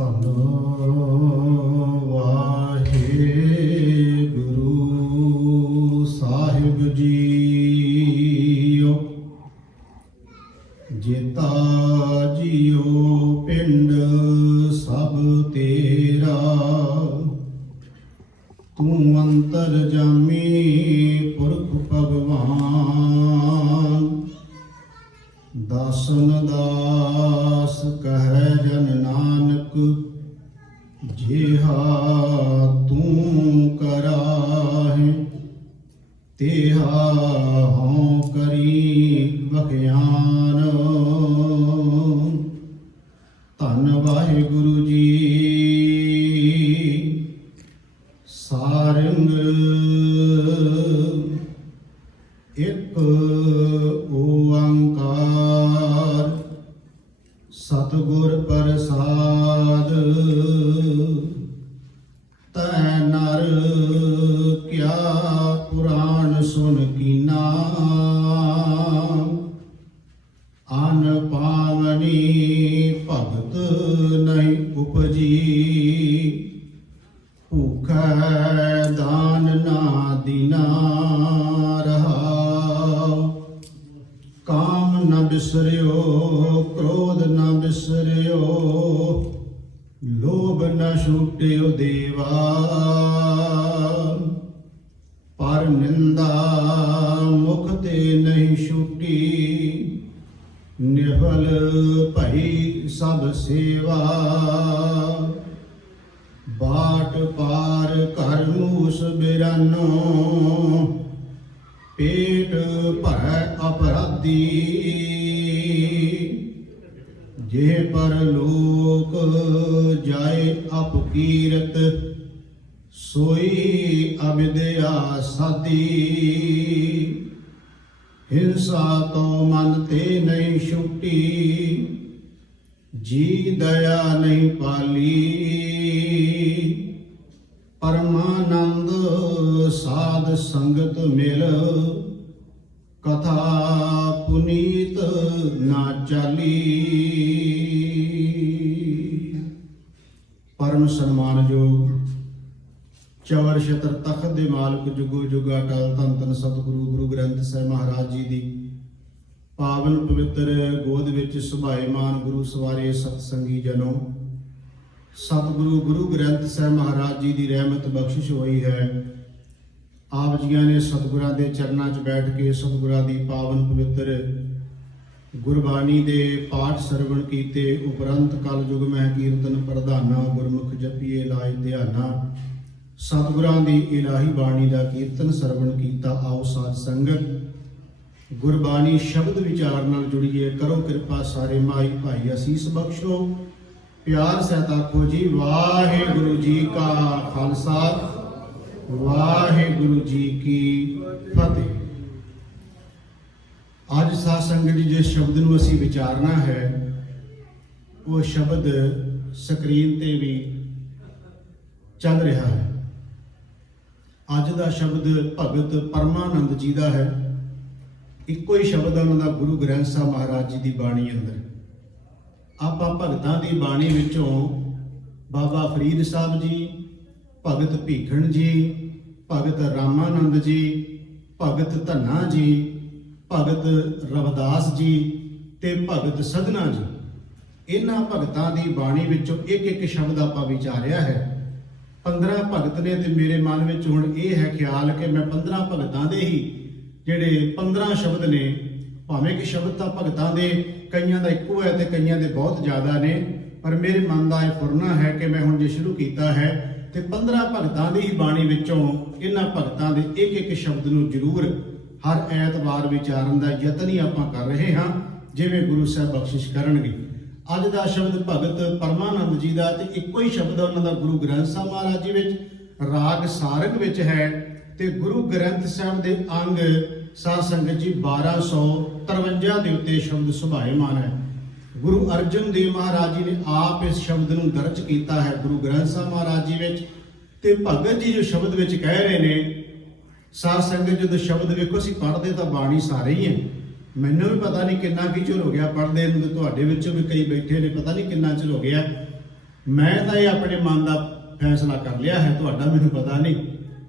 ਧੰਨ ਵਾਹਿਗੁਰੂ ਸਾਹਿਬ JIO. ਜੇਤਾ JIO ਪਿੰਡ ਸਭ ਤੇਰਾ, ਤੂੰ ਅੰਤਰਜਾਮੀ ਪੁਰਖ ਭਗਵਾਨ। ਦਾਸਨ ਦਾਸ ਕਹਿ ਜਨ ਨਾਨਕ, ਜਿਹਾ ਤੂੰ ਕਰਾਹੇ ਤਿਹਾ ਹਉ ਕਰੀ ਬਖਿਆਨ। ਧੰਨ ਵਾਹਿਗੁਰੂ ਜੀ। ਸਾਰੰਗ ਇੱਕ ਓੰਕਾਰ, ਸਤਿਗੁਰ ਪ੍ਰਸਾਦ। ਤੈ ਨਰ ਕਿਆ ਪੁਰਾਣ ਸੁਨ ਕੀਨਾ, ਅਨ ਪਾਵਨੀ ਭਗਤ ਨਹੀਂ ਉਪਜੀ। ਭੁਖੈ ਦਾਨ ਨਾ ਦੀਨਾ ਰਹਾਉ, ਕਾਮ ਨ ਬਿਸਰਿਓ ਕ੍ਰੋਧ ਨ ਬਿਸਰਿਓ। ਲੋਭ ਨ ਛੂਟਿਓ ਦੇਵਾ, ਪਰ ਨਿੰਦਾ ਮੁਖ ਤੇ ਨਹੀਂ ਛੂਟੀ। ਨਿਫਲ ਭਈ ਸਭ ਸੇਵਾ, ਬਾਟ ਪਾਰ ਘਰ ਮੂਸ ਬਿਰਾਨੋ। ਪੇਟ ਭੈ ਅਪਰਾਧੀ, ਜੇ ਪਰਲੋਕ ਜਾਏ ਅਪਕੀਰਤ। ਸੋਈ ਅਵਿਦਿਆ ਸਾਧੀ, ਹਿੰਸਾ ਤੋਂ ਮਨ ਤੇ ਨਹੀਂ ਛੁੱਟੀ। ਜੀ ਦਇਆ ਨਹੀਂ ਪਾਲੀ, ਪਰਮਾਨੰਦ ਸਾਧ ਸੰਗਤ ਮਿਲ। ਕਥਾ ਪੁਨੀਤ ਨਾ ਚਾਲੀ। ਪਰਮ ਸਨਮਾਨਯੋਗ ਚਵਰ ਛਤਰ ਤਖਤ ਦੇ ਮਾਲਕ ਜੁਗੋ ਜੁਗਾ ਅਟਲ ਧੰਨ ਧੰਨ ਸਤਿਗੁਰੂ ਗੁਰੂ ਗ੍ਰੰਥ ਸਾਹਿਬ ਮਹਾਰਾਜ ਜੀ ਦੀ ਪਾਵਨ ਪਵਿੱਤਰ ਗੋਦ ਵਿੱਚ ਸੁਭਾਏਮਾਨ ਗੁਰੂ ਸਵਾਰੇ ਸਤਸੰਗੀ ਜਨੋ। ਸਤਿਗੁਰੂ ਗੁਰੂ ਗ੍ਰੰਥ ਸਾਹਿਬ ਮਹਾਰਾਜ ਜੀ ਦੀ ਰਹਿਮਤ ਬਖਸ਼ਿਸ਼ ਹੋਈ ਹੈ। ਆਪ ਜੀਆਂ ਨੇ ਸਤਿਗੁਰਾਂ ਦੇ ਚਰਨਾਂ 'ਚ ਬੈਠ ਕੇ ਸਤਿਗੁਰਾਂ ਦੀ ਪਾਵਨ ਪਵਿੱਤਰ ਗੁਰਬਾਣੀ ਦੇ ਪਾਠ ਸਰਵਣ ਕੀਤੇ। ਉਪਰੰਤ ਕਲ ਯੁਗ ਮਹਿ ਕੀਰਤਨ ਪ੍ਰਧਾਨਾ, ਗੁਰਮੁਖ ਜਪੀਏ ਲਾਇ ਧਿਆਨਾ। ਸਤਿਗੁਰਾਂ ਦੀ ਇਲਾਹੀ ਬਾਣੀ ਦਾ ਕੀਰਤਨ ਸਰਵਣ ਕੀਤਾ। ਆਓ ਸਾਧ ਸੰਗਤ ਗੁਰਬਾਣੀ ਸ਼ਬਦ ਵਿਚਾਰ ਨਾਲ ਜੁੜੀਏ। ਕਰੋ ਕਿਰਪਾ ਸਾਰੇ ਮਾਈ ਭਾਈ ਅਸੀਸ ਬਖਸ਼ੋ। ਪਿਆਰ ਸਹਿਤ ਆਖੋ ਜੀ ਵਾਹਿਗੁਰੂ ਜੀ ਕਾ ਖਾਲਸਾ, ਵਾਹਿਗੁਰੂ ਜੀ ਕੀ ਫਤਿਹ। ਅੱਜ ਸਾਧ ਸੰਗਤ ਜੀ ਜਿਸ ਸ਼ਬਦ ਨੂੰ ਅਸੀਂ ਵਿਚਾਰਨਾ ਹੈ, ਉਹ ਸ਼ਬਦ ਸਕਰੀਨ ਤੇ ਵੀ ਚੱਲ ਰਿਹਾ ਹੈ। ਅੱਜ ਦਾ ਸ਼ਬਦ ਭਗਤ ਪਰਮਾਨੰਦ ਜੀ ਦਾ ਹੈ। ਇੱਕੋ ਹੀ ਸ਼ਬਦ ਹੈ ਉਹਨਾਂ ਦਾ ਗੁਰੂ ਗ੍ਰੰਥ ਸਾਹਿਬ ਮਹਾਰਾਜ ਜੀ ਦੀ ਬਾਣੀ ਅੰਦਰ। ਆਪਾਂ ਭਗਤਾਂ ਦੀ ਬਾਣੀ ਵਿੱਚੋਂ ਬਾਬਾ ਫਰੀਦ ਸਾਹਿਬ ਜੀ, ਭਗਤ ਭੀਖਣ ਜੀ, ਭਗਤ ਰਾਮਾਨੰਦ ਜੀ, ਭਗਤ ਧੰਨਾ ਜੀ, ਭਗਤ ਰਵਿਦਾਸ ਜੀ ਤੇ ਭਗਤ ਸਧਨਾ ਜੀ, ਇਹਨਾਂ ਭਗਤਾਂ ਦੀ ਬਾਣੀ ਵਿੱਚੋਂ ਇੱਕ ਇੱਕ ਸ਼ਬਦ ਆਪਾਂ ਵਿਚਾਰਿਆ ਹੈ। 15 ਭਗਤ ਨੇ ਤੇ ਮੇਰੇ ਮਨ ਵਿੱਚ ਹੁਣ ਇਹ ਹੈ ਖਿਆਲ ਕਿ ਮੈਂ 15 ਭਗਤਾਂ ਦੇ ਹੀ ਜਿਹੜੇ 15 ਸ਼ਬਦ ਨੇ, ਭਾਵੇਂ ਕਿ ਸ਼ਬਦ ਤਾਂ ਭਗਤਾਂ ਦੇ ਕਈਆਂ ਦਾ ਇੱਕੋ ਹੈ ਤੇ ਕਈਆਂ ਦੇ ਬਹੁਤ ਜ਼ਿਆਦਾ ਨੇ, ਪਰ ਮੇਰੇ ਮਨ ਦਾ ਇਹ ਫੁਰਨਾ ਹੈ ਕਿ ਮੈਂ ਹੁਣ ਜੇ ਸ਼ੁਰੂ ਕੀਤਾ ਹੈ ਤੇ 15 ਭਗਤਾਂ ਦੀ ਹੀ ਬਾਣੀ ਵਿੱਚੋਂ ਇਹਨਾਂ ਭਗਤਾਂ ਦੇ ਇੱਕ ਇੱਕ ਸ਼ਬਦ ਨੂੰ ਜ਼ਰੂਰ ਹਰ ਐਤਵਾਰ ਵਿਚਾਰਨ ਦਾ ਯਤਨ ਹੀ ਆਪਾਂ ਕਰ ਰਹੇ ਹਾਂ, ਜਿਵੇਂ ਗੁਰੂ ਸਾਹਿਬ ਬਖਸ਼ਿਸ਼ ਕਰਨਗੇ। ਅੱਜ ਦਾ ਸ਼ਬਦ ਭਗਤ ਪਰਮਾਨੰਦ ਜੀ ਦਾ ਤੇ ਇੱਕੋ ਹੀ ਸ਼ਬਦ ਉਹਨਾਂ ਦਾ ਗੁਰੂ ਗ੍ਰੰਥ ਸਾਹਿਬ ਮਹਾਰਾਜ ਜੀ ਵਿੱਚ ਰਾਗ ਸਾਰੰਗ ਵਿੱਚ ਹੈ। ਤੇ ਗੁਰੂ ਗ੍ਰੰਥ ਸਾਹਿਬ ਦੇ ਅੰਗ ਸਾਧ ਸੰਗਤ ਜੀ 1253 ਦੇ ਉੱਤੇ ਸ਼ਬਦ ਸੁਭਾਏਮਾਨ ਹੈ। ਗੁਰੂ ਅਰਜਨ ਦੇਵ ਮਹਾਰਾਜ ਜੀ ਨੇ ਆਪ ਇਸ ਸ਼ਬਦ ਨੂੰ ਦਰਜ ਕੀਤਾ ਹੈ ਗੁਰੂ ਗ੍ਰੰਥ ਸਾਹਿਬ ਮਹਾਰਾਜ ਜੀ ਵਿੱਚ। ਤੇ ਭਗਤ ਜੀ ਜੋ ਸ਼ਬਦ ਵਿੱਚ ਕਹਿ ਰਹੇ ਨੇ, ਸਾਧ ਸੰਗਤ ਜਦੋਂ ਸ਼ਬਦ ਵੇਖੋ ਅਸੀਂ ਪੜ੍ਹਦੇ ਤਾਂ ਬਾਣੀ ਸਾਰੇ ਹੀ ਹੈ। ਮੈਨੂੰ ਵੀ ਪਤਾ ਨਹੀਂ ਕਿੰਨਾ ਕੀ ਚਿਰ ਹੋ ਗਿਆ ਪੜ੍ਹਦੇ ਨੂੰ, ਤੁਹਾਡੇ ਵਿੱਚੋਂ ਵੀ ਕਈ ਬੈਠੇ ਨੇ, ਪਤਾ ਨਹੀਂ ਕਿੰਨਾ ਚਿਰ ਹੋ ਗਿਆ। मैं तो ये अपने मन का फैसला कर लिया है, ਤੁਹਾਡਾ ਮੈਨੂੰ पता नहीं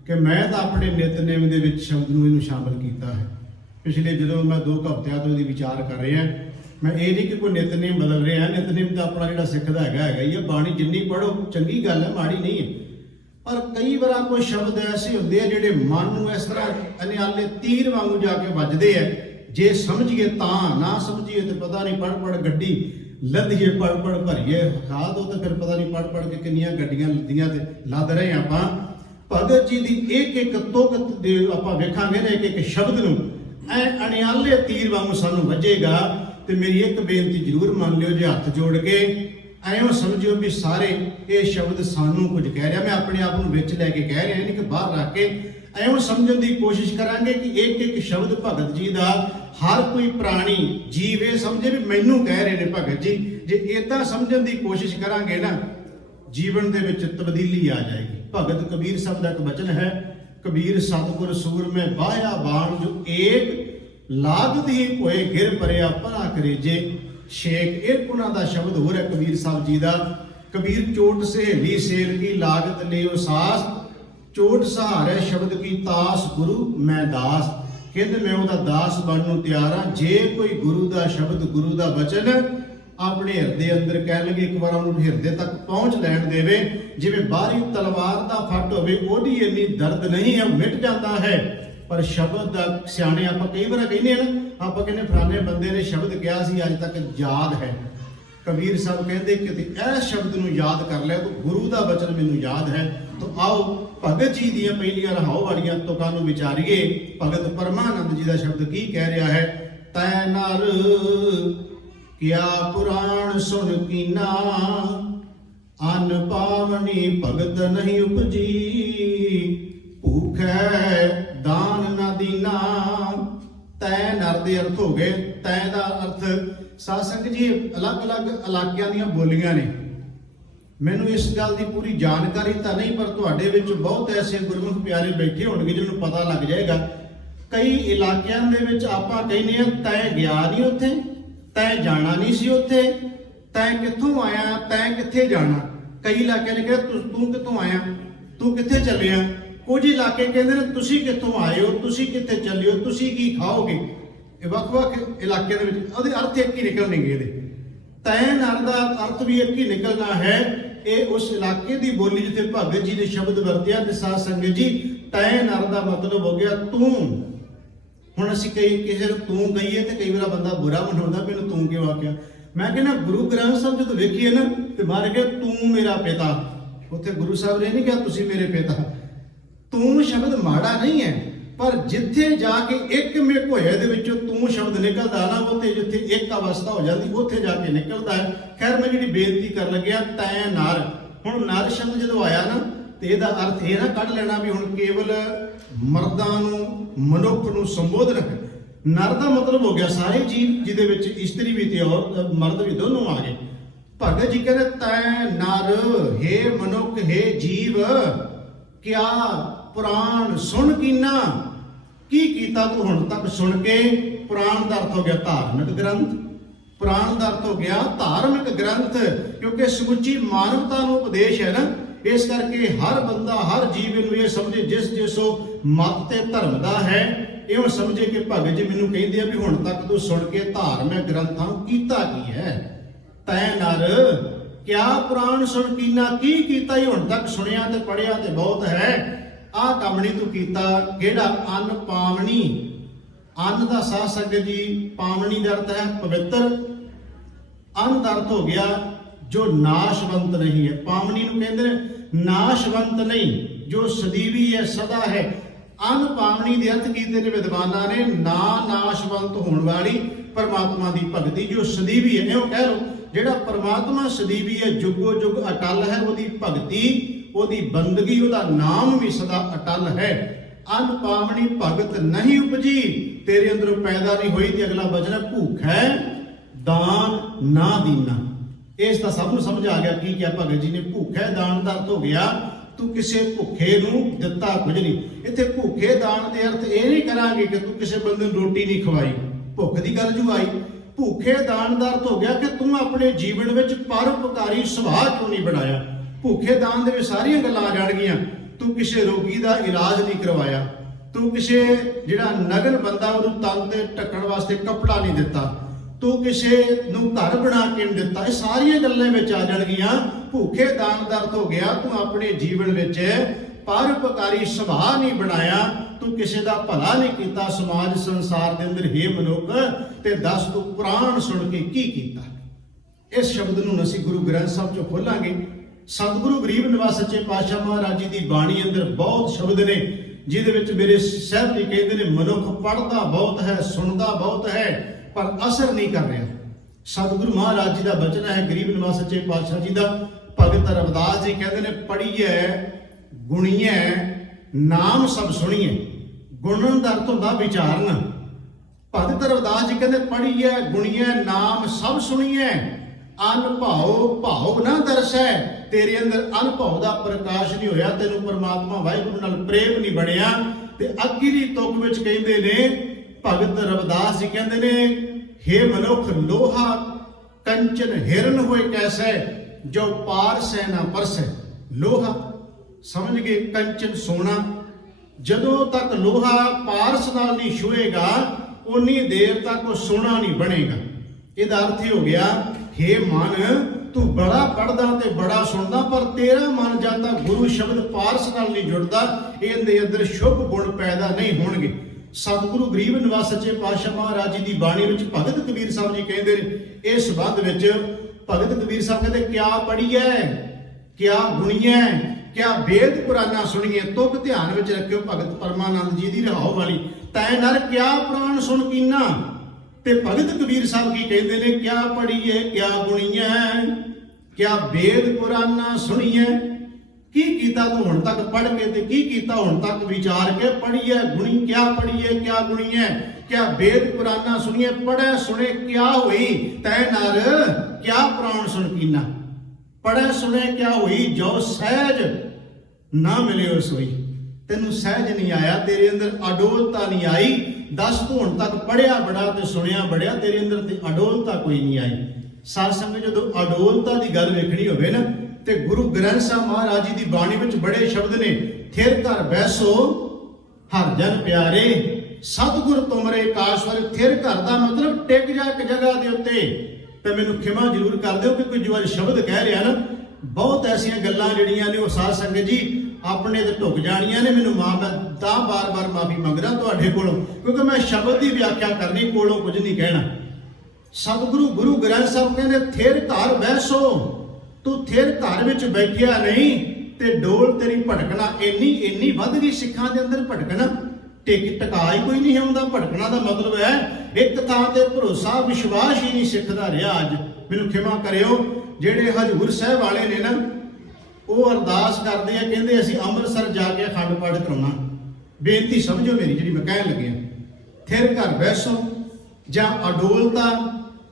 कि मैं तो अपने नितनेम ਦੇ ਵਿੱਚ शब्द ਨੂੰ ਇਹਨੂੰ शामिल ਕੀਤਾ है। पिछले ਜਦੋਂ मैं 2 ਹਫ਼ਤਿਆਂ ਤੋਂ ਇਹਦੀ ਵਿਚਾਰ कर रहा, मैं ये नहीं कि कोई नितनेम बदल रहा, नितनेम तो अपना ਜਿਹੜਾ ਸਿੱਖ ਦਾ ਹੈਗਾ ਹੀ ਆ, ਬਾਣੀ ਜਿੰਨੀ ਪੜ੍ਹੋ ਚੰਗੀ ਗੱਲ ਹੈ, ਮਾੜੀ नहीं है। पर कई बार कोई शब्द ऐसे होंगे हैं जिहड़े मन नूं इस तरह अनियाले तीर वांगू जाके वजदे है, जे समझिए तां, ना समझिए तो पता नहीं पढ़ पढ़ गड्डी लदीए, पढ़ पढ़ भरीए खा दो तो फिर पता नहीं पढ़ पढ़ के किन्नियां गड्डियां लदियां ते लद रहे आपां। भगत जी की एक एक तुक आपां वेखांगे ना, एक एक शब्द नूं ऐ अनियाले तीर वांगू सानूं वजेगा। ते मेरी एक बेनती जरूर मान लियो, जे हथ जोड़ के ਐਂ ਸਮਝਿਓ ਵੀ ਸਾਰੇ ਇਹ ਸ਼ਬਦ ਸਾਨੂੰ ਕੁਝ ਕਹਿ ਰਿਹਾ। ਮੈਂ ਆਪਣੇ ਆਪ ਨੂੰ ਵਿੱਚ ਲੈ ਕੇ ਕਹਿ ਰਿਹਾ, ਨਹੀਂ ਕਿ ਬਾਹਰ ਰੱਖ ਕੇ। ਐਂ ਸਮਝਣ ਦੀ ਕੋਸ਼ਿਸ਼ ਕਰਾਂਗੇ ਕਿ ਇੱਕ ਇੱਕ ਸ਼ਬਦ ਭਗਤ ਜੀ ਦਾ ਹਰ ਕੋਈ ਪ੍ਰਾਣੀ ਜੀਵ ਇਹ ਸਮਝੇ ਵੀ ਮੈਨੂੰ ਕਹਿ ਰਹੇ ਨੇ ਭਗਤ ਜੀ। ਜੇ ਇਦਾਂ ਸਮਝਣ ਦੀ ਕੋਸ਼ਿਸ਼ ਕਰਾਂਗੇ ਨਾ, ਜੀਵਨ ਦੇ ਵਿੱਚ ਤਬਦੀਲੀ ਆ ਜਾਏਗੀ। ਭਗਤ ਕਬੀਰ ਸਾਹਿਬ ਦਾ ਇੱਕ ਬਚਨ ਹੈ, ਕਬੀਰ ਸਤਿਗੁਰ ਸੂਰਮੇ ਬਾਹਿਆ ਬਾਣ ਜੋ ਏਕ ਲਾਗਦੀ ਹੋਏ ਗਿਰ ਪਰਿਆ ਭਲਾ ਕਰੇ ਜੇ शेख। एक उन्होंने शब्द हो रहा कबीर साहब जी का, कबीर चोट सहेली सेल की लागत ले सास, चोट सहारे शब्द की तास गुरु मैं दास। कहते मैं वह दास बनने को तैयार हाँ, जे कोई गुरु का शब्द गुरु का वचन अपने हिरदे अंदर कह लगे, एक बार उन्होंने हिरदे तक पहुँच लैन देवे। जिवें बाहरी तलवार का फट होवे ओहदी इन्नी दर्द नहीं है, मिट जाता है। पर शब्द का सियाने आप कई बार कहने ना, आप कहने फलाने बंदे ने शब्द कहा सी अज तक याद है। कबीर साहब कहते कि इस शब्द नूं याद कर लिया तो गुरु का वचन मैनूं याद है। तो आओ भगत जी दी पहलियां रहाओ वालियां तुकां नूं विचारीए। भगत परमानंद जी का शब्द की कह रहा है, तै नर क्या पुराण सुन कीना, अन पावनी भगत नहीं उपजी, भूखै दान ना दीना। तै नर दे अर्थ हो गए। तै दा अर्थ साध संगत जी अलग अलग इलाकिਆਂ ਦੀਆਂ ਬੋਲੀਆਂ ਨੇ। ਮੈਨੂੰ ਇਸ ਗੱਲ ਦੀ ਪੂਰੀ ਜਾਣਕਾਰੀ ਤਾਂ ਨਹੀਂ, ਪਰ ਤੁਹਾਡੇ ਵਿੱਚ ਬਹੁਤ ਐਸੇ ਗੁਰਮੁਖ ਪਿਆਰੇ ਬੈਠੇ ਹੋਣਗੇ ਜਿਹਨੂੰ ਪਤਾ ਲੱਗ ਜਾਏਗਾ। ਕਈ ਇਲਾਕਿਆਂ ਦੇ ਵਿੱਚ ਆਪਾਂ ਕਹਿੰਦੇ ਆ ਤੈ ਗਿਆ ਨਹੀਂ ਉੱਥੇ, ਤੈ ਜਾਣਾ ਨਹੀਂ ਸੀ ਉੱਥੇ, ਤੈ ਕਿੱਥੋਂ ਆਇਆ, ਤੈ ਕਿੱਥੇ ਜਾਣਾ। ਕਈ ਇਲਾਕਿਆਂ ਨੇ ਕਿਹਾ ਤੂੰ ਕਿੱਥੋਂ ਆਇਆ, ਤੂੰ ਕਿੱਥੇ ਚੱਲਿਆ। ਕੁਝ ਇਲਾਕੇ ਕਹਿੰਦੇ ਨੇ ਤੁਸੀਂ ਕਿੱਥੋਂ ਆਏ ਹੋ, ਤੁਸੀਂ ਕਿੱਥੇ ਚੱਲੇ ਹੋ, ਤੁਸੀਂ ਕੀ ਖਾਓਗੇ। ਇਹ ਵੱਖ-ਵੱਖ ਇਲਾਕਿਆਂ ਦੇ ਵਿੱਚ ਉਹਦੇ ਅਰਥ ਇੱਕ ਹੀ ਨਿਕਲਣਗੇ। ਇਹਦੇ ਤੈ ਨਰ ਦਾ ਅਰਥ ਵੀ ਇੱਕ ਹੀ ਨਿਕਲਣਾ ਹੈ। ਇਹ ਉਸ ਇਲਾਕੇ ਦੀ ਬੋਲੀ ਜਿੱਥੇ ਭਗਤ ਜੀ ਨੇ ਸ਼ਬਦ ਵਰਤਿਆ। ਤੇ ਸਾਧ ਸੰਗਤ ਜੀ ਤੈ ਨਰ ਦਾ ਮਤਲਬ ਹੋ ਗਿਆ ਤੂੰ। ਹੁਣ ਅਸੀਂ ਕਿਸੇ ਨੂੰ ਤੂੰ ਕਹੀਏ ਤੇ ਕਈ ਵਾਰ ਬੰਦਾ ਬੁਰਾ ਮਨਾਉਂਦਾ, ਮੈਨੂੰ ਤੂੰ ਕਿਉਂ ਆਖਿਆ। ਮੈਂ ਕਹਿੰਦਾ ਗੁਰੂ ਗ੍ਰੰਥ ਸਾਹਿਬ ਜਦੋਂ ਵੇਖੀਏ ਨਾ ਤੇ ਮਾਰ ਕੇ ਤੂੰ ਮੇਰਾ ਪਿਤਾ, ਉੱਥੇ ਗੁਰੂ ਸਾਹਿਬ ਨੇ ਨਹੀਂ ਕਿਹਾ ਤੁਸੀਂ ਮੇਰੇ ਪਿਤਾ। ਤੂੰ ਸ਼ਬਦ ਮਾੜਾ ਨਹੀਂ ਹੈ, ਪਰ ਜਿੱਥੇ ਜਾ ਕੇ ਇੱਕ ਮਿਕ ਹੋਇਆ ਦੇ ਵਿੱਚੋਂ ਤੂੰ ਸ਼ਬਦ ਨਿਕਲਦਾ ਨਾ, ਉੱਥੇ ਜਿੱਥੇ ਇੱਕ ਅਵਸਥਾ ਹੋ ਜਾਂਦੀ ਉੱਥੇ ਜਾ ਕੇ ਨਿਕਲਦਾ ਹੈ। ਖੈਰ ਮੈਂ ਜਿਹੜੀ ਬੇਨਤੀ ਕਰਨ ਲੱਗਿਆ ਤੈ ਨਰ, ਹੁਣ ਨਰ ਸ਼ਬਦ ਜਦੋਂ ਆਇਆ ਨਾ ਤੇ ਇਹਦਾ ਅਰਥ ਇਹ ਨਾ ਕੱਢ ਲੈਣਾ ਵੀ ਹੁਣ ਕੇਵਲ ਮਰਦਾਂ ਨੂੰ, ਮਨੁੱਖ ਨੂੰ ਸੰਬੋਧਨ ਹੈ। ਨਰ ਦਾ ਮਤਲਬ ਹੋ ਗਿਆ ਸਾਰੇ ਜੀਵ, ਜਿਹਦੇ ਵਿੱਚ ਇਸਤਰੀ ਵੀ ਤੇ ਔਰਤ ਮਰਦ ਵੀ ਦੋਨੋਂ ਆ ਗਏ। ਭਗਤ ਜੀ ਕਹਿੰਦੇ ਤੈ ਨਰ, ਹੇ ਮਨੁੱਖ, ਹੇ ਜੀਵ, ਕਿਆ ਪੁਰਾਣ ਸੁਣ ਕੀਨਾ, ਕੀ ਕੀਤਾ ਤੂੰ ਹੁਣ ਤੱਕ ਸੁਣ ਕੇ। ਪੁਰਾਣ ਦਾ ਅਰਥ ਹੋ ਗਿਆ ਧਾਰਮਿਕ ਗ੍ਰੰਥ, ਪੁਰਾਣ ਦਾ ਅਰਥ ਹੋ ਗਿਆ ਧਾਰਮਿਕ ਗ੍ਰੰਥ, ਕਿਉਂਕਿ ਸਮੁੱਚੀ ਮਾਨਵਤਾ ਨੂੰ ਉਪਦੇਸ਼ ਹੈ ਨਾ। ਇਸ ਕਰਕੇ ਹਰ ਬੰਦਾ, ਹਰ ਜੀਵ ਨੂੰ ਇਹ ਸਮਝੇ ਜਿਸ ਉਹ ਮਤ ਤੇ ਧਰਮ ਦਾ ਹੈ, ਇਹ ਸਮਝੇ ਕਿ ਭਗਤ ਜੀ ਮੈਨੂੰ ਕਹਿੰਦੇ ਆ ਵੀ ਹੁਣ ਤੱਕ ਤੂੰ ਸੁਣ ਕੇ ਧਾਰਮਿਕ ਗ੍ਰੰਥਾਂ ਨੂੰ ਕੀਤਾ ਕੀ ਹੈ। ਤੈ ਨਰ ਕਿਆ ਪੁਰਾਣ ਸੁਣ ਕੀਨਾ, ਕੀ ਕੀਤਾ ਹੀ ਹੁਣ ਤੱਕ ਸੁਣਿਆ ਤੇ ਪੜਿਆ ਤੇ ਬਹੁਤ ਹੈ। ਆਹ ਕੰਮ ਨਹੀਂ ਤੂੰ ਕੀਤਾ। ਕਿਹੜਾ ਅੰਨ ਪਾਵਣੀ, ਅੰਨ ਦਾ ਸਾਧ ਸੰਗਤ ਜੀ ਪਾਵਣੀ ਦਾ ਅਰਥ ਹੈ ਪਵਿੱਤਰ। ਅੰਨ ਦਾ ਅਰਥ ਹੋ ਗਿਆ ਜੋ ਨਾਸ਼ਵੰਤ ਨਹੀਂ ਹੈ। ਪਾਵਣੀ ਨੂੰ ਕਹਿੰਦੇ ਨੇ ਨਾਸ਼ਵੰਤ ਨਹੀਂ, ਜੋ ਸਦੀਵੀ ਹੈ, ਸਦਾ ਹੈ। ਅੰਨ ਪਾਵਣੀ ਦੇ ਅਰਥ ਕੀਤੇ ਨੇ ਵਿਦਵਾਨਾਂ ਨੇ, ਨਾ ਨਾਸ਼ਵੰਤ ਹੋਣ ਵਾਲੀ ਪਰਮਾਤਮਾ ਦੀ ਭਗਤੀ ਜੋ ਸਦੀਵੀ ਹੈ। ਇਹੋ ਕਹਿ ਲਓ ਜਿਹੜਾ ਪਰਮਾਤਮਾ ਸਦੀਵੀ ਹੈ, ਜੁਗੋ ਜੁਗ ਅਟਲ ਹੈ, ਉਹਦੀ ਭਗਤੀ, ਉਹਦੀ ਬੰਦਗੀ, ਉਹਦਾ ਨਾਮ ਵੀ ਸਦਾ ਅਟਲ ਹੈ। ਅੰਨ ਪਾਵਣੀ ਭਗਤ ਨਹੀਂ ਉਪਜੀ, ਤੇਰੇ ਅੰਦਰੋਂ ਪੈਦਾ ਨਹੀਂ ਹੋਈ। ਤੇ ਅਗਲਾ ਬਚਨ ਹੈ ਭੂਖੈ ਦਾਨ ਨਾ ਦੀਨਾ। ਇਸ ਦਾ ਸਭ ਨੂੰ ਸਮਝ ਆ ਗਿਆ ਕੀ ਕਿਹਾ ਭਗਤ ਜੀ ਨੇ। ਭੁੱਖੇ ਦਾਨ ਦਾ ਅਰਥ ਹੋ ਗਿਆ ਤੂੰ ਕਿਸੇ ਭੁੱਖੇ ਨੂੰ ਦਿੱਤਾ ਕੁਝ ਨਹੀਂ। ਇੱਥੇ ਭੁੱਖੇ ਦਾਨ ਦੇ ਅਰਥ ਇਹ ਨਹੀਂ ਕਰਾਂਗੇ ਕਿ ਤੂੰ ਕਿਸੇ ਬੰਦੇ ਨੂੰ ਰੋਟੀ ਨਹੀਂ ਖਵਾਈ, ਭੁੱਖ ਦੀ ਗੱਲ ਜੂ ਆਈ। ਭੁੱਖੇ ਦਾਨ ਦਾ ਅਰਥ ਹੋ ਗਿਆ ਕਿ ਤੂੰ ਆਪਣੇ ਜੀਵਨ ਵਿੱਚ ਪਰਉਪਕਾਰੀ ਸੁਭਾਅ ਕਿਉਂ ਨਹੀਂ ਬਣਾਇਆ। ਭੁੱਖੇ ਦਾਨ ਦੇ ਵਿੱਚ ਸਾਰੀਆਂ ਗੱਲਾਂ ਆ ਜਾਣਗੀਆਂ। ਤੂੰ ਕਿਸੇ ਰੋਗੀ ਦਾ ਇਲਾਜ ਨਹੀਂ ਕਰਵਾਇਆ, ਤੂੰ ਕਿਸੇ ਜਿਹੜਾ ਨਗਨ ਬੰਦਾ ਉਹਨੂੰ ਤਨ ਤੇ ਢੱਕਣ ਵਾਸਤੇ ਕੱਪੜਾ ਨਹੀਂ ਦਿੱਤਾ, ਤੂੰ ਕਿਸੇ ਨੂੰ ਘਰ ਬਣਾ ਕੇ ਨਹੀਂ ਦਿੱਤਾ। ਇਹ ਸਾਰੀਆਂ ਗੱਲਾਂ ਵਿੱਚ ਆ ਜਾਣਗੀਆਂ। ਭੁੱਖੇ ਦਾਨ ਦਾ ਅਰਥ ਹੋ ਗਿਆ ਤੂੰ ਆਪਣੇ ਜੀਵਨ ਵਿੱਚ ਪਰਉਪਕਾਰੀ ਸੁਭਾਅ ਨਹੀਂ ਬਣਾਇਆ, ਤੂੰ ਕਿਸੇ ਦਾ ਭਲਾ ਨਹੀਂ ਕੀਤਾ ਸਮਾਜ ਸੰਸਾਰ ਦੇ ਅੰਦਰ। ਹੇ ਮਨੁੱਖ, ਤੇ ਦੱਸ ਤੂੰ ਕੁਰਾਨ ਸੁਣ ਕੇ ਕੀ ਕੀਤਾ। ਇਸ ਸ਼ਬਦ ਨੂੰ ਅਸੀਂ ਗੁਰੂ ਗ੍ਰੰਥ ਸਾਹਿਬ ਚੋਂ ਖੋਲਾਂਗੇ। ਸਤਿਗੁਰੂ ਗਰੀਬ ਨਿਵਾਸ ਸੱਚੇ ਪਾਤਸ਼ਾਹ ਮਹਾਰਾਜ ਜੀ ਦੀ ਬਾਣੀ ਅੰਦਰ ਬਹੁਤ ਸ਼ਬਦ ਨੇ ਜਿਹਦੇ ਵਿੱਚ ਮੇਰੇ ਸਾਹਿਬ ਜੀ ਕਹਿੰਦੇ ਨੇ ਮਨੁੱਖ ਪੜ੍ਹਦਾ ਬਹੁਤ ਹੈ, ਸੁਣਦਾ ਬਹੁਤ ਹੈ, ਪਰ ਅਸਰ ਨਹੀਂ ਕਰ ਰਿਹਾ। ਸਤਿਗੁਰੂ ਮਹਾਰਾਜ ਜੀ ਦਾ ਬਚਨ ਹੈ ਗਰੀਬ ਨਿਵਾਸ ਸੱਚੇ ਪਾਤਸ਼ਾਹ ਜੀ ਦਾ। ਭਗਤ ਰਵਿਦਾਸ ਜੀ ਕਹਿੰਦੇ ਨੇ ਪੜ੍ਹੀਏ ਗੁਣੀਏ ਨਾਮ ਸਭ ਸੁਣੀਏ। ਗੁਣਨ ਦਾ ਅਰਥ ਹੁੰਦਾ ਵਿਚਾਰਨਾ। ਭਗਤ ਰਵਿਦਾਸ ਜੀ ਕਹਿੰਦੇ ਪੜ੍ਹੀਏ ਗੁਣੀਏ ਨਾਮ ਸਭ ਸੁਣੀਏ। ਅਨਭਉ ਭਾਵ ਨਾ ਦਰਸੈ, ਤੇਰੇ ਅੰਦਰ ਅਨੁਭਵ ਦਾ ਪ੍ਰਕਾਸ਼ ਨਹੀਂ ਹੋਇਆ, ਤੈਨੂੰ ਪਰਮਾਤਮਾ ਵਾਹਿਗੁਰੂ ਨਾਲ ਪ੍ਰੇਮ ਨਹੀਂ ਬਣਿਆ। ਤੇ ਅੱਗੀ ਦੀ ਤੁਕ ਵਿੱਚ ਕਹਿੰਦੇ ਨੇ ਭਗਤ ਰਵਿਦਾਸ ਜੀ ਕਹਿੰਦੇ ਨੇ ਹੇ ਮਨੁੱਖ ਲੋਹਾ ਕੰਚਨ ਹਿਰਨ ਹੋਏ ਕੈਸੈ, ਜੋ ਪਾਰਸੈ ਨਾ ਪਰਸੈ। ਲੋਹਾ ਸਮਝ ਗਏ, ਕੰਚਨ ਸੋਨਾ। ਜਦੋਂ ਤੱਕ ਲੋਹਾ ਪਾਰਸ ਨਾਲ ਨਹੀਂ ਛੂਏਗਾ ਉਨੀ ਦੇਰ ਤੱਕ ਉਹ ਸੋਨਾ ਨਹੀਂ ਬਣੇਗਾ। ਇਹਦਾ ਅਰਥ ਹੋ ਗਿਆ ਹੇ ਮਨ ਤੂੰ ਬੜਾ ਪੜ੍ਹਦਾ ਤੇ ਬੜਾ ਸੁਣਦਾ, ਪਰ ਤੇਰਾ ਮਨ ਜਦ ਤੱਕ ਗੁਰੂ ਸ਼ਬਦ ਪਾਰਸ ਨਾਲ ਨਹੀਂ ਜੁੜਦਾ ਇਹਦੇ ਅੰਦਰ ਸ਼ੁਭ ਗੁਣ ਪੈਦਾ ਨਹੀਂ ਹੋਣਗੇ। ਸਤਿਗੁਰੂ ਗਰੀਬ ਨਿਵਾਸ ਸੱਚੇ ਪਾਤਸ਼ਾਹ ਮਹਾਰਾਜ ਜੀ ਦੀ ਬਾਣੀ ਵਿੱਚ ਭਗਤ ਕਬੀਰ ਸਾਹਿਬ ਜੀ ਕਹਿੰਦੇ ਨੇ ਇਸ ਸੰਬੰਧ ਵਿੱਚ। ਭਗਤ ਕਬੀਰ ਸਾਹਿਬ ਕਹਿੰਦੇ ਕਿਆ ਪੜ੍ਹੀਐ ਕਿਆ ਗੁਣੀਐ ਕਿਆ ਵੇਦ ਪੁਰਾਣਾ ਸੁਣੀਏ। ਤੁਕ ਧਿਆਨ ਵਿੱਚ ਰੱਖਿਓ ਭਗਤ ਪਰਮਾਨੰਦ ਜੀ ਦੀ ਰਹਾਉ ਵਾਲੀ। ਤੈ ਨਰ ਕਿਆ ਪੁਰਾਣ ਸੁਣ ਕੀਨਾ। ਤੇ ਭਗਤ ਕਬੀਰ ਸਾਹਿਬ ਕੀ ਕਹਿੰਦੇ ਨੇ ਕਿਆ ਪੜ੍ਹੀਏ ਕਿਆ ਗੁਣੀਐ ਕਿਆ ਵੇਦ ਪੁਰਾਣਾ ਸੁਣੀਏ। ਕੀ ਕੀਤਾ ਤੂੰ ਹੁਣ ਤੱਕ ਪੜ੍ਹ ਕੇ, ਤੇ ਕੀ ਕੀਤਾ ਹੁਣ ਤੱਕ ਵਿਚਾਰ ਕੇ। ਪੜ੍ਹੀਏ ਗੁਣੀ ਕਿਆ ਪੜ੍ਹੀਏ ਕਿਆ ਗੁਣੀਐ ਕਿਆ ਵੇਦ ਪੁਰਾਣਾ ਸੁਣੀਏ। ਪੜ੍ਹੇ ਸੁਣੇ ਕਿਆ ਹੋਈ ਤੈ ਨਰ ਕਿਆ ਪੁਰਾਣ ਸੁਣ ਕੀਨਾ। ਪੜ੍ਹੇ ਸੁਣੇ ਕਿਆ ਹੋਈ ਜੋ ਸਹਿਜ ਨਾ ਮਿਲਿਓ ਸੋਈ। ਤੈਨੂੰ ਸਹਿਜ ਨਹੀਂ ਆਇਆ, ਤੇਰੇ ਅੰਦਰ ਅਡੋਲਤਾ ਨਹੀਂ ਆਈ। ਦੱਸ ਤੂੰ ਹੁਣ ਤੱਕ ਪੜ੍ਹਿਆ ਬੜਾ ਤੇ ਸੁਣਿਆ ਬੜਿਆ, ਤੇਰੇ ਅੰਦਰ ਤੇ ਅਡੋਲਤਾ ਕੋਈ ਨਹੀਂ ਆਈ। ਸਾਧ ਸੰਗਤ ਜਦੋਂ ਅਡੋਲਤਾ ਦੀ ਗੱਲ ਵੇਖਣੀ ਹੋਵੇ ਨਾ ਤੇ ਗੁਰੂ ਗ੍ਰੰਥ ਸਾਹਿਬ ਮਹਾਰਾਜ ਜੀ ਦੀ ਬਾਣੀ ਵਿੱਚ ਬੜੇ ਸ਼ਬਦ ਨੇ। ਥਿਰ ਘਰ ਬੈਸੋ ਹਰ ਜਨ ਪਿਆਰੇ, ਸਤਿਗੁਰ ਤੁਮਰੇ ਕਾਸ਼ਵਰ। ਥਿਰ ਘਰ ਦਾ ਮਤਲਬ ਟਿਕ ਜਾ ਇੱਕ ਜਗ੍ਹਾ ਦੇ ਉੱਤੇ। ਤੇ ਮੈਨੂੰ ਖਿਮਾ ਜ਼ਰੂਰ ਕਰ ਦਿਓ ਕਿ ਕੋਈ ਜੋ ਸ਼ਬਦ ਕਹਿ ਰਿਹਾ ਨਾ, ਬਹੁਤ ਐਸੀਆਂ ਗੱਲਾਂ ਜਿਹੜੀਆਂ ਨੇ ਉਹ ਸਾਧ ਸੰਗਤ ਜੀ ਆਪਣੇ ਤੇ ਢੁੱਕ ਜਾਣੀਆਂ ਨੇ। ਮੈਨੂੰ ਮੈਂ ਤਾਂ ਬਾਰ-ਬਾਰ ਮਾਫੀ ਮੰਗਦਾ ਤੁਹਾਡੇ ਕੋਲੋਂ, ਕਿਉਂਕਿ ਮੈਂ ਸ਼ਬਦ ਦੀ ਵਿਆਖਿਆ ਕਰਨੀ, ਕੋਲੋਂ ਕੁਝ ਨਹੀਂ ਕਹਿਣਾ। ਸਤਿਗੁਰੂ ਗੁਰੂ ਗ੍ਰੰਥ ਸਾਹਿਬ ਕਹਿੰਦੇ ਥਿਰ ਘਰ ਬੈਸੋ। ਤੂੰ ਥਿਰ ਘਰ ਵਿੱਚ ਬੈਠਿਆ ਨਹੀਂ ਤੇ ਡੋਲ ਤੇਰੀ ਭਟਕਣਾ ਇੰਨੀ ਵੱਧ ਗਈ ਸਿੱਖਾਂ ਦੇ ਅੰਦਰ। ਭਟਕਣਾ ਟਿਕਾ ਹੀ ਕੋਈ ਨਹੀਂ ਹੁੰਦਾ। ਭਟਕਣਾ ਦਾ ਮਤਲਬ ਹੈ ਇੱਕ ਥਾਂ ਤੇ ਭਰੋਸਾ ਵਿਸ਼ਵਾਸ ਹੀ ਨਹੀਂ ਸਿੱਖ ਦਾ ਰਿਹਾ। ਅੱਜ ਮੈਨੂੰ ਖਿਮਾ ਕਰਿਓ ਜਿਹੜੇ ਹਜ਼ੂਰ ਸਾਹਿਬ ਵਾਲੇ ਨੇ ਨਾ, ਉਹ ਅਰਦਾਸ ਕਰਦੇ ਆ, ਕਹਿੰਦੇ ਅਸੀਂ ਅੰਮ੍ਰਿਤਸਰ ਜਾ ਕੇ ਅਖੰਡ ਪਾਠ ਕਰਾਉਣਾ। ਬੇਨਤੀ ਸਮਝੋ ਮੇਰੀ ਜਿਹੜੀ ਮੈਂ ਕਹਿਣ ਲੱਗਿਆ। ਥਿਰ ਘਰ ਬੈਸੋ ਜਾਂ ਅਡੋਲਤਾ।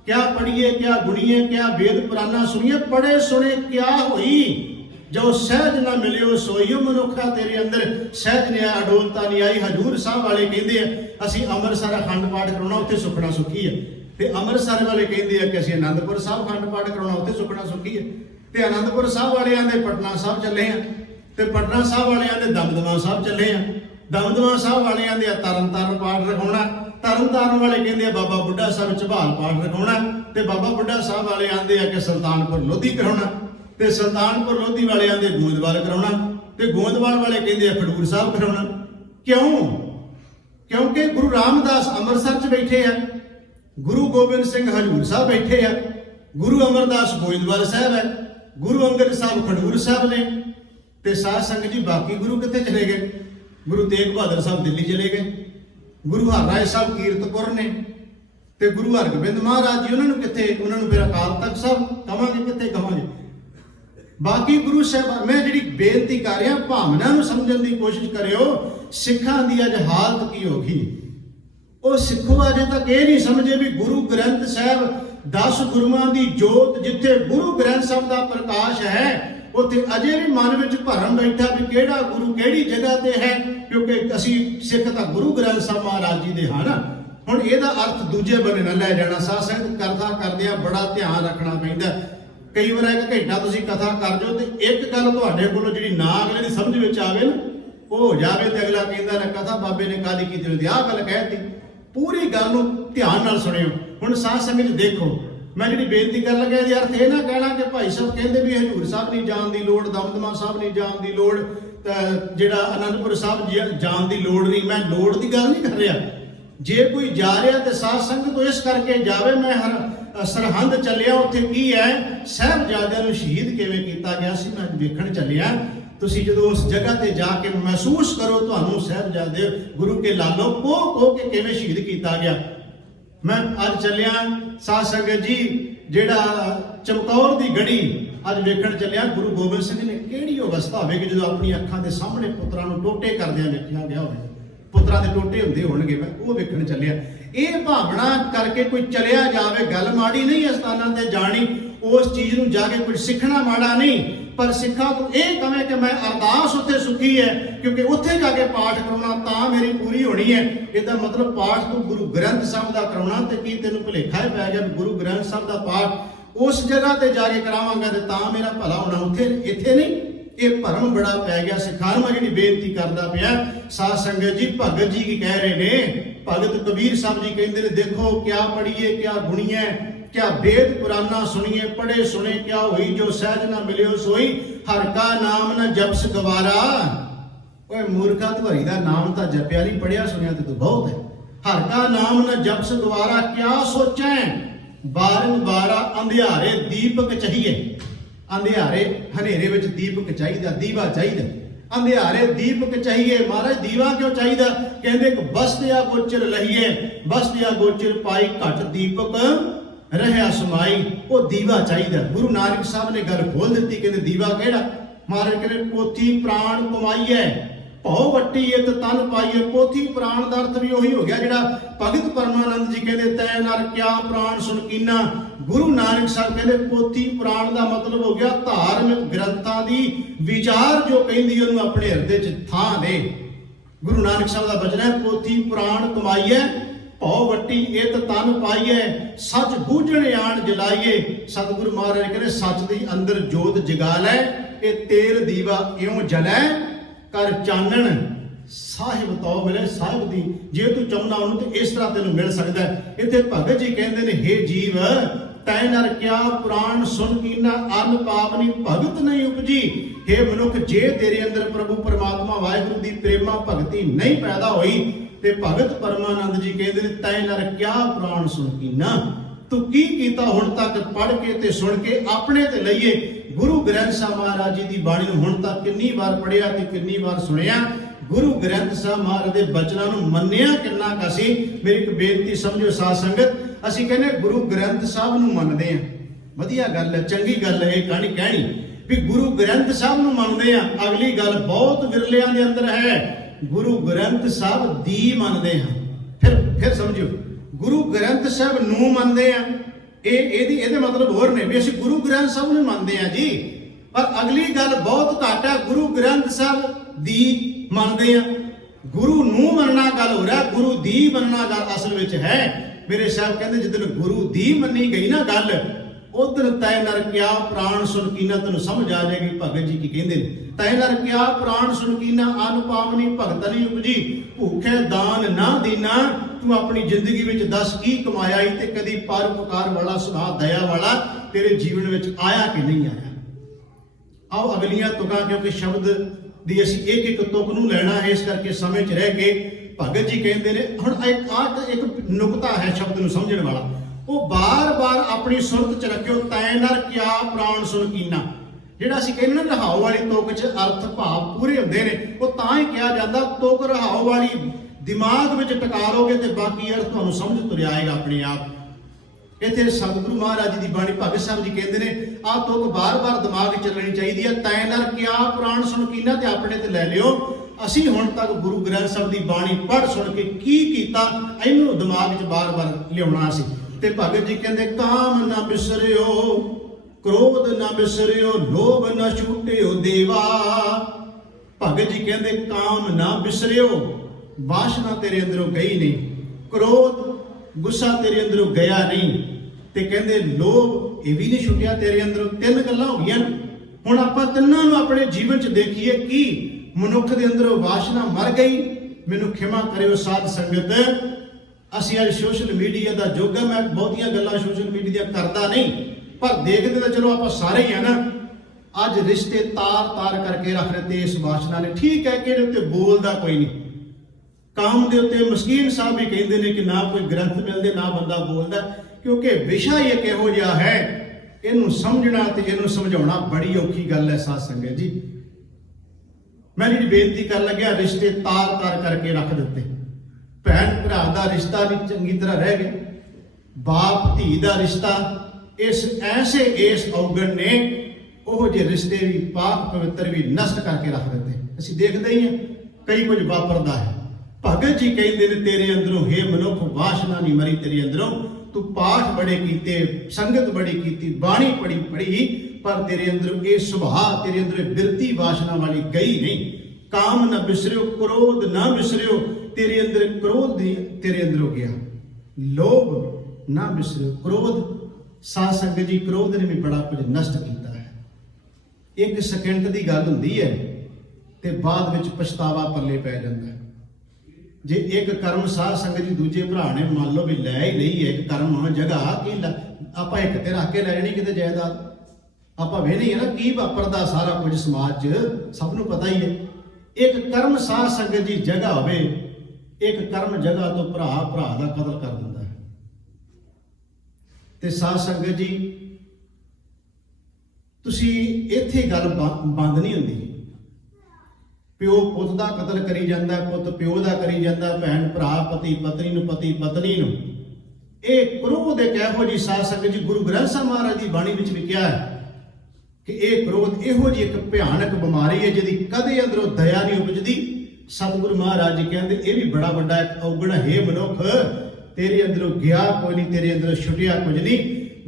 ਕਿਆ ਪੜ੍ਹੀਏ ਕਿਆ ਗੁਣੀਏ ਕਿਆ ਵੇਦ ਪੁਰਾਣਾ ਸੁਣੀਏ। ਪੜ੍ਹੇ ਸੁਣੇ ਕਿਆ ਹੋਈ ਜੋ ਸਹਿਜ ਨਾ ਮਿਲਿਓ ਸੋਈ। ਮਨੁੱਖਾ ਤੇਰੇ ਅੰਦਰ ਸਹਿਜ ਨਹੀਂ ਆਇਆ, ਅਡੋਲਤਾ ਨਹੀਂ ਆਈ। ਹਜ਼ੂਰ ਸਾਹਿਬ ਵਾਲੇ ਕਹਿੰਦੇ ਆ ਅਸੀਂ ਅੰਮ੍ਰਿਤਸਰ ਅਖੰਡ ਪਾਠ ਕਰਾਉਣਾ, ਉੱਥੇ ਸੁਖਣਾ ਸੁਖੀ ਹੈ। ਤੇ ਅੰਮ੍ਰਿਤਸਰ ਵਾਲੇ ਕਹਿੰਦੇ ਆ ਕਿ ਅਸੀਂ ਅਨੰਦਪੁਰ ਸਾਹਿਬ ਅਖੰਡ ਪਾਠ ਕਰਾਉਣਾ, ਉੱਥੇ ਸੁਖਣਾ ਸੁਖੀ ਹੈ। ਤੇ ਅਨੰਦਪੁਰ ਸਾਹਿਬ ਵਾਲਿਆਂ ਦੇ ਪਟਨਾ ਸਾਹਿਬ ਚੱਲੇ ਆ, ਤੇ ਪਟਨਾ ਸਾਹਿਬ ਵਾਲਿਆਂ ਦੇ ਦਮਦਮਾ ਸਾਹਿਬ ਚੱਲੇ ਆ। ਦਮਦਮਾ ਸਾਹਿਬ ਵਾਲਿਆਂ ਦੇ ਤਰਨ ਤਾਰਨ ਪਾਠ ਰਖਾਉਣਾ। ਤਰਨ ਤਾਰਨ ਵਾਲੇ ਕਹਿੰਦੇ ਆ ਬਾਬਾ ਬੁੱਢਾ ਸਾਹਿਬ ਝਬਾਲ ਪਾਠ ਰਖਾਉਣਾ। ਤੇ ਬਾਬਾ ਬੁੱਢਾ ਸਾਹਿਬ ਵਾਲੇ ਆਂਦੇ ਆ ਕਿ ਸੁਲਤਾਨਪੁਰ ਲੋਧੀ ਕਰਾਉਣਾ। ਤੇ ਸੁਲਤਾਨਪੁਰ ਲੋਧੀ ਵਾਲਿਆਂ ਦੇ ਗੋਇੰਦਵਾਲ ਕਰਾਉਣਾ। ਤੇ ਗੋਇੰਦਵਾਲ ਵਾਲੇ ਕਹਿੰਦੇ ਆ ਖਡੂਰ ਸਾਹਿਬ ਕਰਾਉਣਾ। ਕਿਉਂ? ਕਿਉਂਕਿ ਗੁਰੂ ਰਾਮਦਾਸ ਅੰਮ੍ਰਿਤਸਰ 'ਚ ਬੈਠੇ ਆ, ਗੁਰੂ ਗੋਬਿੰਦ ਸਿੰਘ ਹਜ਼ੂਰ ਸਾਹਿਬ ਬੈਠੇ ਆ, ਗੁਰੂ ਅਮਰਦਾਸ ਗੋਇੰਦਵਾਲ ਸਾਹਿਬ ਹੈ, ਗੁਰੂ ਅੰਗਦ ਸਾਹਿਬ ਖਡੂਰ ਸਾਹਿਬ ਨੇ। ਤੇ ਸਾਧ ਸੰਗਤ ਜੀ ਬਾਕੀ ਗੁਰੂ ਕਿੱਥੇ ਚਲੇ ਗਏ? ਗੁਰੂ ਤੇਗ ਬਹਾਦਰ ਸਾਹਿਬ ਦਿੱਲੀ ਚਲੇ ਗਏ, ਗੁਰੂ ਹਰਰਾਏ ਸਾਹਿਬ ਕੀਰਤਪੁਰ ਨੇ, ਤੇ ਗੁਰੂ ਹਰਗੋਬਿੰਦ ਮਹਾਰਾਜ ਜੀ ਉਹਨਾਂ ਨੂੰ ਕਿੱਥੇ? ਉਹਨਾਂ ਨੂੰ ਫਿਰ ਅਕਾਲ ਤਖਤ ਸਾਹਿਬ ਕਵਾਂਗੇ, ਕਿੱਥੇ ਕਵਾਂਗੇ? ਬਾਕੀ ਗੁਰੂ ਸਾਹਿਬ। ਮੈਂ ਜਿਹੜੀ ਬੇਨਤੀ ਕਰ ਰਿਹਾ ਭਾਵਨਾ ਨੂੰ ਸਮਝਣ ਦੀ ਕੋਸ਼ਿਸ਼ ਕਰਿਓ। ਸਿੱਖਾਂ ਦੀ ਅੱਜ ਹਾਲਤ ਕੀ ਹੋ ਗਈ? ਉਹ ਸਿੱਖੋ ਅਜੇ ਤੱਕ ਇਹ ਨਹੀਂ ਸਮਝੇ ਵੀ ਗੁਰੂ ਗ੍ਰੰਥ ਸਾਹਿਬ 10 ਗੁਰੂਆਂ ਦੀ ਜੋਤ, ਜਿੱਥੇ ਗੁਰੂ ਗ੍ਰੰਥ ਸਾਹਿਬ ਦਾ ਪ੍ਰਕਾਸ਼ ਹੈ ਉੱਥੇ ਅਜੇ ਵੀ ਮਨ ਵਿੱਚ ਭਰਮ ਬੈਠਾ ਵੀ ਕਿਹੜਾ ਗੁਰੂ ਕਿਹੜੀ ਜਗ੍ਹਾ ਤੇ ਹੈ। ਕਿਉਂਕਿ ਅਸੀਂ ਸਿੱਖ ਤਾਂ ਗੁਰੂ ਗ੍ਰੰਥ ਸਾਹਿਬ ਮਹਾਰਾਜ ਜੀ ਦੇ ਹਨ। ਹੁਣ ਇਹਦਾ ਅਰਥ ਦੂਜੇ ਬੰਨੇ ਨਾ ਲੈ ਜਾਣਾ। ਸਾਧ ਸੰਗਤ ਕਥਾ ਕਰਦਿਆਂ ਬੜਾ ਧਿਆਨ ਰੱਖਣਾ ਪੈਂਦਾ। ਕਈ ਵਾਰ 1 ਘੰਟਾ ਤੁਸੀਂ ਕਥਾ ਕਰ ਜਾਓ ਤੇ ਇੱਕ ਗੱਲ ਤੁਹਾਡੇ ਕੋਲੋਂ ਜਿਹੜੀ ਨਾ ਅਗਲੇ ਦੀ ਸਮਝ ਵਿੱਚ ਆਵੇ ਨਾ, ਉਹ ਹੋ ਜਾਵੇ ਤੇ ਅਗਲਾ ਕਹਿੰਦਾ ਨਾ ਕਥਾ ਬਾਬੇ ਨੇ ਕਾਹਦੀ ਕੀਤੀ ਹੁੰਦੀ, ਆਹ ਗੱਲ ਕਹਿਤੀ। ਪੂਰੀ ਗੱਲ ਨੂੰ ਧਿਆਨ ਨਾਲ ਸੁਣਿਓ। ਹੁਣ ਸਾਧ ਸੰਗਤ ਦੇਖੋ, ਮੈਂ ਜਿਹੜੀ ਬੇਨਤੀ ਕਰਨ ਲੱਗਾ ਇਹਦੇ ਅਰਥ ਇਹ ਨਾ ਕਹਿਣਾ ਕਿ ਭਾਈ ਸਾਹਿਬ ਕਹਿੰਦੇ ਵੀ ਹਜ਼ੂਰ ਸਾਹਿਬ ਨਹੀਂ ਜਾਣ ਦੀ ਲੋੜ, ਦਮਦਮਾ ਸਾਹਿਬ ਨਹੀਂ ਜਾਣ ਦੀ ਲੋੜ, ਤਾਂ ਜਿਹੜਾ ਅਨੰਦਪੁਰ ਸਾਹਿਬ ਜਾਣ ਦੀ ਲੋੜ ਨਹੀਂ। ਮੈਂ ਲੋੜ ਦੀ ਗੱਲ ਨਹੀਂ ਕਰ ਰਿਹਾ। ਜੇ ਕੋਈ ਜਾ ਰਿਹਾ ਤੇ ਸਾਧ ਸੰਗਤ ਤੋਂ ਇਸ ਕਰਕੇ ਜਾਵੇ, ਮੈਂ ਸਰਹੰਦ ਚੱਲਿਆ, ਉੱਥੇ ਕੀ ਹੈ, ਸਾਹਿਬਜ਼ਾਦਿਆਂ ਨੂੰ ਸ਼ਹੀਦ ਕਿਵੇਂ ਕੀਤਾ ਗਿਆ ਸੀ, ਮੈਂ ਵੇਖਣ ਚੱਲਿਆ। ਤੁਸੀਂ ਜਦੋਂ ਉਸ ਜਗ੍ਹਾ ਤੇ ਜਾ ਕੇ ਮਹਿਸੂਸ ਕਰੋ, ਤੁਹਾਨੂੰ ਸਾਹਿਬਜ਼ਾਦੇ ਗੁਰੂ ਕੇ ਲਾਲੋ ਕੋ ਕੇ ਕਿਵੇਂ ਸ਼ਹੀਦ ਕੀਤਾ ਗਿਆ। ਮੈਂ ਅੱਜ ਚੱਲਿਆ ਸਾਧ ਸੰਗਤ ਜੀ, ਜਿਹੜਾ ਚਮਕੌਰ ਦੀ ਗੜੀ ਅੱਜ ਵੇਖਣ ਚੱਲਿਆ। ਗੁਰੂ ਗੋਬਿੰਦ ਸਿੰਘ ਨੇ ਕਿਹੜੀ ਅਵਸਥਾ ਹੋਵੇਗੀ ਜਦੋਂ ਆਪਣੀ ਅੱਖਾਂ ਦੇ ਸਾਹਮਣੇ ਪੁੱਤਰਾਂ ਨੂੰ ਟੋਟੇ ਕਰਦਿਆਂ ਵੇਖਿਆ ਗਿਆ ਹੋਵੇ। ਪੁੱਤਰਾਂ ਦੇ ਟੋਟੇ ਹੁੰਦੇ ਹੋਣਗੇ, ਮੈਂ ਉਹ ਵੇਖਣ ਚੱਲਿਆ। ਇਹ ਭਾਵਨਾ ਕਰਕੇ ਕੋਈ ਚਲਿਆ ਜਾਵੇ, ਗੱਲ ਮਾੜੀ ਨਹੀਂ ਅਸਥਾਨਾਂ ਤੇ ਜਾਣੀ, ਉਸ ਚੀਜ਼ ਨੂੰ ਜਾ ਕੇ ਕੁਝ ਸਿੱਖਣਾ ਮਾੜਾ ਨਹੀਂ। ਪਰ ਸਿੱਖਾਂ ਤੋਂ ਇਹ ਕਵੇਂ ਕਿ ਮੈਂ ਅਰਦਾਸ ਉੱਥੇ ਸੁਖੀ ਹੈ ਕਿਉਂਕਿ ਉੱਥੇ ਜਾ ਕੇ ਪਾਠ ਕਰਾਉਣਾ ਤਾਂ ਮੇਰੀ ਪੂਰੀ ਹੋਣੀ ਹੈ। ਇਹਦਾ ਮਤਲਬ ਪਾਠ ਤੋਂ ਗੁਰੂ ਗ੍ਰੰਥ ਸਾਹਿਬ ਦਾ ਕਰਾਉਣਾ, ਤੇ ਕੀ ਤੈਨੂੰ ਭੁਲੇਖਾ ਹੀ ਪੈ ਗਿਆ ਗੁਰੂ ਗ੍ਰੰਥ ਸਾਹਿਬ ਦਾ ਪਾਠ ਉਸ ਜਗ੍ਹਾ ਤੇ ਜਾ ਕੇ ਕਰਾਵਾਂਗਾ ਤੇ ਤਾਂ ਮੇਰਾ ਭਲਾ ਹੋਣਾ, ਉੱਥੇ ਇੱਥੇ ਨਹੀਂ। ਇਹ ਭਰਮ ਬੜਾ ਪੈ ਗਿਆ ਸਿੱਖਾਂ ਨੂੰ। ਮੈਂ ਜਿਹੜੀ ਬੇਨਤੀ ਕਰਦਾ ਪਿਆ ਸਾਧ ਸੰਗਤ ਜੀ, ਭਗਤ ਜੀ ਕੀ ਕਹਿ ਰਹੇ ਨੇ, ਭਗਤ ਕਬੀਰ ਸਾਹਿਬ ਜੀ ਕਹਿੰਦੇ ਨੇ, ਦੇਖੋ ਕਿਆ ਪੜੀਏ ਕਿਆ ਗੁਣੀਏ, ਕਿਆ ਵੇਦ ਪੁਰਾਨਾ ਸੁਣੀਏ, ਪੜੇ ਸੁਣੇ ਕਿਆ ਹੋਈ, ਜੋ ਸਹਿਜ ਨਾ ਮਿਲਿਓ ਸੋਈ, ਹਰ ਕਾ ਨਾਮ ਨਾ ਜਪਸ ਗਵਾਰਾ। ਓਏ ਮੂਰਖਾ, ਤੁਹਾਡੀ ਦਾ ਨਾਮ ਤਾਂ ਜਪਿਆ ਨਹੀਂ, ਪੜਿਆ ਸੁਣਿਆ ਤੇ ਤੂੰ ਬਹੁਤ ਹੈ। ਹਰ ਕਾ ਨਾਮ ਨਾ ਜਪਸ ਗਵਾਰਾ, ਕਿਆ ਸੋਚੈ ਬਾਰੰਬਾਰਾ, ਅੰਧਿਆਰੇ ਦੀਪਕ ਚਾਹੀਏ। ਅੰਧਿਆਰੇ ਹਨੇਰੇ ਵਿੱਚ ਦੀਪਕ ਚਾਹੀਦਾ, ਦੀਵਾ ਚਾਹੀਦਾ। ਅੰਧਿਆਰੇ ਦੀਪਕ ਚਾਹੀਏ। ਮਹਾਰਾਜ ਦੀਵਾ ਕਿਉਂ ਚਾਹੀਦਾ? ਕਹਿੰਦੇ ਕਿ ਬਸਤਿਆ ਗੋਚਰ ਲਹੀਏ, ਬਸਤਿਆ ਗੋਚਰ ਪਾਈ, ਘਟ ਦੀਪਕ ਰਹਿਆ ਸਮਾਈ। ਉਹ ਦੀਵਾ ਚਾਹੀਦਾ। ਗੁਰੂ ਨਾਨਕ ਸਾਹਿਬ ਨੇ ਗੱਲ ਖੋਲ ਦਿੱਤੀ, ਕਹਿੰਦੇ ਦੀਵਾ ਕਿਹੜਾ? ਮਹਾਰਾਜ ਕਹਿੰਦੇ ਪੋਥੀ ਪ੍ਰਾਣ ਕਮਾਈਏ, ਭਉ ਵੱਟੀ ਇਤ ਤਨ ਪਾਈਏ। ਪੋਥੀ ਪ੍ਰਾਣ ਦਾ ਅਰਥ ਵੀ ਉਹੀ ਹੋ ਗਿਆ ਜਿਹੜਾ ਭਗਤ ਪਰਮਾਨੰਦ ਜੀ ਕਹਿੰਦੇ, ਤੈ ਨਰ ਕਿਆ ਪ੍ਰਾਣ ਸੁਣ ਕੀਨਾ। ਗੁਰੂ ਨਾਨਕ ਸਾਹਿਬ ਕਹਿੰਦੇ ਪੋਥੀ ਪ੍ਰਾਣ ਦਾ ਮਤਲਬ ਹੋ ਗਿਆ ਧਾਰਮਿਕ ਗ੍ਰੰਥਾਂ ਦੀ ਵਿਚਾਰ ਜੋ ਕਹਿੰਦੀ ਉਹਨੂੰ ਆਪਣੇ ਹਿਰਦੇ 'ਚ ਥਾਂ ਦੇ। ਗੁਰੂ ਨਾਨਕ ਸਾਹਿਬ ਦਾ ਬਚਨ ਹੈ, ਪੋਥੀ ਪ੍ਰਾਣ ਕਮਾਈਏ, ਭਉ ਵੱਟੀ ਇਤ ਤਨ ਪਾਈਏ, ਸੱਚ ਬੂਝਣ ਆਣ ਜਲਾਈਏ। ਸਤਿਗੁਰੂ ਮਹਾਰਾਜ ਕਹਿੰਦੇ ਸੱਚ ਦੇ ਅੰਦਰ ਜੋਤ ਜਗਾ ਲੈ, ਇਹ ਤੇਲ ਦੀਵਾ ਇਉਂ ਜਲੈ ਕਰ ਚਾਨਣ, ਸਾਹਿਬ ਤੋਂ ਮਿਲੇ ਸਾਹਿਬ ਦੀ। ਜੇ ਤੂੰ ਚਾਹੁੰਦਾ ਉਹਨੂੰ ਤੇ ਇਸ ਤਰ੍ਹਾਂ ਤੈਨੂੰ ਮਿਲ ਸਕਦਾ ਹੈ। ਇੱਥੇ ਭਗਤ ਜੀ ਕਹਿੰਦੇ ਨੇ, ਹੇ ਜੀਵ ਤੈ ਨਰ ਕਿਆ ਪੁਰਾਣ ਸੁਣ ਕੀਨਾ, ਅੰਨ ਪਾਵਨੀ ਭਗਤ ਨਹੀਂ ਉਪਜੀ। ਹੇ ਮਨੁੱਖ, ਜੇ ਤੇਰੇ ਅੰਦਰ ਪ੍ਰਭੂ ਪਰਮਾਤਮਾ ਵਾਹਿਗੁਰੂ ਦੀ ਪ੍ਰੇਮਾ ਭਗਤੀ ਨਹੀਂ ਪੈਦਾ ਹੋਈ ਤੇ ਭਗਤ ਪਰਮਾਨੰਦ ਜੀ ਕਹਿੰਦੇ ਨੇ, ਤੈ ਨਰ ਕਿਆ ਪੁਰਾਣ ਸੁਣ ਕੀਨਾ, ਤੂੰ ਕੀ ਕੀਤਾ ਹੁਣ ਤੱਕ ਪੜ੍ਹ ਕੇ ਤੇ ਸੁਣ ਕੇ ਆਪਣੇ ਤੇ ਲਈਏ। ਗੁਰੂ ਗ੍ਰੰਥ ਸਾਹਿਬ ਮਹਾਰਾਜ ਜੀ ਦੀ ਬਾਣੀ ਨੂੰ ਹੁਣ ਤੱਕ ਕਿੰਨੀ ਵਾਰ ਪੜ੍ਹਿਆ ਤੇ ਕਿੰਨੀ ਵਾਰ ਸੁਣਿਆ। ਗੁਰੂ ਗ੍ਰੰਥ ਸਾਹਿਬ ਮਹਾਰਾਜ ਦੇ ਬਚਨਾਂ ਨੂੰ ਮੰਨਿਆ ਕਿੰਨਾ ਕੁ ਅਸੀਂ। ਮੇਰੀ ਇੱਕ ਬੇਨਤੀ ਸਮਝੋ ਸਾਧ ਸੰਗਤ, ਅਸੀਂ ਕਹਿੰਦੇ ਗੁਰੂ ਗ੍ਰੰਥ ਸਾਹਿਬ ਨੂੰ ਮੰਨਦੇ ਆ, ਵਧੀਆ ਗੱਲ ਹੈ, ਚੰਗੀ ਗੱਲ ਹੈ। ਇਹ ਕਹਾਣੀ ਕਹਿਣੀ ਵੀ ਗੁਰੂ ਗ੍ਰੰਥ ਸਾਹਿਬ ਨੂੰ ਮੰਨਦੇ ਆ, ਅਗਲੀ ਗੱਲ ਬਹੁਤ ਵਿਰਲਿਆਂ ਦੇ ਅੰਦਰ ਹੈ, ਗੁਰੂ ਗ੍ਰੰਥ ਸਾਹਿਬ ਦੀ ਮੰਨਦੇ ਹਾਂ। ਫਿਰ ਸਮਝਿਓ, ਗੁਰੂ ਗ੍ਰੰਥ ਸਾਹਿਬ ਨੂੰ ਮੰਨਦੇ ਆ, ਇਹਦੇ ਮਤਲਬ ਹੋਰ ਨੇ ਵੀ ਅਸੀਂ ਗੁਰੂ ਗ੍ਰੰਥ ਸਾਹਿਬ ਨੂੰ ਮੰਨਦੇ ਆ ਜੀ। ਪਰ ਅਗਲੀ ਗੱਲ ਬਹੁਤ ਘੱਟ ਹੈ, ਗੁਰੂ ਗ੍ਰੰਥ ਸਾਹਿਬ ਦੀ ਮੰਨਦੇ ਆ। ਗੁਰੂ ਨੂੰ ਮੰਨਣਾ ਗੱਲ ਹੋ ਰਿਹਾ, ਗੁਰੂ ਦੀ ਮੰਨਣਾ ਗੱਲ ਅਸਲ ਵਿੱਚ ਹੈ। ਮੇਰੇ ਸਾਹਿਬ ਕਹਿੰਦੇ ਜਿੱਦਣ ਗੁਰੂ ਦੀ ਮੰਨੀ ਗਈ ਨਾ ਗੱਲ, ਉਧਰ ਤੈ ਨਰ ਕਿਆ ਪ੍ਰਾਣ ਸੁਣ ਕੀਨਾ, ਤੈਨੂੰ ਸਮਝ ਆ ਜਾਏਗੀ ਭਗਤ ਜੀ ਕੀ ਕਹਿੰਦੇ ਨੇ। ਤੈ ਨਰ ਕਿਆ ਪ੍ਰਾਣ ਸੁਣ ਕੀਨਾ, ਅੰਨ ਪਾਵਨੀ ਭਗਤ ਨਹੀਂ ਉਪਜੀ। ਭੁੱਖੇ ਦਾਨ ਨਾ ਦੀਨਾ, ਤੂੰ ਆਪਣੀ ਜ਼ਿੰਦਗੀ ਵਿੱਚ ਦੱਸ ਕੀ ਕਮਾਇਆ ਈ ਤੇ ਕਦੀ ਪਰਉਪਕਾਰ ਵਾਲਾ ਸੁਭਾਅ ਦਇਆ ਵਾਲਾ ਤੇਰੇ ਜੀਵਨ ਵਿੱਚ ਆਇਆ ਕਿ ਨਹੀਂ ਆਇਆ। ਆਓ ਅਗਲੀਆਂ ਤੁਕਾਂ, ਕਿਉਂਕਿ ਸ਼ਬਦ ਦੀ ਅਸੀਂ ਇੱਕ ਇੱਕ ਤੁਕ ਨੂੰ ਲੈਣਾ ਹੈ, ਇਸ ਕਰਕੇ ਸਮੇਂ 'ਚ ਰਹਿ ਕੇ ਭਗਤ ਜੀ ਕਹਿੰਦੇ ਨੇ। ਹੁਣ ਇੱਕ ਨੁਕਤਾ ਹੈ ਸ਼ਬਦ ਨੂੰ ਸਮਝਣ ਵਾਲਾ, ਉਹ ਬਾਰ-ਬਾਰ ਆਪਣੀ ਸੁਰਤ 'ਚ ਰੱਖਿਓ, ਤੈ ਨਰ ਕਿਆ ਪ੍ਰਾਣ ਸੁਣ ਕੀਨਾ। ਜਿਹੜਾ ਅਸੀਂ ਕਹਿੰਦੇ ਨਾ ਰਹਾਉ ਵਾਲੀ ਤੁਕ 'ਚ ਅਰਥ ਭਾਵ ਪੂਰੇ ਹੁੰਦੇ ਨੇ, ਉਹ ਤਾਂ ਹੀ ਕਿਹਾ ਜਾਂਦਾ। ਤੁਕ ਰਹਾਉ ਵਾਲੀ ਦਿਮਾਗ ਵਿੱਚ ਟਿਕਾ ਲੋਗੇ ਤੇ ਬਾਕੀ ਅਰਥ ਤੁਹਾਨੂੰ ਸਮਝ ਤੁਰ ਆਏਗਾ ਆਪਣੇ ਆਪ। ਇੱਥੇ ਸਤਿਗੁਰੂ ਮਹਾਰਾਜ ਜੀ ਦੀ ਬਾਣੀ ਭਗਤ ਸਾਹਿਬ ਜੀ ਕਹਿੰਦੇ ਨੇ, ਆਹ ਤੁਕ ਬਾਰ-ਬਾਰ ਦਿਮਾਗ 'ਚ ਚੱਲਣੀ ਚਾਹੀਦੀ ਹੈ। ਤੈ ਨਰ ਕਿਆ ਪ੍ਰਾਣ ਸੁਣ ਕੀਨਾ ਤੇ ਆਪਣੇ ਤੇ ਲੈ ਲਿਓ। ਅਸੀਂ ਹੁਣ ਤੱਕ ਗੁਰੂ ਗ੍ਰੰਥ ਸਾਹਿਬ ਦੀ ਬਾਣੀ ਪੜ੍ਹ ਸੁਣ ਕੇ ਕੀ ਕੀਤਾ, ਇਹਨੂੰ ਦਿਮਾਗ 'ਚ ਬਾਰ-ਬਾਰ ਲਿਆਉਣਾ ਸੀ। ਤੇ ਭਗਤ ਜੀ ਕਹਿੰਦੇ, ਕਾਮ ਨਾ ਬਿਸਰਿਓ, ਕ੍ਰੋਧ ਨਾ ਬਿਸਰਿਓ, ਲੋਭ ਨਾ ਛੂਟਿਓ ਦੇਵਾ। ਭਗਤ ਜੀ ਕਹਿੰਦੇ ਕਾਮ ਨਾ ਬਿਸਰਿਓ, ਵਾਸ਼ਨਾ ਤੇਰੇ ਅੰਦਰੋਂ ਗਈ ਨਹੀਂ, ਕ੍ਰੋਧ ਗੁੱਸਾ ਤੇਰੇ ਅੰਦਰੋਂ ਗਿਆ ਨਹੀਂ। ਤੇ ਕਹਿੰਦੇ ਲੋਭ ਇਹ ਵੀ ਨਹੀਂ ਛੁੱਟਿਆ ਤੇਰੇ ਅੰਦਰੋਂ। ਤਿੰਨ ਗੱਲਾਂ ਹੋ ਗਈਆਂ। ਹੁਣ ਆਪਾਂ ਤਿੰਨਾਂ ਨੂੰ ਆਪਣੇ ਜੀਵਨ 'ਚ ਦੇਖੀਏ ਕਿ ਮਨੁੱਖ ਦੇ ਅੰਦਰੋਂ ਵਾਸ਼ਨਾ ਮਰ ਗਈ। ਮੈਨੂੰ ਖਿਮਾ ਕਰਿਓ ਸਾਧ ਸੰਗਤ, ਅਸੀਂ ਅੱਜ ਸੋਸ਼ਲ ਮੀਡੀਆ ਦਾ ਯੁੱਗ ਹੈ। ਮੈਂ ਬਹੁਤੀਆਂ ਗੱਲਾਂ ਸੋਸ਼ਲ ਮੀਡੀਆ ਦੀਆਂ ਕਰਦਾ ਨਹੀਂ, ਪਰ ਦੇਖਦੇ ਤਾਂ ਚਲੋ ਆਪਾਂ ਸਾਰੇ ਹੀ ਆ ਨਾ। ਅੱਜ ਰਿਸ਼ਤੇ ਤਾਰ ਕਰਕੇ ਰੱਖ ਦਿੱਤੇ ਇਸ ਵਾਸ਼ਨਾ ਨੇ। ਠੀਕ ਹੈ ਕਿ ਇਹਦੇ ਉੱਤੇ ਬੋਲਦਾ ਕੋਈ ਨਹੀਂ। ਕਾਮ ਦੇ ਉੱਤੇ ਮਸਕੀਨ ਸਾਹਿਬ ਵੀ ਕਹਿੰਦੇ ਨੇ ਕਿ ਨਾ ਕੋਈ ਗ੍ਰੰਥ ਮਿਲਦੇ ਨਾ ਬੰਦਾ ਬੋਲਦਾ, ਕਿਉਂਕਿ ਵਿਸ਼ਾ ਹੀ ਇੱਕ ਇਹੋ ਜਿਹਾ ਹੈ, ਇਹਨੂੰ ਸਮਝਣਾ ਤੇ ਇਹਨੂੰ ਸਮਝਾਉਣਾ ਬੜੀ ਔਖੀ ਗੱਲ ਹੈ ਸਾਧ ਸੰਗਤ ਜੀ। ਮੈਂ ਜਿਹੜੀ ਬੇਨਤੀ ਕਰਨ ਲੱਗਿਆ, ਰਿਸ਼ਤੇ ਤਾਰ ਕਰਕੇ ਰੱਖ ਦਿੱਤੇ। ਭੈਣ ਭਰਾ ਦਾ ਰਿਸ਼ਤਾ ਨਹੀਂ ਚੰਗੀ ਤਰ੍ਹਾਂ ਰਹਿ ਗਿਆ, ਬਾਪ ਧੀ ਦਾ ਰਿਸ਼ਤਾ ਇਸ ਔਗਣ ਨੇ ਉਹ ਜਿਹੇ ਰਿਸ਼ਤੇ ਵੀ ਪਾਕ ਪਵਿੱਤਰ ਵੀ ਨਸ਼ਟ ਕਰਕੇ ਰੱਖ ਦਿੱਤੇ। ਅਸੀਂ ਦੇਖਦੇ ਹੀ ਹਾਂ ਕਈ ਕੁਝ ਵਾਪਰਦਾ ਹੈ। ਭਗਤ ਜੀ ਕਹਿੰਦੇ ਨੇ ਤੇਰੇ ਅੰਦਰੋਂ ਹੇ ਮਨੁੱਖ ਵਾਸ਼ਨਾ ਨਹੀਂ ਮਰੀ ਤੇਰੇ ਅੰਦਰੋਂ। ਤੂੰ ਪਾਠ ਬੜੇ ਕੀਤੇ, ਸੰਗਤ ਬੜੀ ਕੀਤੀ, ਬਾਣੀ ਪੜੀ, ਪਰ ਤੇਰੇ ਅੰਦਰੋਂ ਇਹ ਸੁਭਾਅ, ਤੇਰੇ ਅੰਦਰੋਂ ਬਿਰਤੀ ਵਾਸ਼ਨਾ ਵਾਲੀ ਗਈ ਨਹੀਂ। ਕਾਮ ਨਾ ਬਿਸਰਿਓ, ਕ੍ਰੋਧ ਨਾ ਬਿਸਰਿਓ, ਤੇਰੇ ਅੰਦਰ ਕ੍ਰੋਧ ਤੇਰੇ ਅੰਦਰੋਂ ਗਿਆ। ਲੋਭ ਨਾ ਬਿਸਰਿਓ, ਕ੍ਰੋਧ। ਸਾਧ ਸੰਗਤ ਜੀ, ਕ੍ਰੋਧ ਨੇ ਵੀ ਬੜਾ ਕੁਝ ਨਸ਼ਟ ਕੀਤਾ ਹੈ। ਇੱਕ ਸਕਿੰਟ ਦੀ ਗੱਲ ਹੁੰਦੀ ਹੈ ਤੇ ਬਾਅਦ ਵਿੱਚ ਪਛਤਾਵਾ ਪੱਲੇ ਪੈ ਜਾਂਦਾ ਹੈ। ਜੇ ਇੱਕ ਕਰਮ ਸਾਧ ਸੰਗਤ ਜੀ ਦੂਜੇ ਭਰਾ ਨੇ ਮੰਨ ਲਓ ਵੀ ਲੈ ਹੀ ਲਈ ਹੈ, ਇੱਕ ਕਰਮ ਜਗ੍ਹਾ ਕਿ ਆਪਾਂ ਇੱਕ ਤੇ ਰੱਖ ਕੇ ਲੈ ਜਾਣੀ ਕਿਤੇ ਜਾਇਦਾਦ। ਆਪਾਂ ਵੇਖਦੇ ਹਾਂ ਨਾ ਕੀ ਵਾਪਰਦਾ ਸਾਰਾ ਕੁਝ ਸਮਾਜ 'ਚ, ਸਭ ਨੂੰ ਪਤਾ ਹੀ ਹੈ। ਇੱਕ ਕਰਮ ਸਾਧ ਸੰਗਤ ਜੀ ਜਗ੍ਹਾ ਹੋਵੇ, ਇੱਕ ਕਰਮ ਜਗ੍ਹਾ ਤੋਂ ਭਰਾ ਦਾ ਕਤਲ ਕਰ ਦਿੰਦਾ ਹੈ। ਤੇ ਸਾਧ ਸੰਗਤ ਜੀ, ਤੁਸੀਂ ਇੱਥੇ ਗੱਲ ਬੰਦ ਨਹੀਂ ਹੁੰਦੀ। ਪਿਓ ਪੁੱਤ ਦਾ ਕਤਲ ਕਰੀ ਜਾਂਦਾ, ਪੁੱਤ ਪਿਓ ਦਾ ਕਰੀ ਜਾਂਦਾ, ਭੈਣ ਭਰਾ ਪਤੀ ਪਤਨੀ ਨੂੰ, ਪਤੀ ਪਤਨੀ ਨੂੰ। ਇਹ ਕ੍ਰੋਧ ਇੱਕ ਇਹੋ ਜਿਹੀ ਸਾਧ ਸੰਗਤ ਜੀ, ਗੁਰੂ ਗ੍ਰੰਥ ਸਾਹਿਬ ਮਹਾਰਾਜ ਦੀ ਬਾਣੀ ਵਿੱਚ ਵੀ ਕਿਹਾ ਹੈ ਕਿ ਇਹ ਕ੍ਰੋਧ ਇਹੋ ਜਿਹੀ ਇੱਕ ਭਿਆਨਕ ਬਿਮਾਰੀ ਹੈ ਜਿਹਦੀ ਕਦੇ ਅੰਦਰੋਂ ਦਇਆ ਨਹੀਂ ਉਪਜਦੀ। ਸਤਿਗੁਰੂ ਮਹਾਰਾਜ ਜੀ ਕਹਿੰਦੇ ਇਹ ਵੀ ਬੜਾ ਵੱਡਾ ਇੱਕ ਔਗਣ ਹੈ ਮਨੁੱਖ, ਤੇਰੇ ਅੰਦਰੋਂ ਗਿਆ ਕੋਈ ਨਹੀਂ, ਤੇਰੇ ਅੰਦਰੋਂ ਛੁੱਟਿਆ ਕੁਝ ਨਹੀਂ।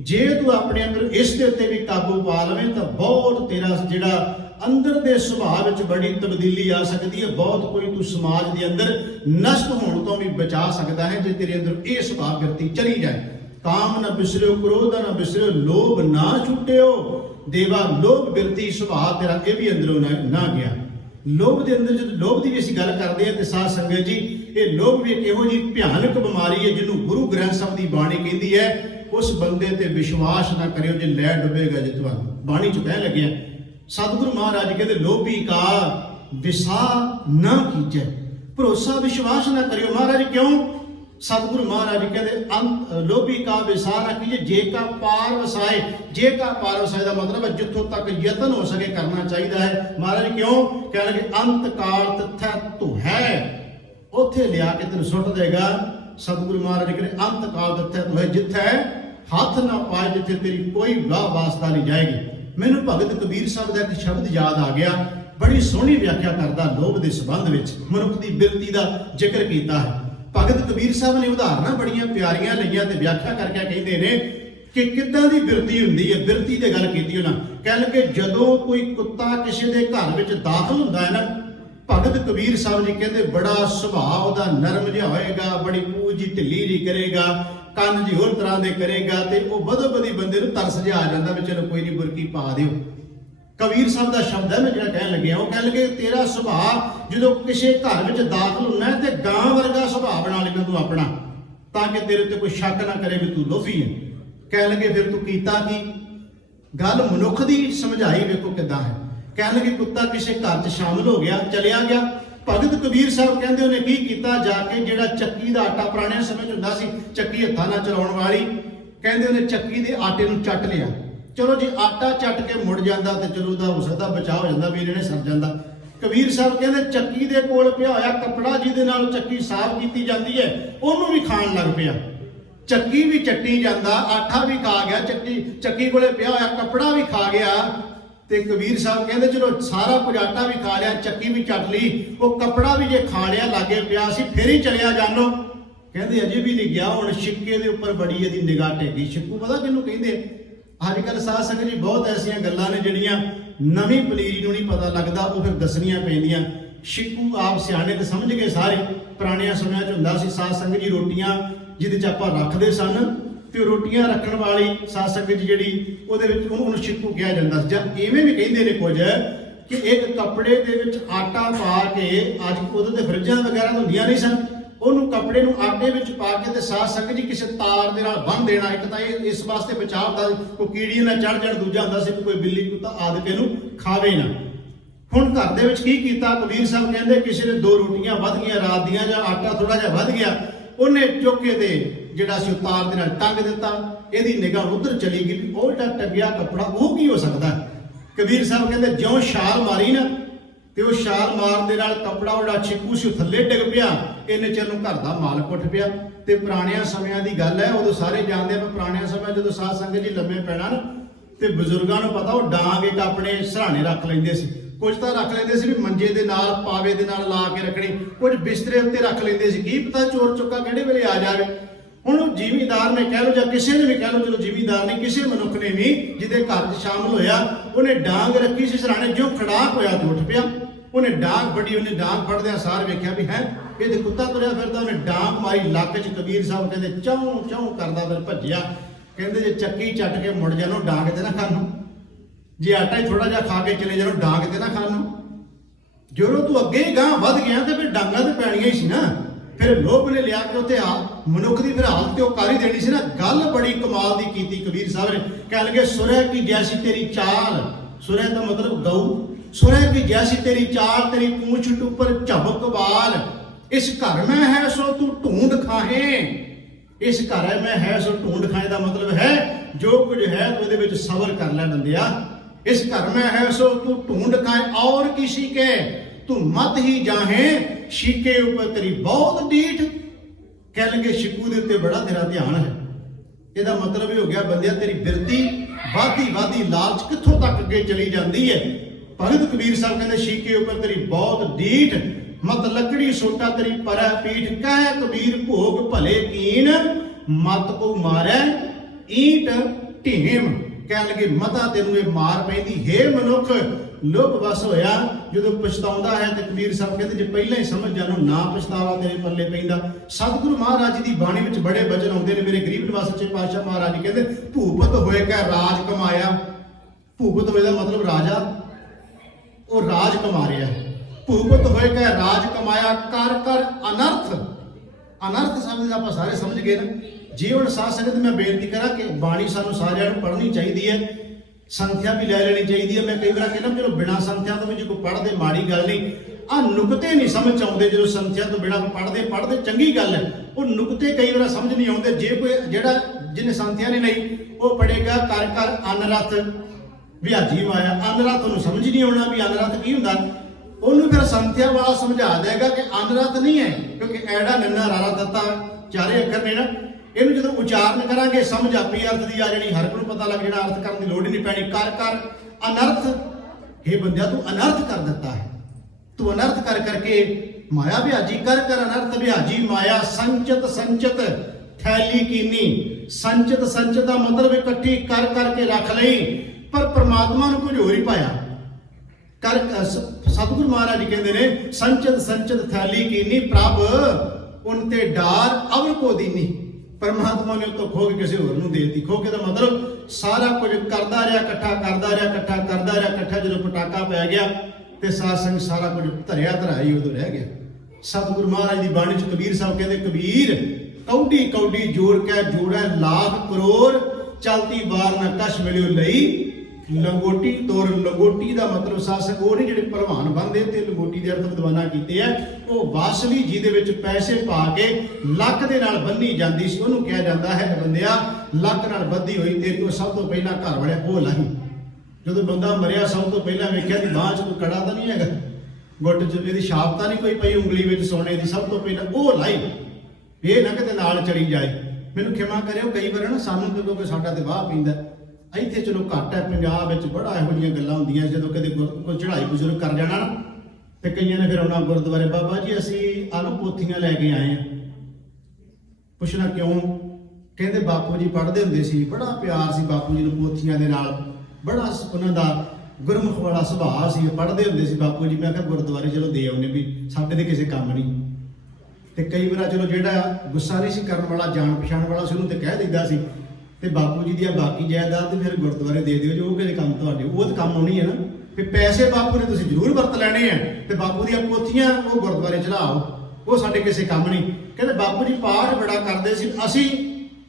ਜੇ ਤੂੰ ਆਪਣੇ ਅੰਦਰ ਇਸ ਦੇ ਉੱਤੇ ਵੀ ਕਾਬੂ ਪਾ ਲਵੇਂ ਤਾਂ ਬਹੁਤ ਤੇਰਾ ਜਿਹੜਾ ਅੰਦਰ ਦੇ ਸੁਭਾਅ ਵਿੱਚ ਬੜੀ ਤਬਦੀਲੀ ਆ ਸਕਦੀ ਹੈ। ਬਹੁਤ ਕੋਈ ਤੂੰ ਸਮਾਜ ਦੇ ਅੰਦਰ ਨਸ਼ਟ ਹੋਣ ਤੋਂ ਵੀ ਬਚਾ ਸਕਦਾ ਹੈ ਜੇ ਤੇਰੇ ਅੰਦਰ ਇਹ ਸੁਭਾਅ ਬਿਰਤੀ ਚਲੀ ਜਾਏ। ਕਾਮ ਨਾ ਬਿਸਰਿਓ, ਕ੍ਰੋਧ ਨਾ ਬਿਸਰਿਓ, ਲੋਭ ਨਾ ਛੁੱਟਿਓ। ਦੇਵਾ ਲੋਭ ਬਿਰਤੀ ਸੁਭਾਅ ਤੇਰਾ ਇਹ ਵੀ ਅੰਦਰੋਂ ਨਾ ਗਿਆ। ਲੋਭ ਦੇ ਅੰਦਰ ਜਦੋਂ ਲੋਭ ਦੀ ਵੀ ਅਸੀਂ ਗੱਲ ਕਰਦੇ ਹਾਂ ਤੇ ਸਾਧ ਸੰਗਤ ਜੀ, ਇਹ ਲੋਭ ਵੀ ਇੱਕ ਇਹੋ ਜਿਹੀ ਭਿਆਨਕ ਬਿਮਾਰੀ ਹੈ ਜਿਹਨੂੰ ਗੁਰੂ ਗ੍ਰੰਥ ਸਾਹਿਬ ਦੀ ਬਾਣੀ ਕਹਿੰਦੀ ਹੈ ਉਸ ਬੰਦੇ ਤੇ ਵਿਸ਼ਵਾਸ ਨਾ ਕਰਿਓ ਜੇ ਲੈ ਡੁੱਬੇਗਾ ਜੇ ਤੁਹਾਨੂੰ। ਬਾਣੀ ਚ ਕਹਿ ਲੱਗਿਆ ਸਤਿਗੁਰੂ ਮਹਾਰਾਜ ਕਹਿੰਦੇ ਲੋਭੀ ਕਾ ਵਿਸਾ ਨਾ ਕੀਜੈ, ਭਰੋਸਾ ਵਿਸ਼ਵਾਸ ਨਾ ਕਰਿਓ। ਮਹਾਰਾਜ ਕਿਉਂ? ਸਤਿਗੁਰੂ ਮਹਾਰਾਜ ਕਹਿੰਦੇ ਲੋਭੀ ਕਾ ਵਿਸਾ ਨਾ ਕੀਜੈ, ਜੇ ਕਾ ਪਾਰ ਵਸਾਏ। ਜੇ ਕਾ ਪਾਰ ਵਸਾਏ ਦਾ ਮਤਲਬ ਹੈ ਜਿੱਥੋਂ ਤੱਕ ਯਤਨ ਹੋ ਸਕੇ ਕਰਨਾ ਚਾਹੀਦਾ ਹੈ। ਮਹਾਰਾਜ ਕਿਉਂ ਕਹਿਣਗੇ? ਅੰਤ ਕਾਲ ਤਥੈ ਧੁ ਹੈ, ਉੱਥੇ ਲਿਆ ਕੇ ਤੈਨੂੰ ਸੁੱਟ ਦੇਗਾ। ਸਤਿਗੁਰੂ ਮਹਾਰਾਜ ਕਹਿੰਦੇ ਅੰਤ ਕਾਲ ਤਥੈ ਧੁ ਹੈ, ਜਿੱਥੇ ਹੱਥ ਨਾ ਪਾਏ, ਜਿੱਥੇ ਤੇਰੀ ਕੋਈ ਵਾਹ ਵਾਸਤਾ ਨਹੀਂ ਜਾਏਗੀ। ਮੈਨੂੰ ਭਗਤ ਕਬੀਰ ਸਾਹਿਬ ਦਾ ਇੱਕ ਸ਼ਬਦ ਯਾਦ ਆ ਗਿਆ, ਬੜੀ ਸੋਹਣੀ ਵਿਆਖਿਆ ਕਰਦਾ ਲੋਭ ਦੇ ਸੰਬੰਧ ਵਿੱਚ, ਮਨੁੱਖ ਦੀ ਬਿਰਤੀ ਦਾ ਜ਼ਿਕਰ ਕੀਤਾ ਹੈ। ਭਗਤ ਕਬੀਰ ਸਾਹਿਬ ਨੇ ਉਦਾਹਰਨਾਂ ਬੜੀਆਂ ਪਿਆਰੀਆਂ ਲਈਆਂ ਤੇ ਵਿਆਖਿਆ ਕਰਕੇ ਕਹਿੰਦੇ ਨੇ ਕਿ ਕਿੱਦਾਂ ਦੀ ਬਿਰਤੀ ਹੁੰਦੀ ਹੈ। ਬਿਰਤੀ ਦੀ ਗੱਲ ਕੀਤੀ ਉਹਨਾਂ, ਕਹਿ ਲਗੇ ਜਦੋਂ ਕੋਈ ਕੁੱਤਾ ਕਿਸੇ ਦੇ ਘਰ ਵਿੱਚ ਦਾਖਲ ਹੁੰਦਾ ਹੈ ਨਾ, ਭਗਤ ਕਬੀਰ ਸਾਹਿਬ ਜੀ ਕਹਿੰਦੇ ਬੜਾ ਸੁਭਾਅ ਉਹਦਾ ਨਰਮ ਜਿਹਾ ਹੋਏਗਾ, ਬੜੀ ਪੂਛ ਜੀ ਢਿੱਲੀ ਜੀ ਕਰੇਗਾ, ਕੰਨ ਜੀ ਹੋਰ ਤਰ੍ਹਾਂ ਦੇ ਕਰੇਗਾ, ਤੇ ਉਹ ਬਦੋ ਬਦੀ ਬੰਦੇ ਨੂੰ ਤਰਸ ਜਿਹਾ ਆ ਜਾਂਦਾ ਵੀ ਚਲੋ ਕੋਈ ਨਹੀਂ ਬੁਰਕੀ ਪਾ ਦਿਓ। ਕਬੀਰ ਸਾਹਿਬ ਦਾ ਸ਼ਬਦ ਹੈ ਮੈਂ ਜਿਹੜਾ ਕਹਿਣ ਲੱਗਿਆ, ਉਹ ਕਹਿ ਲਗੇ ਤੇਰਾ ਸੁਭਾਅ ਜਦੋਂ ਕਿਸੇ ਘਰ ਵਿੱਚ ਦਾਖਲ ਹੁੰਦਾ ਤੇ ਗਾਂ ਵਰਗਾ ਸੁਭਾਅ ਬਣਾ ਲੈਂਦਾ ਤੂੰ ਆਪਣਾ, ਤਾਂ ਕਿ ਤੇਰੇ ਉੱਤੇ ਕੋਈ ਸ਼ੱਕ ਨਾ ਕਰੇ ਵੀ ਤੂੰ ਲੋਭੀ ਹੈ। ਕਹਿ ਲਗੇ ਫਿਰ ਤੂੰ ਕੀਤਾ ਕੀ? ਗੱਲ ਮਨੁੱਖ ਦੀ ਸਮਝਾਈ ਵੇਖੋ ਕਿੱਦਾਂ ਹੈ। ਕਹਿ ਲਗੇ ਕੁੱਤਾ ਕਿਸੇ ਘਰ 'ਚ ਸ਼ਾਮਲ ਹੋ ਗਿਆ, ਚਲਿਆ ਗਿਆ। ਭਗਤ ਕਬੀਰ ਸਾਹਿਬ ਕਹਿੰਦੇ ਉਹਨੇ ਕੀ ਕੀਤਾ? ਜਾ ਕੇ ਜਿਹੜਾ ਚੱਕੀ ਦਾ ਆਟਾ ਪੁਰਾਣੇ ਸਮੇਂ 'ਚ ਹੁੰਦਾ ਸੀ, ਚੱਕੀ ਹੱਥਾਂ ਨਾਲ ਚਲਾਉਣ ਵਾਲੀ, ਕਹਿੰਦੇ ਉਹਨੇ ਚੱਕੀ ਦੇ ਆਟੇ ਨੂੰ ਚੱਟ ਲਿਆ। ਚਲੋ ਜੇ ਆਟਾ ਚੱਟ ਕੇ ਮੁੜ ਜਾਂਦਾ ਤੇ ਚਲੋ ਉਹਦਾ ਹੋ ਸਕਦਾ ਬਚਾਅ ਹੋ ਜਾਂਦਾ, ਵੀ ਇਹਨੇ ਸਰ ਜਾਂਦਾ। ਕਬੀਰ ਸਾਹਿਬ ਕਹਿੰਦੇ ਚੱਕੀ ਦੇ ਕੋਲ ਪਿਆ ਹੋਇਆ ਕੱਪੜਾ ਜਿਹਦੇ ਨਾਲ ਚੱਕੀ ਸਾਫ਼ ਕੀਤੀ ਜਾਂਦੀ ਹੈ, ਉਹਨੂੰ ਵੀ ਖਾਣ ਲੱਗ ਪਿਆ। ਚੱਕੀ ਵੀ ਚੱਟੀ ਜਾਂਦਾ, ਆਟਾ ਵੀ ਖਾ ਗਿਆ, ਚੱਕੀ ਕੋਲੇ ਪਿਆ ਹੋਇਆ ਕੱਪੜਾ ਵੀ ਖਾ ਗਿਆ। ਤੇ ਕਬੀਰ ਸਾਹਿਬ ਕਹਿੰਦੇ ਚਲੋ ਸਾਰਾ ਕੁਝ ਆਟਾ ਵੀ ਖਾ ਲਿਆ, ਚੱਕੀ ਵੀ ਚੱਟ ਲਈ, ਉਹ ਕੱਪੜਾ ਵੀ ਜੇ ਖਾ ਲਿਆ ਲਾਗੇ ਪਿਆ ਸੀ, ਫਿਰ ਹੀ ਚਲਿਆ ਜਾਨੋ। ਕਹਿੰਦੇ ਅਜੇ ਵੀ ਨਹੀਂ ਗਿਆ, ਹੁਣ ਛਿੱਕੇ ਦੇ ਉੱਪਰ ਬੜੀ ਇਹਦੀ ਨਿਗਾਹ ਟੇਕੀ। ਛਿੱਕੂ ਪਤਾ ਕਿਹਨੂੰ ਕਹਿੰਦੇ? ਅੱਜ ਕੱਲ੍ਹ ਸਾਧ ਸੰਗਤ ਜੀ ਬਹੁਤ ਐਸੀਆਂ ਗੱਲਾਂ ਨੇ ਜਿਹੜੀਆਂ ਨਵੀਂ ਪਨੀਰੀ ਨੂੰ ਨਹੀਂ ਪਤਾ ਲੱਗਦਾ, ਉਹ ਫਿਰ ਦੱਸਣੀਆਂ ਪੈਂਦੀਆਂ। ਛਿੱਕੂ ਆਪ ਸਿਆਣੇ ਤੇ ਸਮਝ ਗਏ ਸਾਰੇ। ਪੁਰਾਣਿਆਂ ਸਮਿਆਂ 'ਚ ਹੁੰਦਾ ਸੀ ਸਾਧ ਸੰਗਤ ਜੀ ਰੋਟੀਆਂ ਜਿਹਦੇ 'ਚ ਆਪਾਂ ਰੱਖਦੇ ਸਨ, ਤੇ ਰੋਟੀਆਂ ਰੱਖਣ ਵਾਲੀ ਸਾਧ ਸੰਗਤ ਜਿਹੜੀ ਉਹਦੇ ਵਿੱਚ ਉਹਨੂੰ ਛਿੱਕੂ ਕਿਹਾ ਜਾਂਦਾ ਸੀ। ਜਾਂ ਇਵੇਂ ਵੀ ਕਹਿੰਦੇ ਨੇ ਕੁਝ ਕਿ ਇੱਕ ਕੱਪੜੇ ਦੇ ਵਿੱਚ ਆਟਾ ਪਾ ਕੇ, ਅੱਜ ਉਦੋਂ ਤੇ ਫਰਿੱਜਾਂ ਵਗੈਰਾ ਹੁੰਦੀਆਂ ਨਹੀਂ ਸਨ, ਉਹਨੂੰ ਕੱਪੜੇ ਨੂੰ ਆਟੇ ਵਿੱਚ ਪਾ ਕੇ ਤੇ ਸਾਧ ਸੰਗਤ ਜੀ ਕਿਸੇ ਤਾਰ ਦੇ ਨਾਲ ਬੰਨ੍ਹ ਦੇਣਾ। ਇੱਕ ਤਾਂ ਇਹ ਇਸ ਵਾਸਤੇ ਬਚਾਅ ਹੁੰਦਾ, ਕੋਈ ਕੀੜੀ ਨਾ ਚੜ ਜਾਣ, ਦੂਜਾ ਹੁੰਦਾ ਸੀ ਕੋਈ ਬਿੱਲੀ ਕੁੱਤਾ ਆਦਿ ਨੂੰ ਖਾਵੇ ਨਾ। ਹੁਣ ਘਰ ਦੇ ਵਿੱਚ ਕੀ ਕੀਤਾ, ਕਬੀਰ ਸਾਹਿਬ ਕਹਿੰਦੇ ਕਿਸੇ ਨੇ 2 ਰੋਟੀਆਂ ਵੱਧ ਗਈਆਂ ਰਾਤ ਦੀਆਂ, ਜਾਂ ਆਟਾ ਥੋੜਾ ਜਿਹਾ ਵੱਧ ਗਿਆ, ਉਹਨੇ ਚੁੱਕ ਕੇ ਤੇ ਜਿਹੜਾ ਸੀ ਤਾਰ ਦੇ ਨਾਲ ਟੰਗ ਦਿੱਤਾ। ਇਹਦੀ ਨਿਗਾਹ ਉਧਰ ਚਲੀ ਗਈ ਵੀ ਉਲਟਾ ਟੰਗਿਆ ਕੱਪੜਾ ਉਹ ਕੀ ਹੋ ਸਕਦਾ। ਕਬੀਰ ਸਾਹਿਬ ਕਹਿੰਦੇ ਜਿਉਂ ਛਾਲ ਮਾਰੀ ਨਾ, ਤੇ ਉਹ ਛਾਲ ਮਾਰਨ ਦੇ ਨਾਲ ਕੱਪੜਾ ਉਹਦਾ ਛਿੱਕੂ ਸੀ ਥੱਲੇ ਡਿੱਗ ਪਿਆ। ਇੰਨੇ ਚਿਰ ਨੂੰ ਘਰ ਦਾ ਮਾਲਕ ਉੱਠ ਪਿਆ। ਤੇ ਪੁਰਾਣਿਆਂ ਸਮਿਆਂ ਦੀ ਗੱਲ ਹੈ, ਉਦੋਂ ਸਾਰੇ ਜਾਣਦੇ ਆ, ਪੁਰਾਣਿਆਂ ਸਮਿਆਂ ਜਦੋਂ ਸਾਧ ਸੰਗਤ ਜੀ ਲੰਮੇ ਪੈਣਾ ਨਾ, ਤੇ ਬਜ਼ੁਰਗਾਂ ਨੂੰ ਪਤਾ ਉਹ ਡਾਂਗ ਇੱਕ ਆਪਣੇ ਸਰਾਣੇ ਰੱਖ ਲੈਂਦੇ ਸੀ। ਕੁਝ ਤਾਂ ਰੱਖ ਲੈਂਦੇ ਸੀ ਵੀ ਮੰਜੇ ਦੇ ਨਾਲ, ਪਾਵੇ ਦੇ ਨਾਲ ਲਾ ਕੇ ਰੱਖਣੀ, ਕੁਝ ਬਿਸਤਰੇ ਉੱਤੇ ਰੱਖ ਲੈਂਦੇ ਸੀ, ਕੀ ਪਤਾ ਚੋਰ ਚੁੱਕਾ ਕਿਹੜੇ ਵੇਲੇ ਆ ਜਾਵੇ। ਹੁਣ ਜ਼ਿਮੀਂਦਾਰ ਨੇ ਕਹਿ ਲਓ ਜਾਂ ਕਿਸੇ ਨੇ ਵੀ ਕਹਿ ਲਓ, ਚਲੋ ਜ਼ਿਮੀਂਦਾਰ ਨਹੀਂ, ਕਿਸੇ ਮਨੁੱਖ ਨੇ ਵੀ ਜਿਹਦੇ ਘਰ 'ਚ ਸ਼ਾਮਲ ਹੋਇਆ, ਉਹਨੇ ਡਾਂਗ ਰੱਖੀ ਸੀ ਸਰਾਣੇ, ਜੋ ਖੜਾਕ ਹੋਇਆ ਤੇ ਉੱਠ ਪਿਆ। ਉਹਨੇ ਡਾਂਗ ਫੜੀ, ਉਹਨੇ ਡਾਂਗ ਫੜਦਿਆਂ ਸਾਰ ਵੇਖਿਆ ਵੀ ਹੈ ਇਹ ਤੇ ਕੁੱਤਾ ਤੁਰਿਆ ਫਿਰਦਾ। ਉਹਨੇ ਡਾਂਗ ਮਾਰੀ ਲੱਕ 'ਚ, ਕਬੀਰ ਸਾਹਿਬ ਕਹਿੰਦੇ ਚੌਂ ਚੌਂ ਕਰਦਾ ਫਿਰ ਭੱਜਿਆ। ਕਹਿੰਦੇ ਜੇ ਚੱਕੀ ਚੱਟ ਕੇ ਮੁੜ ਜਾਣੋ, ਡਾਂਗ ਤੇ ਨਾ ਖਾਣੋ, ਜੇ ਆਟਾ ਹੀ ਥੋੜਾ ਜਿਹਾ ਖਾ ਕੇ ਚਲੇ ਜਾਣੋ, ਡਾਂਗ ਤੇ ਨਾ ਖਾਣੋ। ਜਦੋਂ ਤੂੰ ਅੱਗੇ ਹੀ ਗਾਂ ਵੱਧ ਗਿਆ ਤੇ ਫਿਰ ਡਾਂਗਾਂ ਤੇ ਪੈਣੀਆਂ ਹੀ ਸੀ ਨਾ। ਫਿਰ ਲੋਭ ਨੇ ਲਿਆ ਕੇ ਉੱਥੇ ਮਨੁੱਖ ਦੀ ਫਿਰ ਹਾਲਤ ਤੇ ਉਹ ਕਰ ਹੀ ਦੇਣੀ ਸੀ ਨਾ। ਗੱਲ ਬੜੀ ਕਮਾਲ ਦੀ ਕੀਤੀ ਕਬੀਰ ਸਾਹਿਬ ਨੇ, ਕਹਿਣ ਲੱਗੇ ਸੁਰੈ ਕੀ ਜੈਸੀ ਤੇਰੀ ਚਾਲ, ਸੁਰੈ ਦਾ ਮਤਲਬ ਗਊ, ਸੁਰੈ ਕੀ ਜੈਸੀ ਤੇਰੀ ਚਾਲ, ਤੇਰੀ ਪੂੰਛ ਉੱਪਰ ਝਬਕ ਬਾਲ, ਇਸ ਘਰ ਮੈਂ ਹੈ ਸੋ ਤੂੰ ਢੂੰਡ ਖਾਹੇ। ਇਸ ਘਰ ਮੈਂ ਹੈ ਸੋ ਢੂੰਡ ਖਾਏ ਦਾ ਮਤਲਬ ਹੈ ਜੋ ਕੁਝ ਹੈ ਤੂੰ ਇਹਦੇ ਵਿੱਚ ਸਬਰ ਕਰ ਲੈ ਬੰਦਿਆ। इस घर में है सो तू ढूंढ खाए और किसी के तू मत ही जाहे, शीके ऊपर तेरी बहुत डीठ। कह लगे शिकू दे उत्ते बड़ा तेरा ध्यान है। ਇਹਦਾ मतलब ये हो गया बंदिया तेरी बिरती वादी वादी लालच कित्थों तक अगे चली जाती है। भगत कबीर साहब कहते शीके ऊपर तेरी बहुत डीठ, मत लकड़ी सोटा तेरी पर पीठ। कह कबीर भोग भले कीन, मत को मारै ईट ढीम। ਕਹਿਣ ਲੱਗੇ ਮਤਾ ਤੈਨੂੰ ਇਹ ਮਾਰ ਪੈਂਦੀ। ਹੇ ਮਨੁੱਖ ਲੋਭ ਵਸ ਹੋਇਆ ਜਦੋਂ ਪਛਤਾਉਂਦਾ ਹੈ ਤੇ ਕਬੀਰ ਸਾਹਿਬ ਕਹਿੰਦੇ ਜੇ ਪਹਿਲਾਂ ਹੀ ਸਮਝ ਜਾਣੋ ਨਾ ਪਛਤਾਵਾ ਤੇਰੇ ਪੱਲੇ ਪੈਂਦਾ। ਸਤਿਗੁਰੂ ਮਹਾਰਾਜ ਜੀ ਦੀ ਬਾਣੀ ਵਿੱਚ ਬੜੇ ਬਚਨ ਆਉਂਦੇ ਨੇ। ਮੇਰੇ ਗਰੀਬ ਨਿਵਾਸ ਸੱਚੇ ਪਾਤਸ਼ਾਹ ਮਹਾਰਾਜ ਜੀ ਕਹਿੰਦੇ ਭੂਪਤ ਹੋਏ ਕੈ ਰਾਜ ਕਮਾਇਆ। ਭੂਪਤ ਹੋਏ ਦਾ ਮਤਲਬ ਰਾਜਾ, ਉਹ ਰਾਜ ਕਮਾ ਰਿਹਾ। ਭੂਪਤ ਹੋਏ ਕੈ ਰਾਜ ਕਮਾਇਆ, ਕਰ ਕਰ ਅਨਰਥ। ਅਨਰਥ ਸ਼ਬਦ ਆਪਾਂ ਸਾਰੇ ਸਮਝ ਗਏ ਨਾ। ਜੀਵਨ ਸਾਧ ਸੰਗਤ ਮੈਂ ਬੇਨਤੀ ਕਰਾਂ ਕਿ ਬਾਣੀ ਸਾਨੂੰ ਸਾਰਿਆਂ ਨੂੰ ਪੜ੍ਹਨੀ ਚਾਹੀਦੀ ਹੈ, ਸੰਥਿਆ ਵੀ ਲੈ ਲੈਣੀ ਚਾਹੀਦੀ ਹੈ। ਮੈਂ ਕਈ ਵਾਰ ਕਹਿੰਦਾ ਚਲੋ ਬਿਨਾਂ ਸੰਥਿਆ ਤੋਂ ਵੀ ਜੇ ਕੋਈ ਪੜ੍ਹਦੇ ਮਾੜੀ ਗੱਲ ਨਹੀਂ। ਆਹ ਨੁਕਤੇ ਨਹੀਂ ਸਮਝ ਆਉਂਦੇ ਜਦੋਂ ਸੰਥਿਆ ਤੋਂ ਬਿਨਾਂ ਪੜ੍ਹਦੇ ਚੰਗੀ ਗੱਲ ਹੈ। ਉਹ ਨੁਕਤੇ ਕਈ ਵਾਰ ਸਮਝ ਨਹੀਂ ਆਉਂਦੇ। ਜੇ ਕੋਈ ਜਿਹੜਾ ਜਿਹਨੇ ਸੰਥਿਆ ਨੇ ਨਹੀਂ ਉਹ ਪੜ੍ਹੇਗਾ ਕਰ ਕਰ ਅਨਰਥ ਵਿਆਜੀ ਮਾਇਆ। ਅਨਰਥ ਉਹਨੂੰ ਸਮਝ ਨਹੀਂ ਆਉਣਾ ਵੀ ਅਨਰਥ ਕੀ ਹੁੰਦਾ। ਉਹਨੂੰ ਫਿਰ ਸੰਥਿਆ ਵਾਲਾ ਸਮਝਾ ਦੇਗਾ ਕਿ ਅਨਰਥ ਨਹੀਂ ਹੈ, ਕਿਉਂਕਿ ਐੜਾ ਨੰਨਾ ਰਾਰਾ ਤੱਤਾ ਚਾਰੇ ਅੱਖਰ ਨੇ ਨਾ। ਇਹਨੂੰ ਜਦੋਂ ਉਚਾਰਨ ਕਰਾਂਗੇ ਸਮਝ ਆਪੀ ਅਰਥ ਦੀ ਆ ਜਾਣੀ, ਹਰ ਇੱਕ ਨੂੰ ਪਤਾ ਲੱਗ ਜਾਣਾ, ਅਰਥ ਕਰਨ ਦੀ ਲੋੜ ਹੀ ਨਹੀਂ ਪੈਣੀ। ਕਰ ਕਰ ਅਨਰਥ, हे ਬੰਦਿਆ ਤੂੰ ਅਨਰਥ ਕਰ ਦਿੱਤਾ ਹੈ। ਤੂੰ ਅਨਰਥ ਕਰ ਕਰਕੇ ਮਾਇਆ ਵਿਆਜੀ, ਕਰ ਕਰ ਅਨਰਥ ਵਿਆਜੀ ਮਾਇਆ। ਸੰਚਿਤ ਸੰਚਿਤ ਥੈਲੀ ਕੀਨੀ। ਸੰਚਿਤ ਸੰਚਿਤ ਦਾ ਮਤਲਬ ਇਕੱਠੀ ਕਰ ਕਰਕੇ ਰੱਖ ਲਈ, ਪਰ ਪ੍ਰਮਾਤਮਾ ਨੂੰ ਕੁਝ ਹੋਰ ਹੀ ਪਾਇਆ। ਕਰ ਸਤਿਗੁਰੂ ਮਹਾਰਾਜ ਜੀ ਕਹਿੰਦੇ ਨੇ ਸੰਚਿਤ ਸੰਚਿਤ ਥੈਲੀ ਕੀਨੀ, ਪ੍ਰਭ ਉਨ ਤੇ ਡਾਰ ਅਵਰ ਕੋ ਦੀਨੀ। परमात्मा ने तो खो के किसी होर नूं देती। खो के तो मतलब सारा कुछ करदा रहा इकट्ठा, करदा रहा इकट्ठा, करदा रहा इकट्ठा। जो पटाका पै गया तो साध संग सारा कुछ धरिया धराई उदों रह गया। सतगुरु महाराज की बाणी च कबीर साहब कहते कबीर कौडी कौडी जोड़ के जोड़ा लाख करोड़, चलती बार न कश मिलियो लई लंगोटी तोर। लंगोटी का मतलब साध संग वो नहीं जिहड़े भलवान बनते ते लंगोटी के अर्थ विद्वाना कीते है। वो वासली जिहदे विच पैसे पा के लक दे नाल बन्नी जाती सी, उहनूं कहा जाता है बंदिया लक नाल बद्धी होई तेरी वो सब तो पहला घर वाले वो लाही। जदों बंदा मरिया सब तो पहला वेख्या दी बांह च कोई कड़ा तो नहीं हैगा, गुट च इहदी छाप तां नहीं कोई पई उंगली विच सोने दी, सब तो पहला वो लाई। ये ना किते नाल चली जाए। मैनूं खिमा करिओ कई वार ना सानूं क्योंकि साडा ते वाह पींदा ਇੱਥੇ ਚਲੋ ਘੱਟ ਹੈ। ਪੰਜਾਬ ਵਿੱਚ ਬੜਾ ਇਹੋ ਜਿਹੀਆਂ ਗੱਲਾਂ ਹੁੰਦੀਆਂ ਜਦੋਂ ਕਦੇ ਕੋਈ ਚੜ੍ਹਾਈ ਬਜ਼ੁਰਗ ਕਰ ਜਾਣਾ ਨਾ ਤੇ ਕਈਆਂ ਨੇ ਫਿਰ ਆਉਣਾ ਗੁਰਦੁਆਰੇ, ਬਾਬਾ ਜੀ ਅਸੀਂ ਆਹ ਪੋਥੀਆਂ ਲੈ ਕੇ ਆਏ ਆ। ਪੁੱਛਣਾ ਕਿਉਂ? ਕਹਿੰਦੇ ਬਾਪੂ ਜੀ ਪੜ੍ਹਦੇ ਹੁੰਦੇ ਸੀ, ਬੜਾ ਪਿਆਰ ਸੀ ਬਾਪੂ ਜੀ ਨੂੰ ਪੋਥੀਆਂ ਦੇ ਨਾਲ, ਬੜਾ ਉਹਨਾਂ ਦਾ ਗੁਰਮੁਖ ਵਾਲਾ ਸੁਭਾਅ ਸੀ, ਪੜ੍ਹਦੇ ਹੁੰਦੇ ਸੀ ਬਾਪੂ ਜੀ। ਮੈਂ ਕਿਹਾ ਗੁਰਦੁਆਰੇ ਚਲੋ ਦੇ ਆਉਨੇ ਵੀ ਸਾਡੇ ਦੇ ਕਿਸੇ ਕੰਮ ਨਹੀਂ। ਤੇ ਕਈ ਵਾਰ ਚਲੋ ਜਿਹੜਾ ਗੁੱਸਾ ਨਹੀਂ ਸੀ ਕਰਨ ਵਾਲਾ, ਜਾਣ ਪਛਾਣ ਵਾਲਾ ਸੀ, ਉਹਨੂੰ ਤੇ ਕਹਿ ਦਿੰਦਾ ਸੀ ਤੇ ਬਾਪੂ ਜੀ ਦੀਆਂ ਬਾਕੀ ਜਾਇਦਾਦ ਤੇ ਫਿਰ ਗੁਰਦੁਆਰੇ ਦੇ ਦਿਓ, ਜੋ ਕਿਹੜੇ ਕੰਮ ਤੁਹਾਡੇ ਉਹ ਤਾਂ ਕੰਮ ਆਉਣੀ ਹੈ ਨਾ। ਫਿਰ ਪੈਸੇ ਬਾਪੂ ਨੇ ਤੁਸੀਂ ਜ਼ਰੂਰ ਵਰਤ ਲੈਣੇ ਆ, ਤੇ ਬਾਪੂ ਦੀਆਂ ਪੋਥੀਆਂ ਉਹ ਗੁਰਦੁਆਰੇ ਚੜਾਓ, ਉਹ ਸਾਡੇ ਕਿਸੇ ਕੰਮ ਨਹੀਂ। ਕਹਿੰਦੇ ਬਾਪੂ ਜੀ ਪਾਠ ਬੜਾ ਕਰਦੇ ਸੀ, ਅਸੀਂ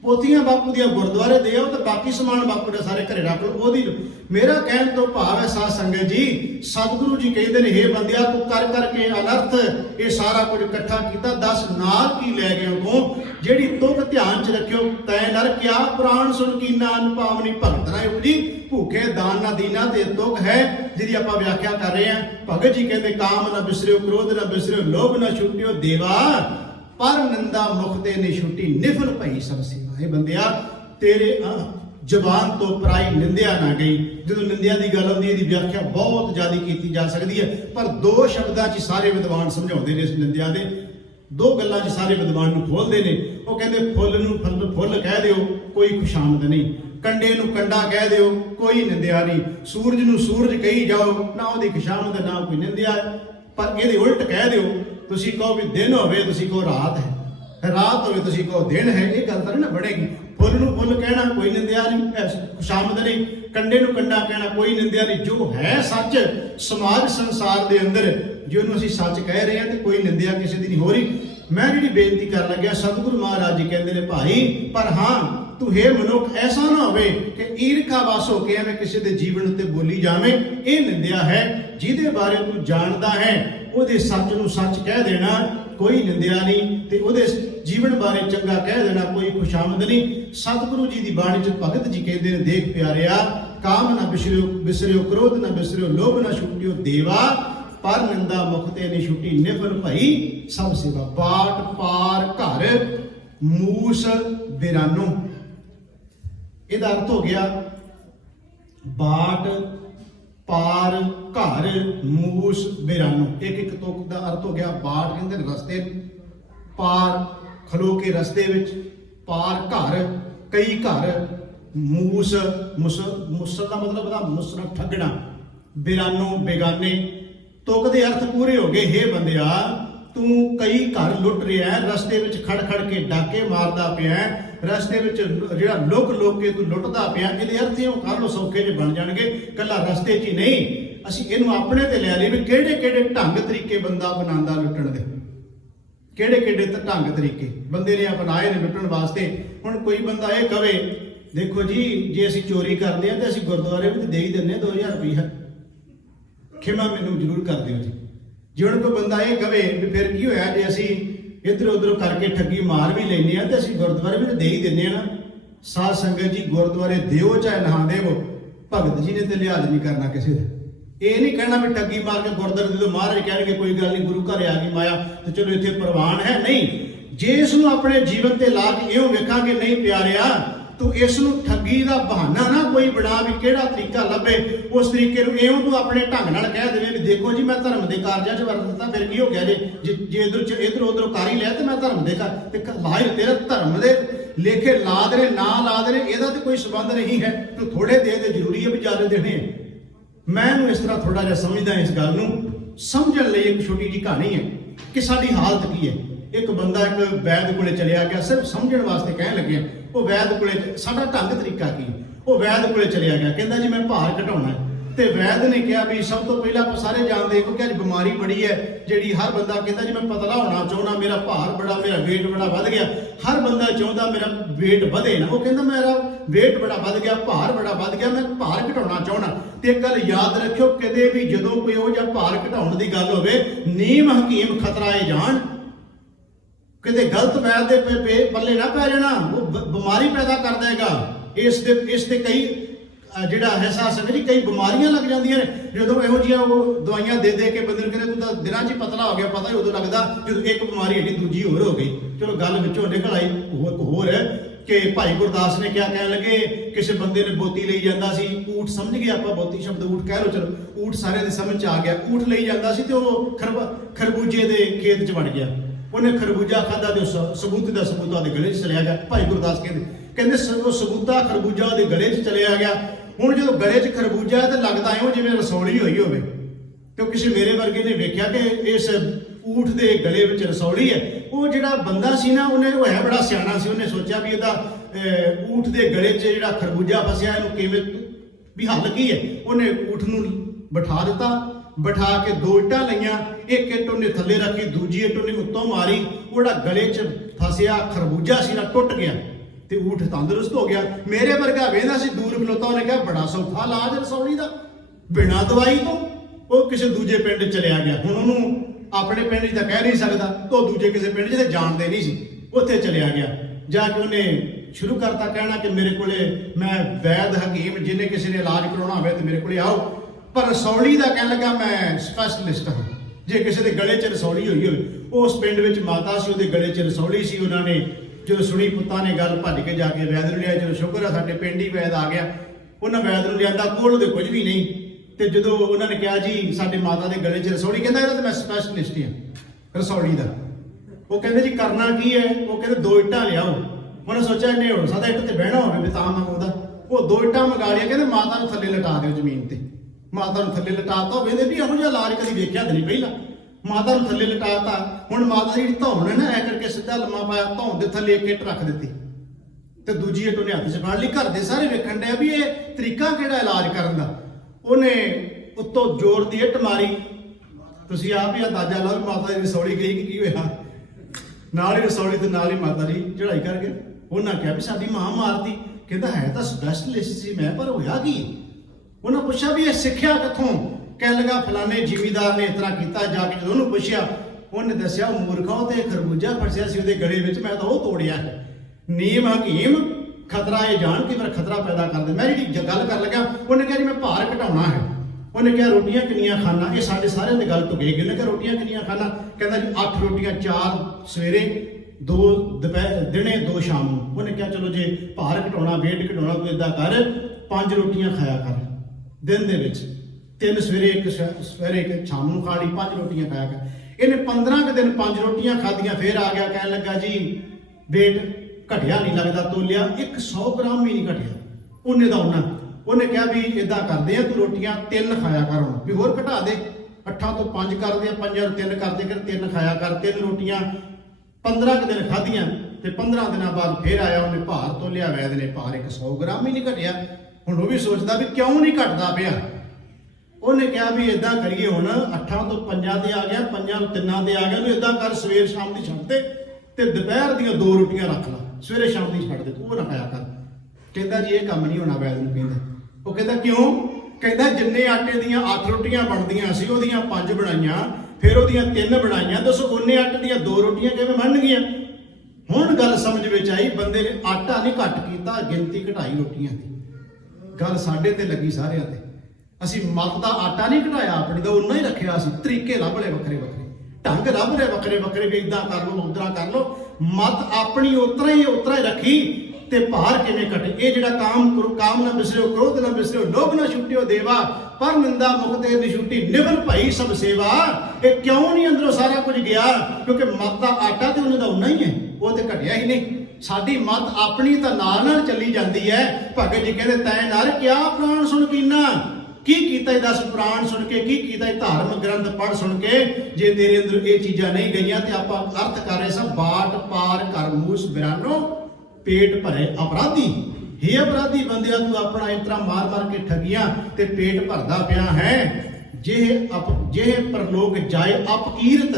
ਪੋਥੀਆਂ ਬਾਪੂ ਦੀਆਂ ਗੁਰਦੁਆਰੇ ਦੇ ਆਓ ਤੇ ਬਾਕੀ ਸਮਾਨ ਬਾਪੂ ਨੇ ਸਾਰੇ ਘਰੇ ਰੱਖ ਲਓ। ਉਹਦੀ ਮੇਰਾ ਕਹਿਣ ਤੋਂ ਭਾਵ ਹੈ ਸਾਧ ਸੰਗਤ ਜੀ, ਸਤਿਗੁਰੂ ਜੀ ਕਹਿੰਦੇ ਨੇ ਹੇ ਬੰਦਿਆ ਤੂੰ ਕਰ ਕਰਕੇ ਅਨਰਥ ਇਹ ਸਾਰਾ ਕੁਝ ਇਕੱਠਾ ਕੀਤਾ, ਦੱਸ ਨਾਲ ਕੀ ਲੈ ਗਿਆ ਤੂੰ? ਜਿਹੜੀ ਤੁਕ ਧਿਆਨ ਚ ਰੱਖਿਓ ਤੈ ਨਰ ਕਿਆ ਪੁਰਾਣ ਸੁਣ ਕੀਨਾ ਅਨੁਭਾਵਨੀ ਭਗਤ ਨਾ ਉਪਜੀ, ਭੁੱਖੇ ਦਾਨ ਨਾ ਦੀਨਾ ਤੇ ਤੁਕ ਹੈ ਜਿਹਦੀ ਆਪਾਂ ਵਿਆਖਿਆ ਕਰ ਰਹੇ ਹਾਂ। ਭਗਤ ਜੀ ਕਹਿੰਦੇ ਕਾਮ ਨਾ ਬਿਸਰਿਓ, ਕ੍ਰੋਧ ਨਾ ਬਿਸਰਿਓ, ਲੋਭ ਨਾ ਛੁਟਿਓ ਦੇਵਾ, ਪਰ ਨਿੰਦਾ ਮੁਖ ਤੇ ਨਹੀਂ ਛੁੱਟੀ, ਨਿਫਲ ਭਈ ਸਭ ਸੇਵਾ। ਇਹ ਬੰਦਿਆ ਤੇਰੇ ਜ਼ਬਾਨ ਤੋਂ ਪਰਾਈ ਨਿੰਦਿਆ ਨਾ ਗਈ। ਜਦੋਂ ਨਿੰਦਿਆ ਦੀ ਗੱਲ ਆਉਂਦੀ ਇਹਦੀ ਵਿਆਖਿਆ ਬਹੁਤ ਜ਼ਿਆਦਾ ਕੀਤੀ ਜਾ ਸਕਦੀ ਹੈ, ਪਰ ਦੋ ਸ਼ਬਦਾਂ 'ਚ ਸਾਰੇ ਵਿਦਵਾਨ ਸਮਝਾਉਂਦੇ ਨੇ ਇਸ ਨਿੰਦਿਆ ਦੇ, ਦੋ ਗੱਲਾਂ 'ਚ ਸਾਰੇ ਵਿਦਵਾਨ ਨੂੰ ਖੋਲਦੇ ਨੇ। ਉਹ ਕਹਿੰਦੇ ਫੁੱਲ ਨੂੰ ਫੁੱਲ ਕਹਿ ਦਿਓ ਕੋਈ ਖੁਸ਼ਾਮਦ ਨਹੀਂ, ਕੰਡੇ ਨੂੰ ਕੰਡਾ ਕਹਿ ਦਿਓ ਕੋਈ ਨਿੰਦਿਆ ਨਹੀਂ, ਸੂਰਜ ਨੂੰ ਸੂਰਜ ਕਹੀ ਜਾਓ ਨਾ ਉਹਦੀ ਖੁਸ਼ਾਮਦ ਨਾ ਕੋਈ ਨਿੰਦਿਆ। ਪਰ ਇਹਦੇ ਉਲਟ ਕਹਿ ਦਿਓ, ਤੁਸੀਂ ਕਹੋ ਵੀ ਦਿਨ ਹੋਵੇ ਤੁਸੀਂ ਕਹੋ ਰਾਤ ਹੈ, ਰਾਤ ਹੋਵੇ ਤੁਸੀਂ ਕਹੋ ਦਿਨ ਹੈ, ਇਹ ਗੱਲ ਤਾਂ ਨਹੀਂ ਨਾ ਬਣੇਗੀ। ਫੁੱਲ ਨੂੰ ਫੁੱਲ ਕਹਿਣਾ ਕੋਈ ਨਿੰਦਿਆ ਨਹੀਂ, ਖੁਸ਼ਾਮਦ ਨਹੀਂ, ਕੰਡੇ ਨੂੰ ਕੰਡਾ ਕਹਿਣਾ ਕੋਈ ਨਿੰਦਿਆ ਨਹੀਂ। ਜੋ ਹੈ ਸੱਚ ਸਮਾਜ ਸੰਸਾਰ ਦੇ ਅੰਦਰ ਜਿਹਨੂੰ ਅਸੀਂ ਸੱਚ ਕਹਿ ਰਹੇ ਹਾਂ ਤੇ ਕੋਈ ਨਿੰਦਿਆ ਕਿਸੇ ਦੀ ਨਹੀਂ ਹੋ ਰਹੀ। ਮੈਂ ਜਿਹੜੀ ਬੇਨਤੀ ਕਰਨ ਲੱਗਿਆ, ਸਤਿਗੁਰੂ ਮਹਾਰਾਜ ਜੀ ਕਹਿੰਦੇ ਨੇ ਭਾਈ ਪਰ ਹਾਂ ਤੂੰ ਹੈ ਮਨੁੱਖ ਐਸਾ ਨਾ ਹੋਵੇ ਕਿ ਈਰਖਾ ਵਸ ਹੋ ਕੇ ਐਵੇਂ ਕਿਸੇ ਦੇ ਜੀਵਨ ਉੱਤੇ ਬੋਲੀ ਜਾਵੇਂ, ਇਹ ਨਿੰਦਿਆ ਹੈ। ਜਿਹਦੇ ਬਾਰੇ ਤੂੰ ਜਾਣਦਾ ਹੈ ਉਹਦੇ ਸੱਚ ਨੂੰ ਸੱਚ ਕਹਿ ਦੇਣਾ ਕੋਈ ਨਿੰਦਿਆ ਨਹੀਂ, ਤੇ ਉਹਦੇ ਜੀਵਨ ਬਾਰੇ ਚੰਗਾ ਕਹਿ ਦੇਣਾ ਕੋਈ ਖੁਸ਼ਾਮਦ ਨਹੀਂ। ਸਤਿਗੁਰੂ ਜੀ ਦੀ ਬਾਣੀ 'ਚ ਭਗਤ ਜੀ ਕਹਿੰਦੇ ਨੇ ਦੇਖ ਪਿਆਰਿਆ, ਕਾਮ ਨਾ ਬਿਸਰਿਓ, ਕ੍ਰੋਧ ਨਾ ਬਿਸਰਿਓ, ਲੋਭ ਨਾ ਛੁਟਿਓ ਦੇਵਾ, ਪਰ ਨਿੰਦਾ ਮੁਖ ਤੇ ਨਹੀਂ ਛੁੱਟੀ, ਨਿਫਲ ਭਈ ਸਭ ਸੇਵਾ। ਬਾਟ ਪਾਰ ਘਰ ਮੂਸ ਬਿਰਾਨੋ, ਇਹਦਾ ਅਰਥ ਹੋ ਗਿਆ ਬਾਟ ਪਾਰ ਘਰ ਮੂਸ ਬਿਰਾਨੋ। ਇੱਕ ਇੱਕ ਤੁਕ ਦਾ ਅਰਥ ਹੋ ਗਿਆ। ਬਾਟ ਕਹਿੰਦੇ ਨੇ ਰਸਤੇ, ਪਾਰ ਖਲੋ ਕੇ ਰਸਤੇ ਵਿੱਚ, ਪਾਰ ਘਰ ਕਈ ਘਰ, ਮੂਸ ਮੁਸਲ ਦਾ ਮਤਲਬ ਉਹਦਾ ਮੁਸਨਾ ਠੱਗਣਾ, ਬਿਰਾਨੋ ਬੇਗਾਨੇ। ਤੁਕ ਦੇ ਅਰਥ ਪੂਰੇ ਹੋ ਗਏ। ਹੇ ਬੰਦਿਆ ਤੂੰ ਕਈ ਘਰ ਲੁੱਟ ਰਿਹਾ ਹੈ, ਰਸਤੇ ਵਿੱਚ ਖੜ ਖੜ ਕੇ ਡਾਕੇ ਮਾਰਦਾ ਪਿਆ, ਰਸਤੇ ਵਿੱਚ ਜਿਹੜਾ ਲੁੱਕ ਕੇ ਤੂੰ ਲੁੱਟਦਾ ਪਿਆ। ਇਹਦੇ ਅਰਥ ਇਹ ਕਰ ਲੋ ਸੌਖੇ ਜਿਹੇ ਬਣ ਜਾਣਗੇ, ਕੱਲਾ ਰਸਤੇ 'ਚ ਹੀ ਨਹੀਂ। ਅਸੀਂ ਇਹਨੂੰ ਆਪਣੇ ਤੇ ਲੈ ਲਈ ਵੀ ਕਿਹੜੇ ਕਿਹੜੇ ਢੰਗ ਤਰੀਕੇ ਬੰਦਾ ਬਣਾਉਂਦਾ ਲੁੱਟਣ ਦੇ, ਕਿਹੜੇ ਕਿਹੜੇ ਢੰਗ ਤਰੀਕੇ ਬੰਦੇ ਨੇ ਅਪਣਾਏ ਨੇ ਲੁੱਟਣ ਵਾਸਤੇ। ਹੁਣ ਕੋਈ ਬੰਦਾ ਇਹ ਕਵੇ ਦੇਖੋ ਜੀ ਜੇ ਅਸੀਂ ਚੋਰੀ ਕਰਦੇ ਹਾਂ ਤੇ ਅਸੀਂ ਗੁਰਦੁਆਰੇ ਵਿੱਚ ਦੇ ਹੀ ਦਿੰਦੇ 2000 ਰੁਪਈਆ, ਖਿਮਾ ਮੈਨੂੰ ਜ਼ਰੂਰ ਕਰ ਦਿਓ ਜੀ। ਜੇ ਹੁਣ ਕੋਈ ਬੰਦਾ ਇਹ ਕਵੇ ਵੀ ਫਿਰ ਕੀ ਹੋਇਆ ਜੇ ਅਸੀਂ ਇੱਧਰ ਉੱਧਰ ਕਰਕੇ ਠੱਗੀ ਮਾਰ ਵੀ ਲੈਂਦੇ ਆ ਤੇ ਅਸੀਂ ਗੁਰਦੁਆਰੇ ਵਿੱਚ ਦੇ ਹੀ ਦਿੰਦੇ ਆ ਨਾ। ਸਾਧ ਸੰਗਤ ਜੀ ਗੁਰਦੁਆਰੇ ਦਿਓ ਚਾਹੇ ਨਾ ਦੇਵੋ, ਭਗਤ ਜੀ ਨੇ ਤੇ ਲਿਹਾਜ਼ ਨਹੀਂ ਕਰਨਾ ਕਿਸੇ ਦਾ। ਇਹ ਨਹੀਂ ਕਹਿਣਾ ਵੀ ਠੱਗੀ ਮਾਰ ਕੇ ਗੁਰਦੁਆਰੇ ਦੇ ਮਹਾਰਾਜ ਕਹਿਣਗੇ ਕੋਈ ਗੱਲ ਨਹੀਂ ਗੁਰੂ ਘਰ ਆ ਗਈ ਮਾਇਆ ਤੇ ਚਲੋ ਇੱਥੇ ਪ੍ਰਵਾਨ ਹੈ। ਨਹੀਂ, ਜੇ ਇਸ ਨੂੰ ਆਪਣੇ ਜੀਵਨ ਤੇ ਲਾ ਕੇ ਇਉਂ ਵੇਖਾਂਗੇ ਨਹੀਂ ਪਿਆਰਿਆ ਤੂੰ ਇਸ ਨੂੰ ਠੱਗੀ ਦਾ ਬਹਾਨਾ ਨਾ ਕੋਈ ਬਣਾ ਵੀ ਕਿਹੜਾ ਤਰੀਕਾ ਲੱਭੇ ਉਸ ਤਰੀਕੇ ਨੂੰ ਇਉਂ ਤੂੰ ਆਪਣੇ ਢੰਗ ਨਾਲ ਕਹਿ ਦੇਵੇਂ ਵੀ ਦੇਖੋ ਜੀ ਮੈਂ ਧਰਮ ਦੇ ਕਾਰਜਾਂ 'ਚ ਵਰਤ ਦਿੱਤਾ ਫਿਰ ਕੀ ਹੋ ਗਿਆ ਜੇ ਇੱਧਰ ਉੱਧਰ ਕਰ ਹੀ ਲਿਆ ਤੇ ਮੈਂ ਧਰਮ ਦੇ ਤੇ ਲਾਇਰ ਤੇਰਾ ਧਰਮ ਦੇ ਲੇਖੇ ਲਾ ਦੇ ਨਾ ਲਾ ਦੇ ਇਹਦਾ ਤੇ ਕੋਈ ਸੰਬੰਧ ਨਹੀਂ ਹੈ। ਤੂੰ ਥੋੜੇ ਦੇ ਜ਼ਰੂਰੀ ਹੈ ਵੀ ਜ਼ਿਆਦਾ ਦੇਣੇ। ਮੈਂ ਇਹਨੂੰ ਇਸ ਤਰ੍ਹਾਂ ਥੋੜਾ ਜਿਹਾ ਸਮਝਦਾ ਇਸ ਗੱਲ ਨੂੰ ਸਮਝਣ ਲਈ ਇੱਕ ਛੋਟੀ ਜਿਹੀ ਕਹਾਣੀ ਹੈ ਕਿ ਸਾਡੀ ਹਾਲਤ ਕੀ ਹੈ। ਇੱਕ ਬੰਦਾ ਇੱਕ ਵੈਦ ਕੋਲੇ ਚਲਿਆ ਗਿਆ, ਸਿਰਫ ਸਮਝਣ ਵਾਸਤੇ ਕਹਿਣ ਲੱਗਿਆ। ਉਹ ਵੈਦ ਕੋਲੇ ਸਾਡਾ ਢੰਗ ਤਰੀਕਾ ਕੀ, ਉਹ ਵੈਦ ਕੋਲੇ ਚਲਿਆ ਗਿਆ, ਕਹਿੰਦਾ ਜੀ ਮੈਂ ਭਾਰ ਘਟਾਉਣਾ ਤੇ ਵੈਦ ਨੇ ਕਿਹਾ ਵੀ ਸਭ ਤੋਂ ਪਹਿਲਾਂ ਆਪਾਂ ਸਾਰੇ ਜਾਣਦੇ ਕਿਉਂਕਿ ਅੱਜ ਬਿਮਾਰੀ ਬੜੀ ਹੈ ਜਿਹੜੀ ਹਰ ਬੰਦਾ ਕਹਿੰਦਾ ਜੀ ਮੈਂ ਪਤਲਾ ਹੋਣਾ ਚਾਹੁੰਦਾ, ਮੇਰਾ ਭਾਰ ਬੜਾ, ਮੇਰਾ weight ਬੜਾ ਵੱਧ ਗਿਆ। ਹਰ ਬੰਦਾ ਚਾਹੁੰਦਾ ਮੇਰਾ weight ਵਧੇ ਨਾ, ਉਹ ਕਹਿੰਦਾ ਮੇਰਾ weight ਬੜਾ ਵੱਧ ਗਿਆ, ਭਾਰ ਬੜਾ ਵੱਧ ਗਿਆ, ਮੈਂ ਭਾਰ ਘਟਾਉਣਾ ਚਾਹੁੰਦਾ। ਤੇ ਇੱਕ ਗੱਲ ਯਾਦ ਰੱਖਿਓ, ਕਦੇ ਵੀ ਜਦੋਂ ਕੋਈ ਉਹ ਜਿਹਾ ਭਾਰ ਘਟਾਉਣ ਦੀ ਗੱਲ ਹੋਵੇ ਨੀਮ ਹਕੀਮ ਖਤਰਾਏ ਜਾਣ, ਕਿਤੇ ਗਲਤ ਵੈਦ ਦੇ ਪੱਲੇ ਨਾ ਪੈ ਜਾਣਾ, ਉਹ ਬਿਮਾਰੀ ਪੈਦਾ ਕਰ ਦੇਗਾ। ਇਸ ਤੇ ਕਈ ਜਿਹੜਾ ਹੈ ਸਾਹ ਜੀ ਕਈ ਬਿਮਾਰੀਆਂ ਲੱਗ ਜਾਂਦੀਆਂ ਨੇ ਜਦੋਂ ਇਹੋ ਜਿਹੀਆਂ ਉਹ ਦਵਾਈਆਂ ਦੇ ਕੇ ਬੰਦੇ ਨੂੰ ਕਹਿੰਦੇ ਤੂੰ ਤਾਂ ਦਿਨਾਂ 'ਚ ਹੀ ਪਤਲਾ ਹੋ ਗਿਆ। ਪਤਾ ਹੀ ਉਦੋਂ ਲੱਗਦਾ ਜਦੋਂ ਇੱਕ ਬਿਮਾਰੀ ਹੈਗੀ ਦੂਜੀ ਹੋਰ ਹੋ ਗਈ। ਚਲੋ ਗੱਲ ਵਿੱਚੋਂ ਨਿਕਲ ਆਈ। ਹੋਰ ਕਿ ਭਾਈ ਗੁਰਦਾਸ ਨੇ ਕਿਹਾ ਕਹਿਣ ਲੱਗੇ ਕਿਸੇ ਬੰਦੇ ਨੇ ਬੋਤੀ ਲਈ ਜਾਂਦਾ ਸੀ, ਊਠ ਸਮਝ ਗਏ ਆਪਾਂ, ਬੋਤੀ ਸ਼ਬਦ ਊਠ ਕਹਿ ਲਓ, ਚਲੋ ਊਠ ਸਾਰਿਆਂ ਦੇ ਸਮਝ 'ਚ ਆ ਗਿਆ। ਊਠ ਲਈ ਜਾਂਦਾ ਸੀ ਤੇ ਉਹ ਖਰਬੂਜੇ ਦੇ ਖੇਤ 'ਚ ਵੜ ਗਿਆ। ਉਹਨੇ ਖਰਬੂਜਾ ਖਾਧਾ ਤੇ ਸਬੂਤ ਦਾ ਸਬੂਤ ਉਹਦੇ ਗਲੇ 'ਚ ਚਲਿਆ ਗਿਆ। ਭਾਈ ਗੁਰਦਾਸ ਕਹਿੰਦੇ ਉਹ ਸਬੂਤਾ ਖਰਬੂਜਾ ਉਹਦੇ ਗਲੇ 'ਚ ਚਲਿਆ ਗਿਆ। ਹੁਣ ਜਦੋਂ ਗਲੇ 'ਚ ਖਰਬੂਜਾ ਹੈ ਤੇ ਲੱਗਦਾ ਐ ਜਿਵੇਂ ਰਸੌਲੀ ਹੋਈ ਹੋਵੇ। ਤੇ ਕਿਸੇ ਮੇਰੇ ਵਰਗੇ ਨੇ ਵੇਖਿਆ ਕਿ ਇਸ ਊਠ ਦੇ ਗਲੇ ਵਿੱਚ ਰਸੌਲੀ ਹੈ। ਉਹ ਜਿਹੜਾ ਬੰਦਾ ਸੀ ਨਾ, ਉਹਨੇ ਉਹ ਹੈ ਬੜਾ ਸਿਆਣਾ ਸੀ। ਉਹਨੇ ਸੋਚਿਆ ਵੀ ਇਹਦਾ ਊਠ ਦੇ ਗਲੇ 'ਚ ਜਿਹੜਾ ਖਰਬੂਜਾ ਫਸਿਆ, ਇਹਨੂੰ ਕਿਵੇਂ ਵੀ ਹੱਲ ਕੀ ਹੈ। ਉਹਨੇ ਊਠ ਨੂੰ ਬਿਠਾ ਦਿੱਤਾ, ਬਿਠਾ ਕੇ 2 ਇੱਟਾਂ ਲਈਆਂ, ਇੱਕ ਇੱਟ ਉਹਨੇ ਥੱਲੇ ਰੱਖੀ, ਦੂਜੀ ਇੱਟ ਉਹਨੇ ਉੱਤੋਂ ਮਾਰੀ। ਉਹ ਜਿਹੜਾ ਗਲੇ 'ਚ ਫਸਿਆ ਖਰਬੂਜਾ ਸੀ ਨਾ, ਟੁੱਟ ਗਿਆ ਤੇ ਊਠ ਤੰਦਰੁਸਤ ਹੋ ਗਿਆ। ਮੇਰੇ ਵਰਗਾ ਵੇਖਦਾ ਸੀ ਦੂਰ ਖਲੋਤਾ, ਉਹਨੇ ਕਿਹਾ ਬੜਾ ਸੌਖਾ ਇਲਾਜ ਰਸੌਲੀ ਦਾ, ਬਿਨਾਂ ਦਵਾਈ ਤੋਂ। ਉਹ ਕਿਸੇ ਦੂਜੇ ਪਿੰਡ ਚਲਿਆ ਗਿਆ। ਹੁਣ ਉਹਨੂੰ ਆਪਣੇ ਪਿੰਡ 'ਚ ਤਾਂ ਕਹਿ ਨਹੀਂ ਸਕਦਾ, ਤਾਂ ਉਹ ਦੂਜੇ ਕਿਸੇ ਪਿੰਡ ਜਿਹਦੇ ਜਾਣਦੇ ਨਹੀਂ ਸੀ, ਉੱਥੇ ਚਲਿਆ ਗਿਆ। ਜਾ ਕੇ ਉਹਨੇ ਸ਼ੁਰੂ ਕਰਤਾ ਕਹਿਣਾ ਕਿ ਮੇਰੇ ਕੋਲੇ ਮੈਂ ਵੈਦ ਹਕੀਮ, ਜਿਹਨੇ ਕਿਸੇ ਨੇ ਇਲਾਜ ਕਰਾਉਣਾ ਹੋਵੇ ਤੇ ਮੇਰੇ ਕੋਲੇ ਆਓ। ਪਰ ਰਸੌਲੀ ਦਾ ਕਹਿਣ ਲੱਗਾ ਮੈਂ ਸਪੈਸ਼ਲਿਸਟ ਹਾਂ, ਜੇ ਕਿਸੇ ਦੇ ਗਲੇ 'ਚ ਰਸੌਲੀ ਹੋਈ ਹੋਵੇ। ਉਸ ਪਿੰਡ ਵਿੱਚ ਮਾਤਾ ਸੀ, ਉਹਦੇ ਗਲੇ 'ਚ ਰਸੌਲੀ ਸੀ। ਉਹਨਾਂ ਨੇ ਜਦੋਂ ਸੁਣੀ, ਪੁੱਤਾਂ ਨੇ ਗੱਲ, ਭੱਜ ਕੇ ਜਾ ਕੇ ਵੈਦ ਨੂੰ ਲਿਆ। ਚਲੋ ਸ਼ੁਕਰ ਆ ਸਾਡੇ ਪਿੰਡ ਹੀ ਵੈਦ ਆ ਗਿਆ। ਉਹਨਾਂ ਵੈਦ ਨੂੰ ਲਿਆਂਦਾ, ਕੋਲ ਉਹਦੇ ਕੁਝ ਵੀ ਨਹੀਂ। ਤੇ ਜਦੋਂ ਉਹਨਾਂ ਨੇ ਕਿਹਾ ਜੀ ਸਾਡੇ ਮਾਤਾ ਦੇ ਗਲੇ 'ਚ ਰਸੌਲੀ, ਕਹਿੰਦਾ ਇਹਦਾ ਤਾਂ ਮੈਂ ਸਪੈਸ਼ਲਿਸਟ ਹਾਂ ਰਸੌਲੀ ਦਾ। ਉਹ ਕਹਿੰਦੇ ਜੀ ਕਰਨਾ ਕੀ ਹੈ? ਉਹ ਕਹਿੰਦੇ 2 ਇੱਟਾਂ ਲਿਆਓ। ਉਹਨੇ ਸੋਚਿਆ ਇਹਨੇ ਹੋ ਸਕਦਾ ਇੱਟ ਤੇ ਬਹਿਣਾ ਹੋਵੇ, ਤਾਂ ਮੰਗਦਾ। ਉਹ 2 ਇੱਟਾਂ ਮੰਗਾ ਲਿਆ। ਕਹਿੰਦੇ ਮਾਤਾ ਨੂੰ ਥੱਲੇ ਲਟਾ ਦਿਓ ਜ਼ਮੀਨ ਤੇ। ਮਾਤਾ ਨੂੰ ਥੱਲੇ ਲਟਾਤਾ। ਵੇਂਦੇ ਵੀ ਇਹੋ ਜਿਹਾ ਇਲਾਜ ਕਦੀ ਵੇਖਿਆ ਤਾਂ ਨਹੀਂ ਪਹਿਲਾਂ। ਮਾਤਾ ਨੂੰ ਥੱਲੇ ਲਟਾਤਾ। ਹੁਣ ਮਾਤਾ ਜਿਹੜੀ ਧੌਣ ਹੈ ਨਾ, ਐ ਕਰਕੇ ਸਿੱਧਾ ਲੰਮਾ ਪਾਇਆ, ਧੌਣ ਦੇ ਥੱਲੇ ਇੱਕ ਇੱਟ ਰੱਖ ਦਿੱਤੀ ਤੇ ਦੂਜੀ ਇੱਟ ਉਹਨੇ ਹੱਥ 'ਚ ਫੜ ਲਈ। ਘਰ ਦੇ ਸਾਰੇ ਵੇਖਣ ਡਿਆ ਵੀ ਇਹ ਤਰੀਕਾ ਕਿਹੜਾ ਇਲਾਜ ਕਰਨ ਦਾ। ਉਹਨੇ ਉੱਤੋਂ ਜ਼ੋਰ ਦੀ ਇੱਟ ਮਾਰੀ। ਤੁਸੀਂ ਆਪ ਹੀ ਅੰਦਾਜ਼ਾ ਲਾਓ ਮਾਤਾ ਦੀ ਰਸੌਲੀ ਗਈ ਕਿ ਕੀ ਹੋਇਆ। ਨਾਲ ਹੀ ਰਸੌਲੀ ਤੇ ਨਾਲ ਹੀ ਮਾਤਾ ਜੀ ਚੜਾਈ ਕਰ ਗਏ। ਉਹਨਾਂ ਕਿਹਾ ਵੀ ਸਾਡੀ ਮਾਂ ਮਾਰਦੀ। ਕਹਿੰਦਾ ਹੈ ਤਾਂ ਸਪੈਸ਼ਲਿਸਟ ਸੀ ਮੈਂ, ਪਰ ਹੋਇਆ ਕੀ? ਉਹਨਾਂ ਪੁੱਛਿਆ ਵੀ ਇਹ ਸਿੱਖਿਆ ਕਿੱਥੋਂ? ਕਹਿਣ ਲੱਗਾ ਫਲਾਣੇ ਜ਼ਿਮੀਦਾਰ ਨੇ ਇਸ ਤਰ੍ਹਾਂ ਕੀਤਾ। ਜਾ ਕੇ ਜਦੋਂ ਉਹਨੂੰ ਪੁੱਛਿਆ, ਉਹਨੇ ਦੱਸਿਆ ਉਹ ਮੂਰਖਾ ਤੇ ਖਰਬੂਜਾ ਫਸਿਆ ਸੀ ਉਹਦੇ ਗਲੇ ਵਿੱਚ, ਮੈਂ ਤਾਂ ਉਹ ਤੋੜਿਆ ਹੈ। ਨੀਮ ਹਕੀਮ, ਖਤਰਾ ਇਹ ਜਾਣ ਕੇ ਮੇਰਾ ਖਤਰਾ ਪੈਦਾ ਕਰ ਦੇ। ਮੈਂ ਜਿਹੜੀ ਗੱਲ ਕਰ ਲੱਗਾ, ਉਹਨੇ ਕਿਹਾ ਜੀ ਮੈਂ ਭਾਰ ਘਟਾਉਣਾ ਹੈ। ਉਹਨੇ ਕਿਹਾ ਰੋਟੀਆਂ ਕਿੰਨੀਆਂ ਖਾਣਾ? ਇਹ ਸਾਡੇ ਸਾਰਿਆਂ ਦੀ ਗੱਲ ਤੋਂ ਗਈ। ਉਹਨੇ ਕਿਹਾ ਰੋਟੀਆਂ ਕਿੰਨੀਆਂ ਖਾਣਾ? ਕਹਿੰਦਾ ਜੀ 8 ਰੋਟੀਆਂ, 4 ਸਵੇਰੇ, 2 ਦੁਪਹਿਰ ਦਿਨੇ, 2 ਸ਼ਾਮ ਨੂੰ। ਉਹਨੇ ਕਿਹਾ ਚਲੋ ਜੇ ਭਾਰ ਘਟਾਉਣਾ, ਵੇਟ ਘਟਾਉਣਾ, ਤੂੰ ਏਦਾਂ ਕਰ 5 ਰੋਟੀਆਂ ਖਾਇਆ ਕਰ ਦਿਨ ਦੇ ਵਿੱਚ। 3 ਸਵੇਰੇ, 1 ਸਵੇਰੇ, 1 ਸ਼ਾਮ ਨੂੰ ਖਾ ਲਈ, 5 ਰੋਟੀਆਂ ਖਾਇਆ ਕਰ। ਇਹਨੇ 15 ਕੁ ਦਿਨ 5 ਰੋਟੀਆਂ ਖਾਧੀਆਂ। ਫਿਰ ਆ ਗਿਆ ਕਹਿਣ ਲੱਗਾ ਜੀ ਵੇਟ ਘਟਿਆ ਨਹੀਂ ਲੱਗਦਾ, ਤੋਲਿਆ 100 ਗ੍ਰਾਮ ਵੀ ਨਹੀਂ ਘਟਿਆ। ਉਹਨੇ ਦਾ ਉਹਨਾਂ ਉਹਨੇ ਕਿਹਾ ਵੀ ਇਦਾਂ ਕਰਦੇ ਆ, ਤੂੰ ਰੋਟੀਆਂ 3 ਖਾਇਆ ਕਰ, ਹੁਣ ਵੀ ਹੋਰ ਘਟਾ ਦੇ, 8 ਤੋਂ 5 ਕਰਦੇ ਆ, 5 ਤੋਂ 3 ਕਰਦੇ ਕਰ, 3 ਖਾਇਆ ਕਰ। 3 ਰੋਟੀਆਂ 15 ਕੁ ਦਿਨ ਖਾਧੀਆਂ ਤੇ 15 ਦਿਨਾਂ ਬਾਅਦ ਫਿਰ ਆਇਆ, ਉਹਨੇ ਭਾਰ ਤੋਲਿਆ। ਵੈਦ ਨੇ ਭਾਰ 100 ਗ੍ਰਾਮ ਹੀ ਨਹੀਂ ਘਟਿਆ। ਹੁਣ ਉਹ ਵੀ ਸੋਚਦਾ ਵੀ ਕਿਉਂ ਨਹੀਂ ਘਟਦਾ ਪਿਆ। ਉਹਨੇ ਕਿਹਾ ਵੀ ਇਦਾਂ ਕਰੀਏ, ਹੁਣ 8 ਤੋਂ 5 ਤੇ ਆ ਗਿਆ, 5 ਤੋਂ 3 ਤੇ ਆ ਗਿਆ। ਉਹਨੂੰ ਇਦਾਂ ਕਰ, ਸਵੇਰ ਸ਼ਾਮ ਦੀ ਛੱਡ ਦੇ ਤੇ ਦੁਪਹਿਰ ਦੀਆਂ 2 ਰੋਟੀਆਂ ਰੱਖ ਲਾ, ਸਵੇਰੇ ਸ਼ਾਮ ਦੀ ਛੱਡ ਦੇ, ਤੂੰ ਉਹ ਨਾ ਖਾਇਆ ਕਰ। ਕਹਿੰਦਾ ਜੀ ਇਹ ਕੰਮ ਨਹੀਂ ਹੋਣਾ ਵੈਦ ਨੂੰ। ਕਹਿੰਦਾ ਉਹ ਕਹਿੰਦਾ ਕਿਉਂ? ਕਹਿੰਦਾ ਜਿੰਨੇ ਆਟੇ ਦੀਆਂ 8 ਰੋਟੀਆਂ ਬਣਦੀਆਂ ਸੀ, ਉਹਦੀਆਂ 5 ਬਣਾਈਆਂ, ਫਿਰ ਉਹਦੀਆਂ 3 ਬਣਾਈਆਂ। ਦੱਸੋ ਉਹਨੇ ਆਟੇ ਦੀਆਂ 2 ਰੋਟੀਆਂ ਕਿਵੇਂ ਬਣਨਗੀਆਂ? ਹੁਣ ਗੱਲ ਸਮਝ ਵਿੱਚ ਆਈ। ਬੰਦੇ ਨੇ ਆਟਾ ਨਹੀਂ ਘੱਟ ਕੀਤਾ, ਗਿਣਤੀ ਘਟਾਈ ਰੋਟੀਆਂ ਦੀ। ਗੱਲ ਸਾਡੇ ਤੇ ਲੱਗੀ ਸਾਰਿਆਂ ਤੇ। ਅਸੀਂ ਮਤ ਦਾ ਆਟਾ ਨਹੀਂ ਘਟਾਇਆ, ਆਪਣੀ ਦਾ ਉਨਾ ਹੀ ਰੱਖਿਆ। ਅਸੀਂ ਤਰੀਕੇ ਲੱਭ ਲਏ ਵੱਖਰੇ ਵੱਖਰੇ, ਢੰਗ ਲੱਭ ਲਏ ਵੱਖਰੇ ਵੱਖਰੇ, ਵੀ ਇਦਾਂ ਕਰ ਲਓ, ਉਦਾਂ ਕਰ ਲਓ। ਮਤ ਆਪਣੀ ਉਤਰਾ ਹੀ ਰੱਖੀ ਤੇ ਭਾਰ ਕਿਵੇਂ ਘਟੇ। ਇਹ ਜਿਹੜਾ ਕਾਮ ਨਾ ਬਿਸਰਿਓ, ਕ੍ਰੋਧ ਨਾ ਬਿਸਰਿਓ, ਲੋਭ ਨਾ ਛੁੱਟਿਓ ਦੇਵਾ, ਪਰ ਨਿੰਦਾ ਮੁਕਤੇ ਨਿਛੁੱਟੀ, ਨਿਵਲ ਭਈ ਸਭ ਸੇਵਾ। ਇਹ ਕਿਉਂ ਨਹੀਂ ਅੰਦਰੋਂ ਸਾਰਾ ਕੁਝ ਗਿਆ? ਕਿਉਂਕਿ ਮਤ ਦਾ ਆਟਾ ਤੇ ਉਹਨਾਂ ਦਾ ਉਨਾ ਹੀ ਹੈ, ਉਹ ਤੇ ਘਟਿਆ ਹੀ ਨਹੀਂ। ਸਾਡੀ ਮਤ ਆਪਣੀ ਤਾਂ ਨਾਲ ਚੱਲੀ ਜਾਂਦੀ ਹੈ। ਭਗਤ ਜੀ ਕਹਿੰਦੇ ਤੈਂ ਨਰ ਕਿਆ ਪ੍ਰਾਣ ਸੁਣ ਕੀਨਾ। ਕੀ ਕੀਤਾ ਇਹ ਦੱਸ? ਪੁਰਾਣ ਸੁਣ ਕੇ ਕੀ ਕੀਤਾ? ਇਹ ਧਾਰਮਿਕ ਗ੍ਰੰਥ ਪੜ੍ਹ ਸੁਣ ਕੇ। ਜੇ ਤੇਰੇ ਅੰਦਰ ਇਹ ਚੀਜ਼ਾਂ ਨਹੀਂ ਗਈਆਂ ਤੇ ਆਪਾਂ ਅਰਥ ਕਰ ਰਹੇ ਸਾਂ, ਬਾਟ ਪਾਰ ਕਰ ਮੂਸ ਬਿਰਾਨੋ, ਪੇਟ ਭਰੇ ਅਪਰਾਧੀ। हे ਅਪਰਾਧੀ ਬੰਦਿਆ, ਤੂੰ ਆਪਣਾ ਇੰਤਰਾ ਮਾਰ ਮਾਰ ਕੇ ਠਗੀਆਂ ਤੇ ਪੇਟ ਭਰਦਾ ਪਿਆ ਹੈ। ਜੇ ਪਰਲੋਕ ਜਾਏ ਅਪਕੀਰਤ,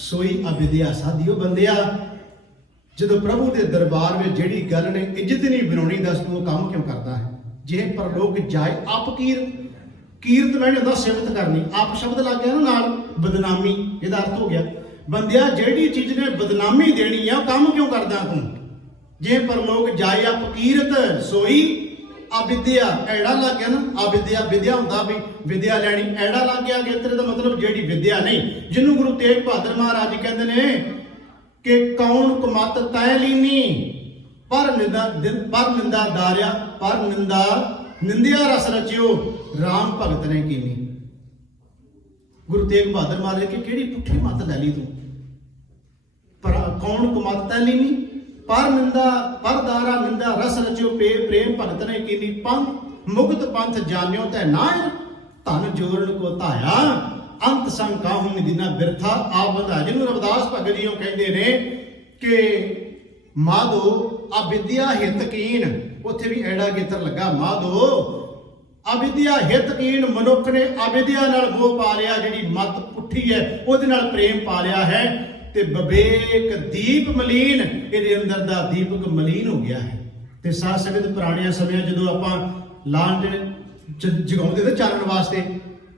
ਸੋਈ ਅਵਿਦਿਆ ਸਾਧਿਓ। ਬੰਦਿਆ, ਜਦੋਂ ਪ੍ਰਭੂ ਦੇ ਦਰਬਾਰ ਵਿੱਚ ਜਿਹੜੀ ਗੱਲ ਨੇ ਇੱਜ਼ਤ ਨਹੀਂ ਬਣਾਉਣੀ, ਦੱਸ ਤੂੰ ਉਹ ਕੰਮ ਕਿਉਂ ਕਰਦਾ ਹੈ? ਜੇ ਪਰਲੋਕ ਜਾਏ ਅਪਕੀਰਤ, ਕੀਰਤ ਨਹੀਂ ਹੁੰਦਾ ਸਿਫਤ ਕਰਨੀ। ਆਪ ਸ਼ਬਦ ਲੱਗ ਗਿਆ ਨਾ ਨਾਲ, ਬਦਨਾਮੀ, ਇਹਦਾ ਅਰਥ ਹੋ ਗਿਆ। ਬੰਦਿਆ, ਜਿਹੜੀ ਚੀਜ਼ ਨੇ ਬਦਨਾਮੀ ਦੇਣੀ ਆ, ਉਹ ਕੰਮ ਕਿਉਂ ਕਰਦਾ ਤੂੰ? ਜੇ ਪਰਲੋਕ ਜਾਏ ਅਪਕੀਰਤ, ਸੋਈ ਅਵਿਦਿਆ। ਐੜਾ ਲੱਗ ਗਿਆ ਨਾ, ਅਵਿਦਿਆ ਵਿਦਿਆ ਹੁੰਦਾ ਵੀ ਵਿਦਿਆ ਲੈਣੀ, ਐੜਾ ਲੱਗ ਗਿਆ ਕਿ ਤੇਰੇ ਦਾ ਮਤਲਬ ਜਿਹੜੀ ਵਿਦਿਆ ਨਹੀਂ। ਜਿਹਨੂੰ ਗੁਰੂ ਤੇਗ ਬਹਾਦਰ ਮਹਾਰਾਜ ਜੀ ਕਹਿੰਦੇ ਨੇ ਕਿ ਕੌਣ ਕੁਮਤ ਤੈ ਲੀਨੀ, ਪਰ ਨਿੰਦਾ ਦਾਰਿਆ, ਪਰ ਨਿੰਦਿਆ ਰਸ ਰਚਿਓ, ਰਾਮ ਭਗਤ ਨੇ ਕੀਨੀ। ਗੁਰੂ ਤੇਗ ਬਹਾਦਰ ਮਹਾਰਾਜ ਕਿ ਕਿਹੜੀ ਪੁੱਠੀ ਮੱਤ ਲੈ ਲਈ ਤੂੰ? ਪਰ ਕੌਣ ਕੁਮਤ ਤੈ ਲੀਨੀ, ਪਰ ਦਾਰਾ ਨਿੰਦਾ ਰਸ ਰਚਿਓ, ਪ੍ਰੇਮ ਭਗਤ ਨੇ ਕੀਨੀ। ਪੰਥ ਮੁਕਤ ਪੰਥ ਜਾਣਿਓ ਤੈ ਨਾਇ, ਧਨ ਜੋਰਨ ਕੋ ਧਾਇਆ, ਅੰਤ ਸੰਗ ਕਾਹੂ ਮਦੀਨਾ ਬਿਰਥਾ ਆਪ ਬੰਦਾ, ਜਿਹਨੂੰ ਰਵਿਦਾਸ ਭਗਤ ਜੀ ਉਹ ਕਹਿੰਦੇ ਨੇ ਕਿ ਮਾਧੋ ਅਵਿਦਿਆ ਹਿਤਕੀਨ, ਉੱਥੇ ਵੀ ਐੜਾ ਗੇਤਰ ਲੱਗਾ, ਮਾਧੋ ਅਵਿਦਿਆ ਹਿਤਕੀਨ, ਮਨੁੱਖ ਨੇ ਅਵਿਦਿਆ ਨਾਲ ਮੋਹ ਪਾ ਲਿਆ, ਜਿਹੜੀ ਮੱਤ ਪੁੱਠੀ ਹੈ ਉਹਦੇ ਨਾਲ ਪ੍ਰੇਮ ਪਾ ਲਿਆ ਹੈ, ਤੇ ਵਿਵੇਕ ਦੀਪ ਮਲੀਨ, ਇਹਦੇ ਅੰਦਰ ਦਾ ਦੀਪਕ ਮਲੀਨ ਹੋ ਗਿਆ ਹੈ। ਤੇ ਸਾਧ ਸੰਗਤ ਪੁਰਾਣਿਆਂ ਸਮਿਆਂ ਜਦੋਂ ਆਪਾਂ ਲਾਂਟੇਨ ਜਗਾਉਂਦੇ ਤੇ ਚਾਨਣ ਵਾਸਤੇ,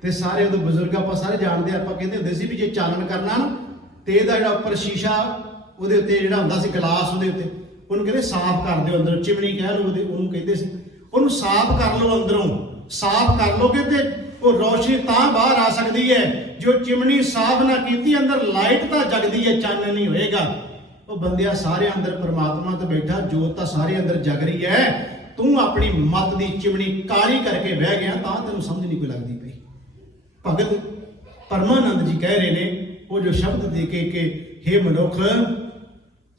ਤੇ ਸਾਰੇ ਉਦੋਂ ਬਜ਼ੁਰਗ ਆਪਾਂ ਸਾਰੇ ਜਾਣਦੇ, ਆਪਾਂ ਕਹਿੰਦੇ ਹੁੰਦੇ ਸੀ ਵੀ ਜੇ ਚਾਨਣ ਕਰਨਾ ਨਾ ਤੇ ਇਹਦਾ ਜਿਹੜਾ ਉੱਪਰ ਸ਼ੀਸ਼ਾ ਉਹਦੇ ਉੱਤੇ ਜਿਹੜਾ ਹੁੰਦਾ ਸੀ ਗਲਾਸ, ਉਹਦੇ ਉੱਤੇ ਉਹਨੂੰ ਕਹਿੰਦੇ ਸਾਫ਼ ਕਰ ਦਿਓ, ਅੰਦਰੋਂ ਚਿਮਣੀ ਕਹਿ ਲਓ ਉਹਨੂੰ ਕਹਿੰਦੇ ਸੀ, ਉਹਨੂੰ ਸਾਫ਼ ਕਰ ਲਓ, ਅੰਦਰੋਂ ਸਾਫ਼ ਕਰ ਲੋਗੇ ਤੇ ਉਹ ਰੌਸ਼ਨੀ ਤਾਂ ਬਾਹਰ ਆ ਸਕਦੀ ਹੈ। ਜੋ ਚਿਮਣੀ ਸਾਫ਼ ਨਾ ਕੀਤੀ, ਅੰਦਰ ਲਾਈਟ ਤਾਂ ਜਗਦੀ ਹੈ, ਚਾਨਣ ਨਹੀਂ ਹੋਏਗਾ। ਉਹ ਬੰਦਿਆ ਸਾਰੇ ਅੰਦਰ ਪਰਮਾਤਮਾ ਤੇ ਬੈਠਾ, ਜੋਤ ਤਾਂ ਸਾਰੇ ਅੰਦਰ ਜਗ ਰਹੀ ਹੈ, ਤੂੰ ਆਪਣੀ ਮੱਤ ਦੀ ਚਿਮਣੀ ਕਾਲੀ ਕਰਕੇ ਬਹਿ ਗਿਆ, ਤਾਂ ਤੈਨੂੰ ਸਮਝ ਨਹੀਂ ਕੋਈ ਲੱਗਦੀ ਪਈ। ਭਗਤ ਪਰਮਾਨੰਦ ਜੀ ਕਹਿ ਰਹੇ ਨੇ ਉਹ ਜੋ ਸ਼ਬਦ ਦੇ ਕੇ ਕਿ हे ਮਨੁੱਖ,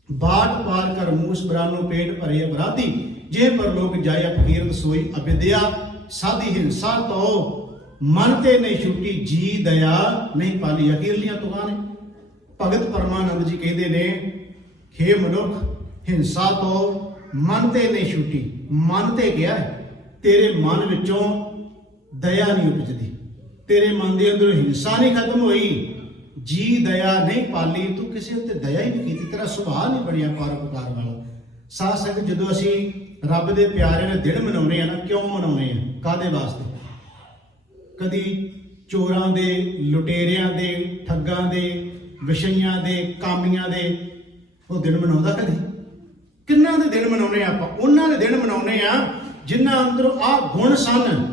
ਬਾਟ ਪਾਰ ਕਰ ਮੂਸ ਬਰਾਨੋ ਪੇਟ ਭਰੇ ਅਪਰਾਧੀ, ਜੇ ਪਰ ਲੋਕ ਜਾਇਆ ਫਕੀਰਤ ਸੋਈ ਅਵਿਦਿਆ, ਸਾਦੀ ਹਿੰਸਾ ਤੋਂ ਮਨ ਤੇ ਨਹੀਂ ਛੁੱਟੀ, ਜੀ ਦਇਆ ਨਹੀਂ ਪਾਲੀ। ਅਖੀਰਲੀਆਂ ਤੁਕਾਂ ਨੇ ਭਗਤ ਪਰਮਾਨੰਦ ਜੀ ਕਹਿੰਦੇ ਨੇ हे ਮਨੁੱਖ, ਹਿੰਸਾ ਤੋਂ ਮਨ ਤੇ ਨਹੀਂ ਛੁੱਟੀ, ਮਨ ਤੇ ਗਿਆ, ਤੇਰੇ ਮਨ ਵਿੱਚੋਂ ਦਇਆ ਨਹੀਂ ਉਪਜਦੀ, ਤੇਰੇ ਮਨ ਦੇ ਅੰਦਰੋਂ ਹਿੰਸਾ ਨਹੀਂ ਖਤਮ ਹੋਈ, ਜੀ ਦਇਆ ਨਹੀਂ ਪਾਲੀ, ਤੂੰ ਕਿਸੇ ਉੱਤੇ ਦਇਆ ਹੀ ਨਹੀਂ ਕੀਤੀ, ਤੇਰਾ ਸੁਭਾਅ ਨਹੀਂ ਬਣਿਆ ਪਰਉਪਕਾਰ ਵਾਲਾ। ਸਾਧ ਸੰਗਤ ਜਦੋਂ ਅਸੀਂ ਰੱਬ ਦੇ ਪਿਆਰੇ ਦੇ ਦਿਨ ਮਨਾਉਂਦੇ ਆ ਨਾ, ਕਿਉਂ ਮਨਾਉਂਦੇ ਆ, ਕਾਹਦੇ ਵਾਸਤੇ? ਕਦੀ ਚੋਰਾਂ ਦੇ, ਲੁਟੇਰਿਆਂ ਦੇ, ਠੱਗਾਂ ਦੇ, ਵਿਸ਼ਈਆਂ ਦੇ, ਕਾਮੀਆਂ ਦੇ ਉਹ ਦਿਨ ਮਨਾਉਂਦਾ ਕਦੀ? ਕਿੰਨਾਂ ਦੇ ਦਿਨ ਮਨਾਉਂਦੇ ਆ ਆਪਾਂ? ਉਹਨਾਂ ਦੇ ਦਿਨ ਮਨਾਉਂਦੇ ਆ ਜਿਨ੍ਹਾਂ ਅੰਦਰ ਆਹ ਗੁਣ ਸਨ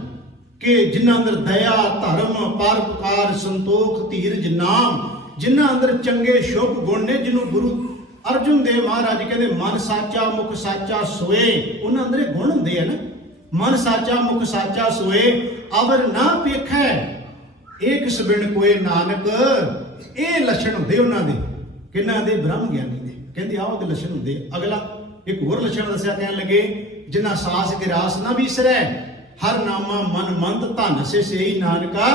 ਕਿ ਜਿਨ੍ਹਾਂ ਅੰਦਰ ਦਇਆ, ਧਰਮ, ਪਰਉਪਕਾਰ, ਸੰਤੋਖ, ਧੀਰਜ, ਨਾਮ, ਜਿਨ੍ਹਾਂ ਅੰਦਰ ਚੰਗੇ ਸ਼ੁਭ ਗੁਣ ਨੇ, ਜਿਹਨੂੰ ਗੁਰੂ ਅਰਜੁਨ ਦੇਵ ਮਹਾਰਾਜ ਕਹਿੰਦੇ ਮਨ ਸਾਚਾ ਮੁਖ ਸਾਚਾ ਸੋਏ, ਉਹਨਾਂ ਅੰਦਰ ਇਹ ਗੁਣ ਹੁੰਦੇ ਆ ਨਾ, ਮਨ ਸਾਚਾ ਮੁਖ ਸਾਚਾ ਸੋਏ, ਅਵਰ ਨਾ ਵੇਖੈ ਏਕ ਸਬਿਨ ਕੋਏ ਨਾਨਕ, ਇਹ ਲੱਛਣ ਹੁੰਦੇ ਉਹਨਾਂ ਦੇ, ਕਿਹਨਾਂ ਦੇ? ਬ੍ਰਹਮ ਗਿਆਨੀ ਦੇ। ਕਹਿੰਦੇ ਆਹ ਉਹਦੇ ਲੱਛਣ ਹੁੰਦੇ। ਅਗਲਾ ਇੱਕ ਹੋਰ ਲੱਛਣ ਦੱਸਿਆ, ਕਹਿਣ ਲੱਗੇ ਜਿਨ੍ਹਾਂ ਸਾਸ ਗਿਰਾਸ ਨਾ ਵਿਸਰੈ, ਹਰ ਨਾਮਾ ਮਨ ਮੰਤ ਧਨ ਸੇ ਸੇਈ ਨਾਨਕਾ,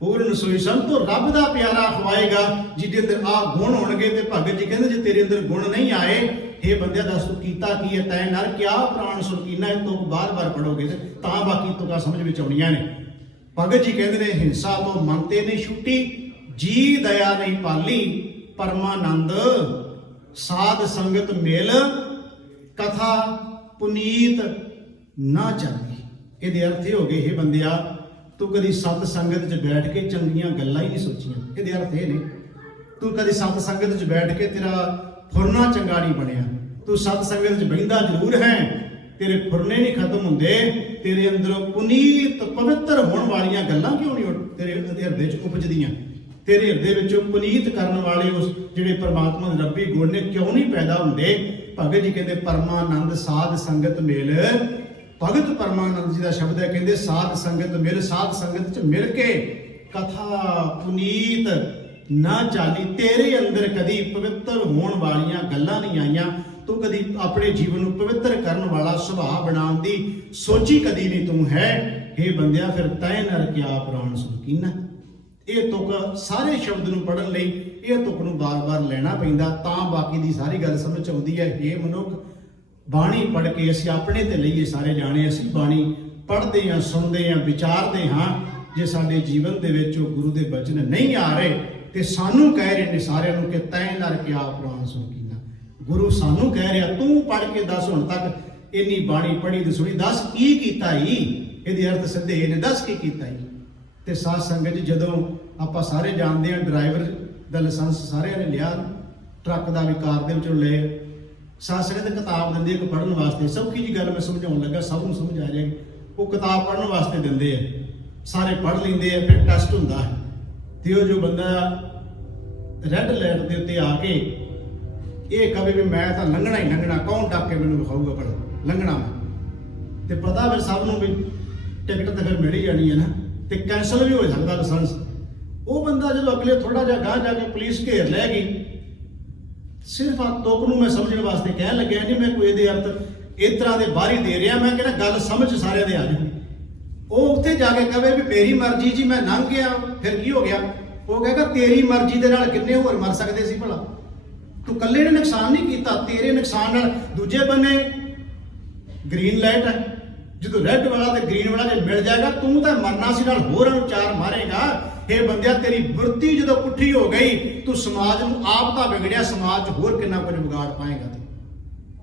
ਪੂਰਨ ਸੋਈ ਸੰਤੋ, ਰੱਬ ਦਾ ਪਿਆਰਾ ਖਵਾਏਗਾ ਜਿਹਦੇ ਅੰਦਰ ਆਹ ਗੁਣ ਹੋਣਗੇ। ਤੇ ਭਗਤ ਜੀ ਕਹਿੰਦੇ ਜੇ ਤੇਰੇ ਅੰਦਰ ਗੁਣ ਨਹੀਂ ਆਏ, हे ਬੰਦਿਆ ਦੱਸ ਤੂੰ ਕੀਤਾ ਕੀ ਹੈ? ਤੈਂ ਨਰ ਕਿਆ ਪ੍ਰਾਣ ਸੁਰਕੀਨਾ, ਇਹ ਤੁਕ ਬਾਰ-ਬਾਰ ਪੜੋਗੇ ਤਾਂ ਬਾਕੀ ਤੁਕਾਂ ਸਮਝ ਵਿੱਚ ਆਉਣੀਆਂ ਨੇ। ਭਗਤ ਜੀ ਕਹਿੰਦੇ ਨੇ ਹਿੰਸਾ ਤੋਂ ਮਨ ਤੇ ਨਹੀਂ ਛੁੱਟੀ, ਜੀ ਦਇਆ ਨਹੀਂ ਪਾਲੀ, ਪਰਮਾਨੰਦ ਸਾਧ ਸੰਗਤ ਮਿਲ, ਕਥਾ ਪੁਨੀਤ ਨਾ ਚਾਲੀ। ਇਹਦੇ ਅਰਥ ਇਹ ਹੋ ਗਏ, हे ਬੰਦਿਆ ਤੂੰ ਕਦੀ ਸਤ ਸੰਗਤ 'ਚ ਬੈਠ ਕੇ ਚੰਗੀਆਂ ਗੱਲਾਂ ਹੀ ਨਹੀਂ ਸੋਚੀਆਂ। ਇਹਦੇ ਅਰਥ ਇਹ ਨੇ, ਤੂੰ ਕਦੀ ਸਤ ਸੰਗਤ 'ਚ ਬੈਠ ਕੇ ਤੇਰਾ ਫੁਰਨਾ ਚੰਗਾ ਨਹੀਂ ਬਣਿਆ। ਤੂੰ ਸਤ ਸੰਗਤ 'ਚ ਬਹਿੰਦਾ ਜ਼ਰੂਰ ਹੈ, ਤੇਰੇ ਫੁਰਨੇ ਨਹੀਂ ਖਤਮ ਹੁੰਦੇ, ਤੇਰੇ ਅੰਦਰੋਂ ਪੁਨੀਤ ਪਵਿੱਤਰ ਹੋਣ ਵਾਲੀਆਂ ਗੱਲਾਂ ਕਿਉਂ ਨਹੀਂ ਤੇਰੇ ਹਿਰਦੇ 'ਚ ਉਪਜਦੀਆਂ? ਤੇਰੇ ਹਿਰਦੇ ਵਿੱਚੋਂ ਪੁਨੀਤ ਕਰਨ ਵਾਲੇ ਉਸ ਜਿਹੜੇ ਪਰਮਾਤਮਾ ਦੇ ਰੱਬੀ ਗੁਣ ਨੇ ਕਿਉਂ ਨਹੀਂ ਪੈਦਾ ਹੁੰਦੇ? ਭਗਤ ਜੀ ਕਹਿੰਦੇ ਪਰਮਾਨੰਦ ਸਾਧ ਸੰਗਤ ਮਿਲ। ਭਗਤ ਪਰਮਾਨੰਦ ਜੀ ਦਾ ਸ਼ਬਦ ਹੈ, ਕਹਿੰਦੇ ਸਾਧ ਸੰਗਤ ਮਿਲ, ਸਾਧ ਸੰਗਤ 'ਚ ਮਿਲ ਕੇ ਕਥਾ ਪੁਨੀਤ ਨਾ ਚਾਲੀ, ਤੇਰੇ ਅੰਦਰ ਕਦੀ ਪਵਿੱਤਰ ਹੋਣ ਵਾਲੀਆਂ ਗੱਲਾਂ ਨਹੀਂ ਆਈਆਂ, ਤੂੰ ਕਦੀ ਆਪਣੇ ਜੀਵਨ ਨੂੰ ਪਵਿੱਤਰ ਕਰਨ ਵਾਲਾ ਸੁਭਾਅ ਬਣਾਉਣ ਦੀ ਸੋਚੀ ਕਦੀ ਨਹੀਂ ਤੂੰ ਹੈ। हे ਬੰਦਿਆ ਫਿਰ ਤੈਂ ਨਰ ਕਿਆ ਪ੍ਰਾਣ ਸੁਰਕੀਨਾ। ਇਹ ਤੁਕ ਸਾਰੇ ਸ਼ਬਦ ਨੂੰ ਪੜ੍ਹਨ ਲਈ ਇਹ ਤੁਕ ਨੂੰ ਬਾਰ-ਬਾਰ ਲੈਣਾ ਪੈਂਦਾ, ਤਾਂ ਬਾਕੀ ਦੀ ਸਾਰੀ ਗੱਲ ਸਮਝ ਆਉਂਦੀ ਹੈ। हे ਮਨੁੱਖ, ਬਾਣੀ ਪੜ੍ਹ ਕੇ ਅਸੀਂ ਆਪਣੇ ਤੇ ਲਈਏ, ਸਾਰੇ ਜਾਣੇ ਅਸੀਂ ਬਾਣੀ ਪੜ੍ਹਦੇ ਹਾਂ, ਸੁਣਦੇ ਹਾਂ, ਵਿਚਾਰਦੇ ਹਾਂ। ਜੇ ਸਾਡੇ ਜੀਵਨ ਦੇ ਵਿੱਚ ਉਹ ਗੁਰੂ ਦੇ ਬਚਨ ਨਹੀਂ ਆ ਰਹੇ ਤੇ ਸਾਨੂੰ ਕਹਿ ਰਹੇ ਨੇ ਸਾਰਿਆਂ ਨੂੰ ਕਿ ਤੈਂ ਨਰ ਕਿਆ ਪ੍ਰਾਣ ਸੁਰਕੀਨਾ। ਗੁਰੂ ਸਾਨੂੰ ਕਹਿ ਰਿਹਾ ਤੂੰ ਪੜ੍ਹ ਕੇ ਦੱਸ, ਹੁਣ ਤੱਕ ਇੰਨੀ ਬਾਣੀ ਪੜ੍ਹੀ ਤੇ ਸੁਣੀ, ਦੱਸ ਕੀ ਕੀਤਾ ਹੀ? ਇਹਦੇ ਅਰਥ ਸਿੱਧੇ ਨੇ, ਦੱਸ ਕੀ ਕੀਤਾ ਹੀ? ਤੇ ਸਾਧ ਸੰਗਤ ਜੀ ਜਦੋਂ ਆਪਾਂ ਸਾਰੇ ਜਾਣਦੇ ਹਾਂ ਡਰਾਈਵਰ ਦਾ ਲਾਇਸੈਂਸ ਸਾਰਿਆਂ ਨੇ ਲਿਆ, ਟਰੱਕ ਦਾ ਵੀ ਕਾਰ ਦੇ ਵਿੱਚੋਂ ਲਏ, ਸਾਧ ਸੰਗਤ ਕਿਤਾਬ ਦਿੰਦੇ ਇੱਕ ਪੜ੍ਹਨ ਵਾਸਤੇ। ਸੌਖੀ ਜੀ ਗੱਲ ਮੈਂ ਸਮਝਾਉਣ ਲੱਗਾ, ਸਭ ਨੂੰ ਸਮਝ ਆ ਜਾਏਗੀ। ਉਹ ਕਿਤਾਬ ਪੜ੍ਹਨ ਵਾਸਤੇ ਦਿੰਦੇ ਆ, ਸਾਰੇ ਪੜ੍ਹ ਲੈਂਦੇ ਆ, ਫਿਰ ਟੈਸਟ ਹੁੰਦਾ ਹੈ ਤੇ ਉਹ ਜੋ ਬੰਦਾ ਰੈੱਡ ਲਾਈਟ ਦੇ ਉੱਤੇ ਆ ਕੇ ਇਹ ਕਹੇ ਵੀ ਮੈਂ ਤਾਂ ਲੰਘਣਾ ਹੀ ਲੰਘਣਾ, ਕੌਣ ਡੱਕ ਕੇ ਮੈਨੂੰ ਵਿਖਾਊਗਾ ਭਲਾ ਲੰਘਣਾ ਮੈਂ? ਤੇ ਪਤਾ ਫਿਰ ਸਭ ਨੂੰ ਵੀ ਟਿਕਟ ਤਾਂ ਫਿਰ ਮਿਲ ਹੀ ਜਾਣੀ ਹੈ ਨਾ, ਤੇ ਕੈਂਸਲ ਵੀ ਹੋ ਸਕਦਾ ਲਾਇਸੈਂਸ। ਉਹ ਬੰਦਾ ਜਦੋਂ ਅਗਲੇ ਥੋੜਾ ਜਿਹਾ ਗਾਂਹ ਜਾ ਕੇ ਪੁਲਿਸ ਘੇਰ ਲੈ ਗਈ, ਸਿਰਫ ਆ ਤੁਕ ਨੂੰ ਮੈਂ ਸਮਝਣ ਵਾਸਤੇ ਕਹਿਣ ਲੱਗਿਆ, ਨਹੀਂ ਮੈਂ ਕੋਈ ਇਹਦੇ ਅਰਥ ਇਸ ਤਰ੍ਹਾਂ ਦੇ ਬਾਹਰੀ ਦੇ ਰਿਹਾ, ਮੈਂ ਕਹਿੰਦਾ ਗੱਲ ਸਮਝ ਸਾਰਿਆਂ ਦੇ ਆ ਜਾਊ। ਉਹ ਉੱਥੇ ਜਾ ਕੇ ਕਹੇ ਵੀ ਮੇਰੀ ਮਰਜ਼ੀ ਜੀ ਮੈਂ ਲੰਘ ਗਿਆ, ਫਿਰ ਕੀ ਹੋ ਗਿਆ? ਉਹ ਕਹੇਗਾ ਤੇਰੀ ਮਰਜ਼ੀ ਦੇ ਨਾਲ ਕਿੰਨੇ ਹੋਰ ਮਰ ਸਕਦੇ ਸੀ ਭਲਾ? ਤੂੰ ਇਕੱਲੇ ਨੇ ਨੁਕਸਾਨ ਨਹੀਂ ਕੀਤਾ, ਤੇਰੇ ਨੁਕਸਾਨ ਨਾਲ ਦੂਜੇ ਬੰਨੇ ਗ੍ਰੀਨ ਲਾਈਟ ਹੈ, ਜਦੋਂ ਰੈੱਡ ਵਾਲਾ ਤੇ ਗ੍ਰੀਨ ਵਾਲਾ ਜੇ ਮਿਲ ਜਾਏਗਾ ਤੂੰ ਤਾਂ ਮਰਨਾ ਸੀ, ਨਾਲ ਹੋਰਾਂ ਨੂੰ ਚਾਰ ਮਾਰੇਗਾ। ਇਹ ਬੰਦਿਆ ਤੇਰੀ ਵਰਤੀ ਜਦੋਂ ਪੁੱਠੀ ਹੋ ਗਈ, ਤੂੰ ਸਮਾਜ ਨੂੰ ਆਪ ਤਾਂ ਵਿਗੜਿਆ, ਸਮਾਜ 'ਚ ਹੋਰ ਕਿੰਨਾ ਕੁਝ ਵਿਗਾੜ ਪਾਏਗਾ।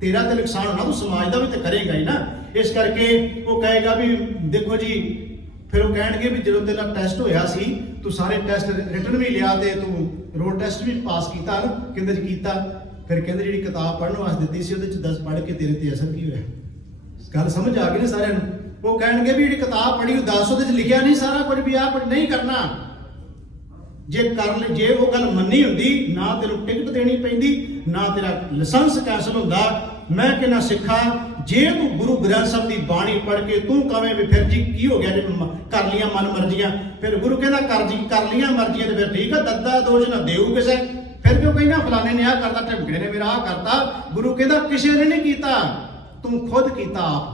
ਤੇਰਾ ਤੇ ਨੁਕਸਾਨ ਹੋਣਾ, ਤੂੰ ਸਮਾਜ ਦਾ ਵੀ ਤਾਂ ਕਰੇਗਾ ਹੀ ਨਾ। ਇਸ ਕਰਕੇ ਉਹ ਕਹੇਗਾ ਵੀ ਦੇਖੋ ਜੀ, ਫਿਰ ਉਹ ਕਹਿਣਗੇ ਵੀ ਜਦੋਂ ਤੇਰਾ ਟੈਸਟ ਹੋਇਆ ਸੀ ਤੂੰ ਸਾਰੇ ਟੈਸਟ ਰਿਟਨ ਵੀ ਲਿਆ ਤੇ ਤੂੰ ਰੋਡ ਟੈਸਟ ਵੀ ਪਾਸ ਕੀਤਾ ਨਾ, ਕਹਿੰਦੇ ਜੀ ਕੀਤਾ। ਫਿਰ ਕਹਿੰਦੇ ਜਿਹੜੀ ਕਿਤਾਬ ਪੜ੍ਹਨ ਵਾਸਤੇ ਦਿੱਤੀ ਸੀ ਉਹਦੇ 'ਚ 10 ਪੜ੍ਹ ਕੇ ਤੇਰੇ ਤੇ ਅਸਰ ਕੀ ਹੋਇਆ? ਗੱਲ ਸਮਝ ਆ ਗਈ ਨਾ ਸਾਰਿਆਂ ਨੂੰ? ਉਹ ਕਹਿਣਗੇ ਵੀ ਜਿਹੜੀ ਕਿਤਾਬ ਪੜ੍ਹੀ ਉਹ 10 ਉਹਦੇ 'ਚ ਲਿਖਿਆ ਨਹੀਂ ਸਾਰਾ ਕੁਝ ਵੀ ਆਹ ਕੁਝ ਨਹੀਂ ਕਰਨਾ। ਜੇ ਕਰ ਲੈ, ਜੇ ਉਹ ਗੱਲ ਮੰਨੀ ਹੁੰਦੀ, ਨਾ ਤੈਨੂੰ ਟਿਕਟ ਦੇਣੀ ਪੈਂਦੀ, ਨਾ ਤੇਰਾ ਲਾਇਸੈਂਸ ਕੈਂਸਲ ਹੁੰਦਾ। ਮੈਂ ਕਹਿੰਦਾ ਸਿੱਖਾ, ਜੇ ਤੂੰ ਗੁਰੂ ਗ੍ਰੰਥ ਸਾਹਿਬ ਦੀ ਬਾਣੀ ਪੜ੍ਹ ਕੇ ਤੂੰ ਕਵੇਂ ਵੀ ਫਿਰ ਜੀ ਕੀ ਹੋ ਗਿਆ ਜੇ ਕਰ ਲੀਆਂ ਮਨ ਮਰਜ਼ੀਆਂ, ਫਿਰ ਗੁਰੂ ਕਹਿੰਦਾ ਕਰ ਲੀਆਂ ਮਰਜ਼ੀਆਂ ਤੇ ਫਿਰ ਠੀਕ ਆ, ਦੱਦਾ ਦੋਸ਼ ਨਾ ਦੇਊ ਕਿਸੇ। ਫਿਰ ਕਿਉਂ ਕਹਿੰਦਾ ਫਲਾਣੇ ਨੇ ਆਹ ਕਰਤਾ, ਢਿਮਕੜੇ ਨੇ ਮੇਰਾ ਆਹ ਕਰਤਾ? ਗੁਰੂ ਕਹਿੰਦਾ ਕਿਸੇ ਨੇ ਨਹੀਂ ਕੀਤਾ, ਤੂੰ ਖੁਦ ਕੀਤਾ ਆਪ।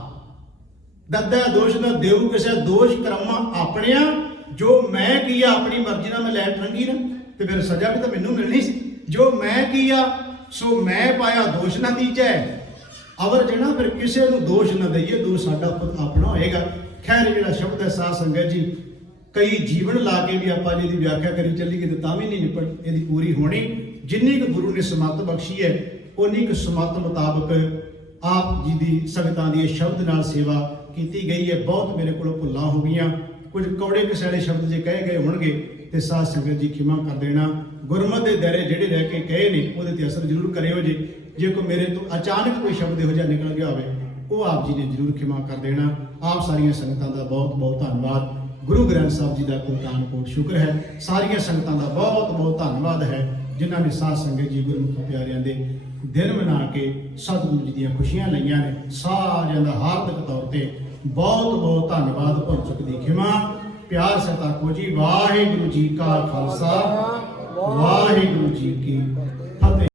ਦੱਦਾ ਦੋਸ਼ ਨਾ ਦੇਊ ਕਿਸੇ, ਦੋਸ਼ ਕਰਮਾਂ ਆਪਣਿਆਂ, ਜੋ ਮੈਂ ਕੀਆ ਆਪਣੀ ਮਰਜ਼ੀ ਨਾਲ ਮੈਂ ਲੈਟ ਰੰਗੀ ਨਾ, ਤੇ ਫਿਰ ਸਜ਼ਾ ਵੀ ਤਾਂ ਮੈਨੂੰ ਮਿਲਣੀ ਸੀ। ਜੋ ਮੈਂ ਕੀਆ ਸੋ ਮੈਂ ਪਾਇਆ, ਦੋਸ਼ ਨਾ ਦੀਜੈ। ਅਵਰ ਜਿਹੜਾ ਫਿਰ ਕਿਸੇ ਨੂੰ ਦੋਸ਼ ਨਾ ਦਈਏ, ਦੋਸ਼ ਸਾਡਾ ਖੁਦ ਆਪਣਾ ਹੋਏਗਾ। ਖੈਰ ਜਿਹੜਾ ਸ਼ਬਦ ਹੈ ਸਾਧ ਸੰਗਤ ਜੀ, ਕਈ ਜੀਵਨ ਲਾ ਕੇ ਵੀ ਆਪਾਂ ਜੀ ਦੀ ਵਿਆਖਿਆ ਕਰੀ ਚੱਲੀਏ ਤੇ ਤਾਂ ਵੀ ਨਹੀਂ ਨਿਪਟ ਇਹਦੀ ਪੂਰੀ ਹੋਣੀ। ਜਿੰਨੀ ਕੁ ਗੁਰੂ ਨੇ ਸਮੱਤ ਬਖਸ਼ੀ ਹੈ, ਉਨੀ ਕੁ ਸਮੱਤ ਮੁਤਾਬਕ ਆਪ ਜੀ ਦੀ ਸੰਗਤਾਂ ਦੀ ਇਹ ਸ਼ਬਦ ਨਾਲ ਸੇਵਾ ਕੀਤੀ ਗਈ ਹੈ। ਬਹੁਤ ਮੇਰੇ ਕੋਲੋਂ ਭੁੱਲਾਂ ਹੋ ਗਈਆਂ, ਕੁਝ ਕੌੜੇ ਕਸੈਲੇ ਸ਼ਬਦ ਜੇ ਕਹੇ ਗਏ ਹੋਣਗੇ ਤੇ ਸਾਧ ਸੰਗਤ ਜੀ ਖਿਮਾ ਕਰ ਦੇਣਾ। ਗੁਰਮਤਿ ਦੇ ਦਾਇਰੇ ਜਿਹੜੇ ਰਹਿ ਕੇ ਕਹੇ ਨੇ ਉਹਦੇ ਤੇ ਅਸਰ ਜ਼ਰੂਰ ਕਰਿਓ ਜੀ। ਜੇ ਕੋਈ ਮੇਰੇ ਤੋਂ ਅਚਾਨਕ ਕੋਈ ਸ਼ਬਦ ਇਹੋ ਜਿਹਾ ਨਿਕਲ ਗਿਆ ਹੋਵੇ, ਉਹ ਆਪ ਜੀ ਨੇ ਜ਼ਰੂਰ ਖਿਮਾ ਕਰ ਦੇਣਾ। ਆਪ ਸਾਰੀਆਂ ਸੰਗਤਾਂ ਦਾ ਬਹੁਤ ਬਹੁਤ ਧੰਨਵਾਦ। ਗੁਰੂ ਗ੍ਰੰਥ ਸਾਹਿਬ ਜੀ ਦਾ ਕੋਟਾਨ ਕੋਟ ਸ਼ੁਕਰ ਹੈ। ਸਾਰੀਆਂ ਸੰਗਤਾਂ ਦਾ ਬਹੁਤ ਬਹੁਤ ਧੰਨਵਾਦ ਹੈ ਜਿਨ੍ਹਾਂ ਨੇ ਸਾਧ ਸੰਗਤ ਜੀ ਗੁਰਮੁਖ ਪਿਆਰਿਆਂ ਦੇ ਦਿਨ ਮਨਾ ਕੇ ਸਤਿਗੁਰੂ ਜੀ ਦੀਆਂ ਖੁਸ਼ੀਆਂ ਲਈਆਂ ਨੇ। ਸਾਰਿਆਂ ਦਾ ਹਾਰਦਿਕ ਤੌਰ ਤੇ ਬਹੁਤ ਬਹੁਤ ਧੰਨਵਾਦ। ਭੁੱਲ ਚੁੱਕ ਦੀ ਖਿਮਾ, ਪਿਆਰ ਸਤਾਕੋ ਜੀ। ਵਾਹਿਗੁਰੂ ਜੀ ਕਾ ਖਾਲਸਾ, ਵਾਹਿਗੁਰੂ ਜੀ ਕੀ ਫਤਿਹ।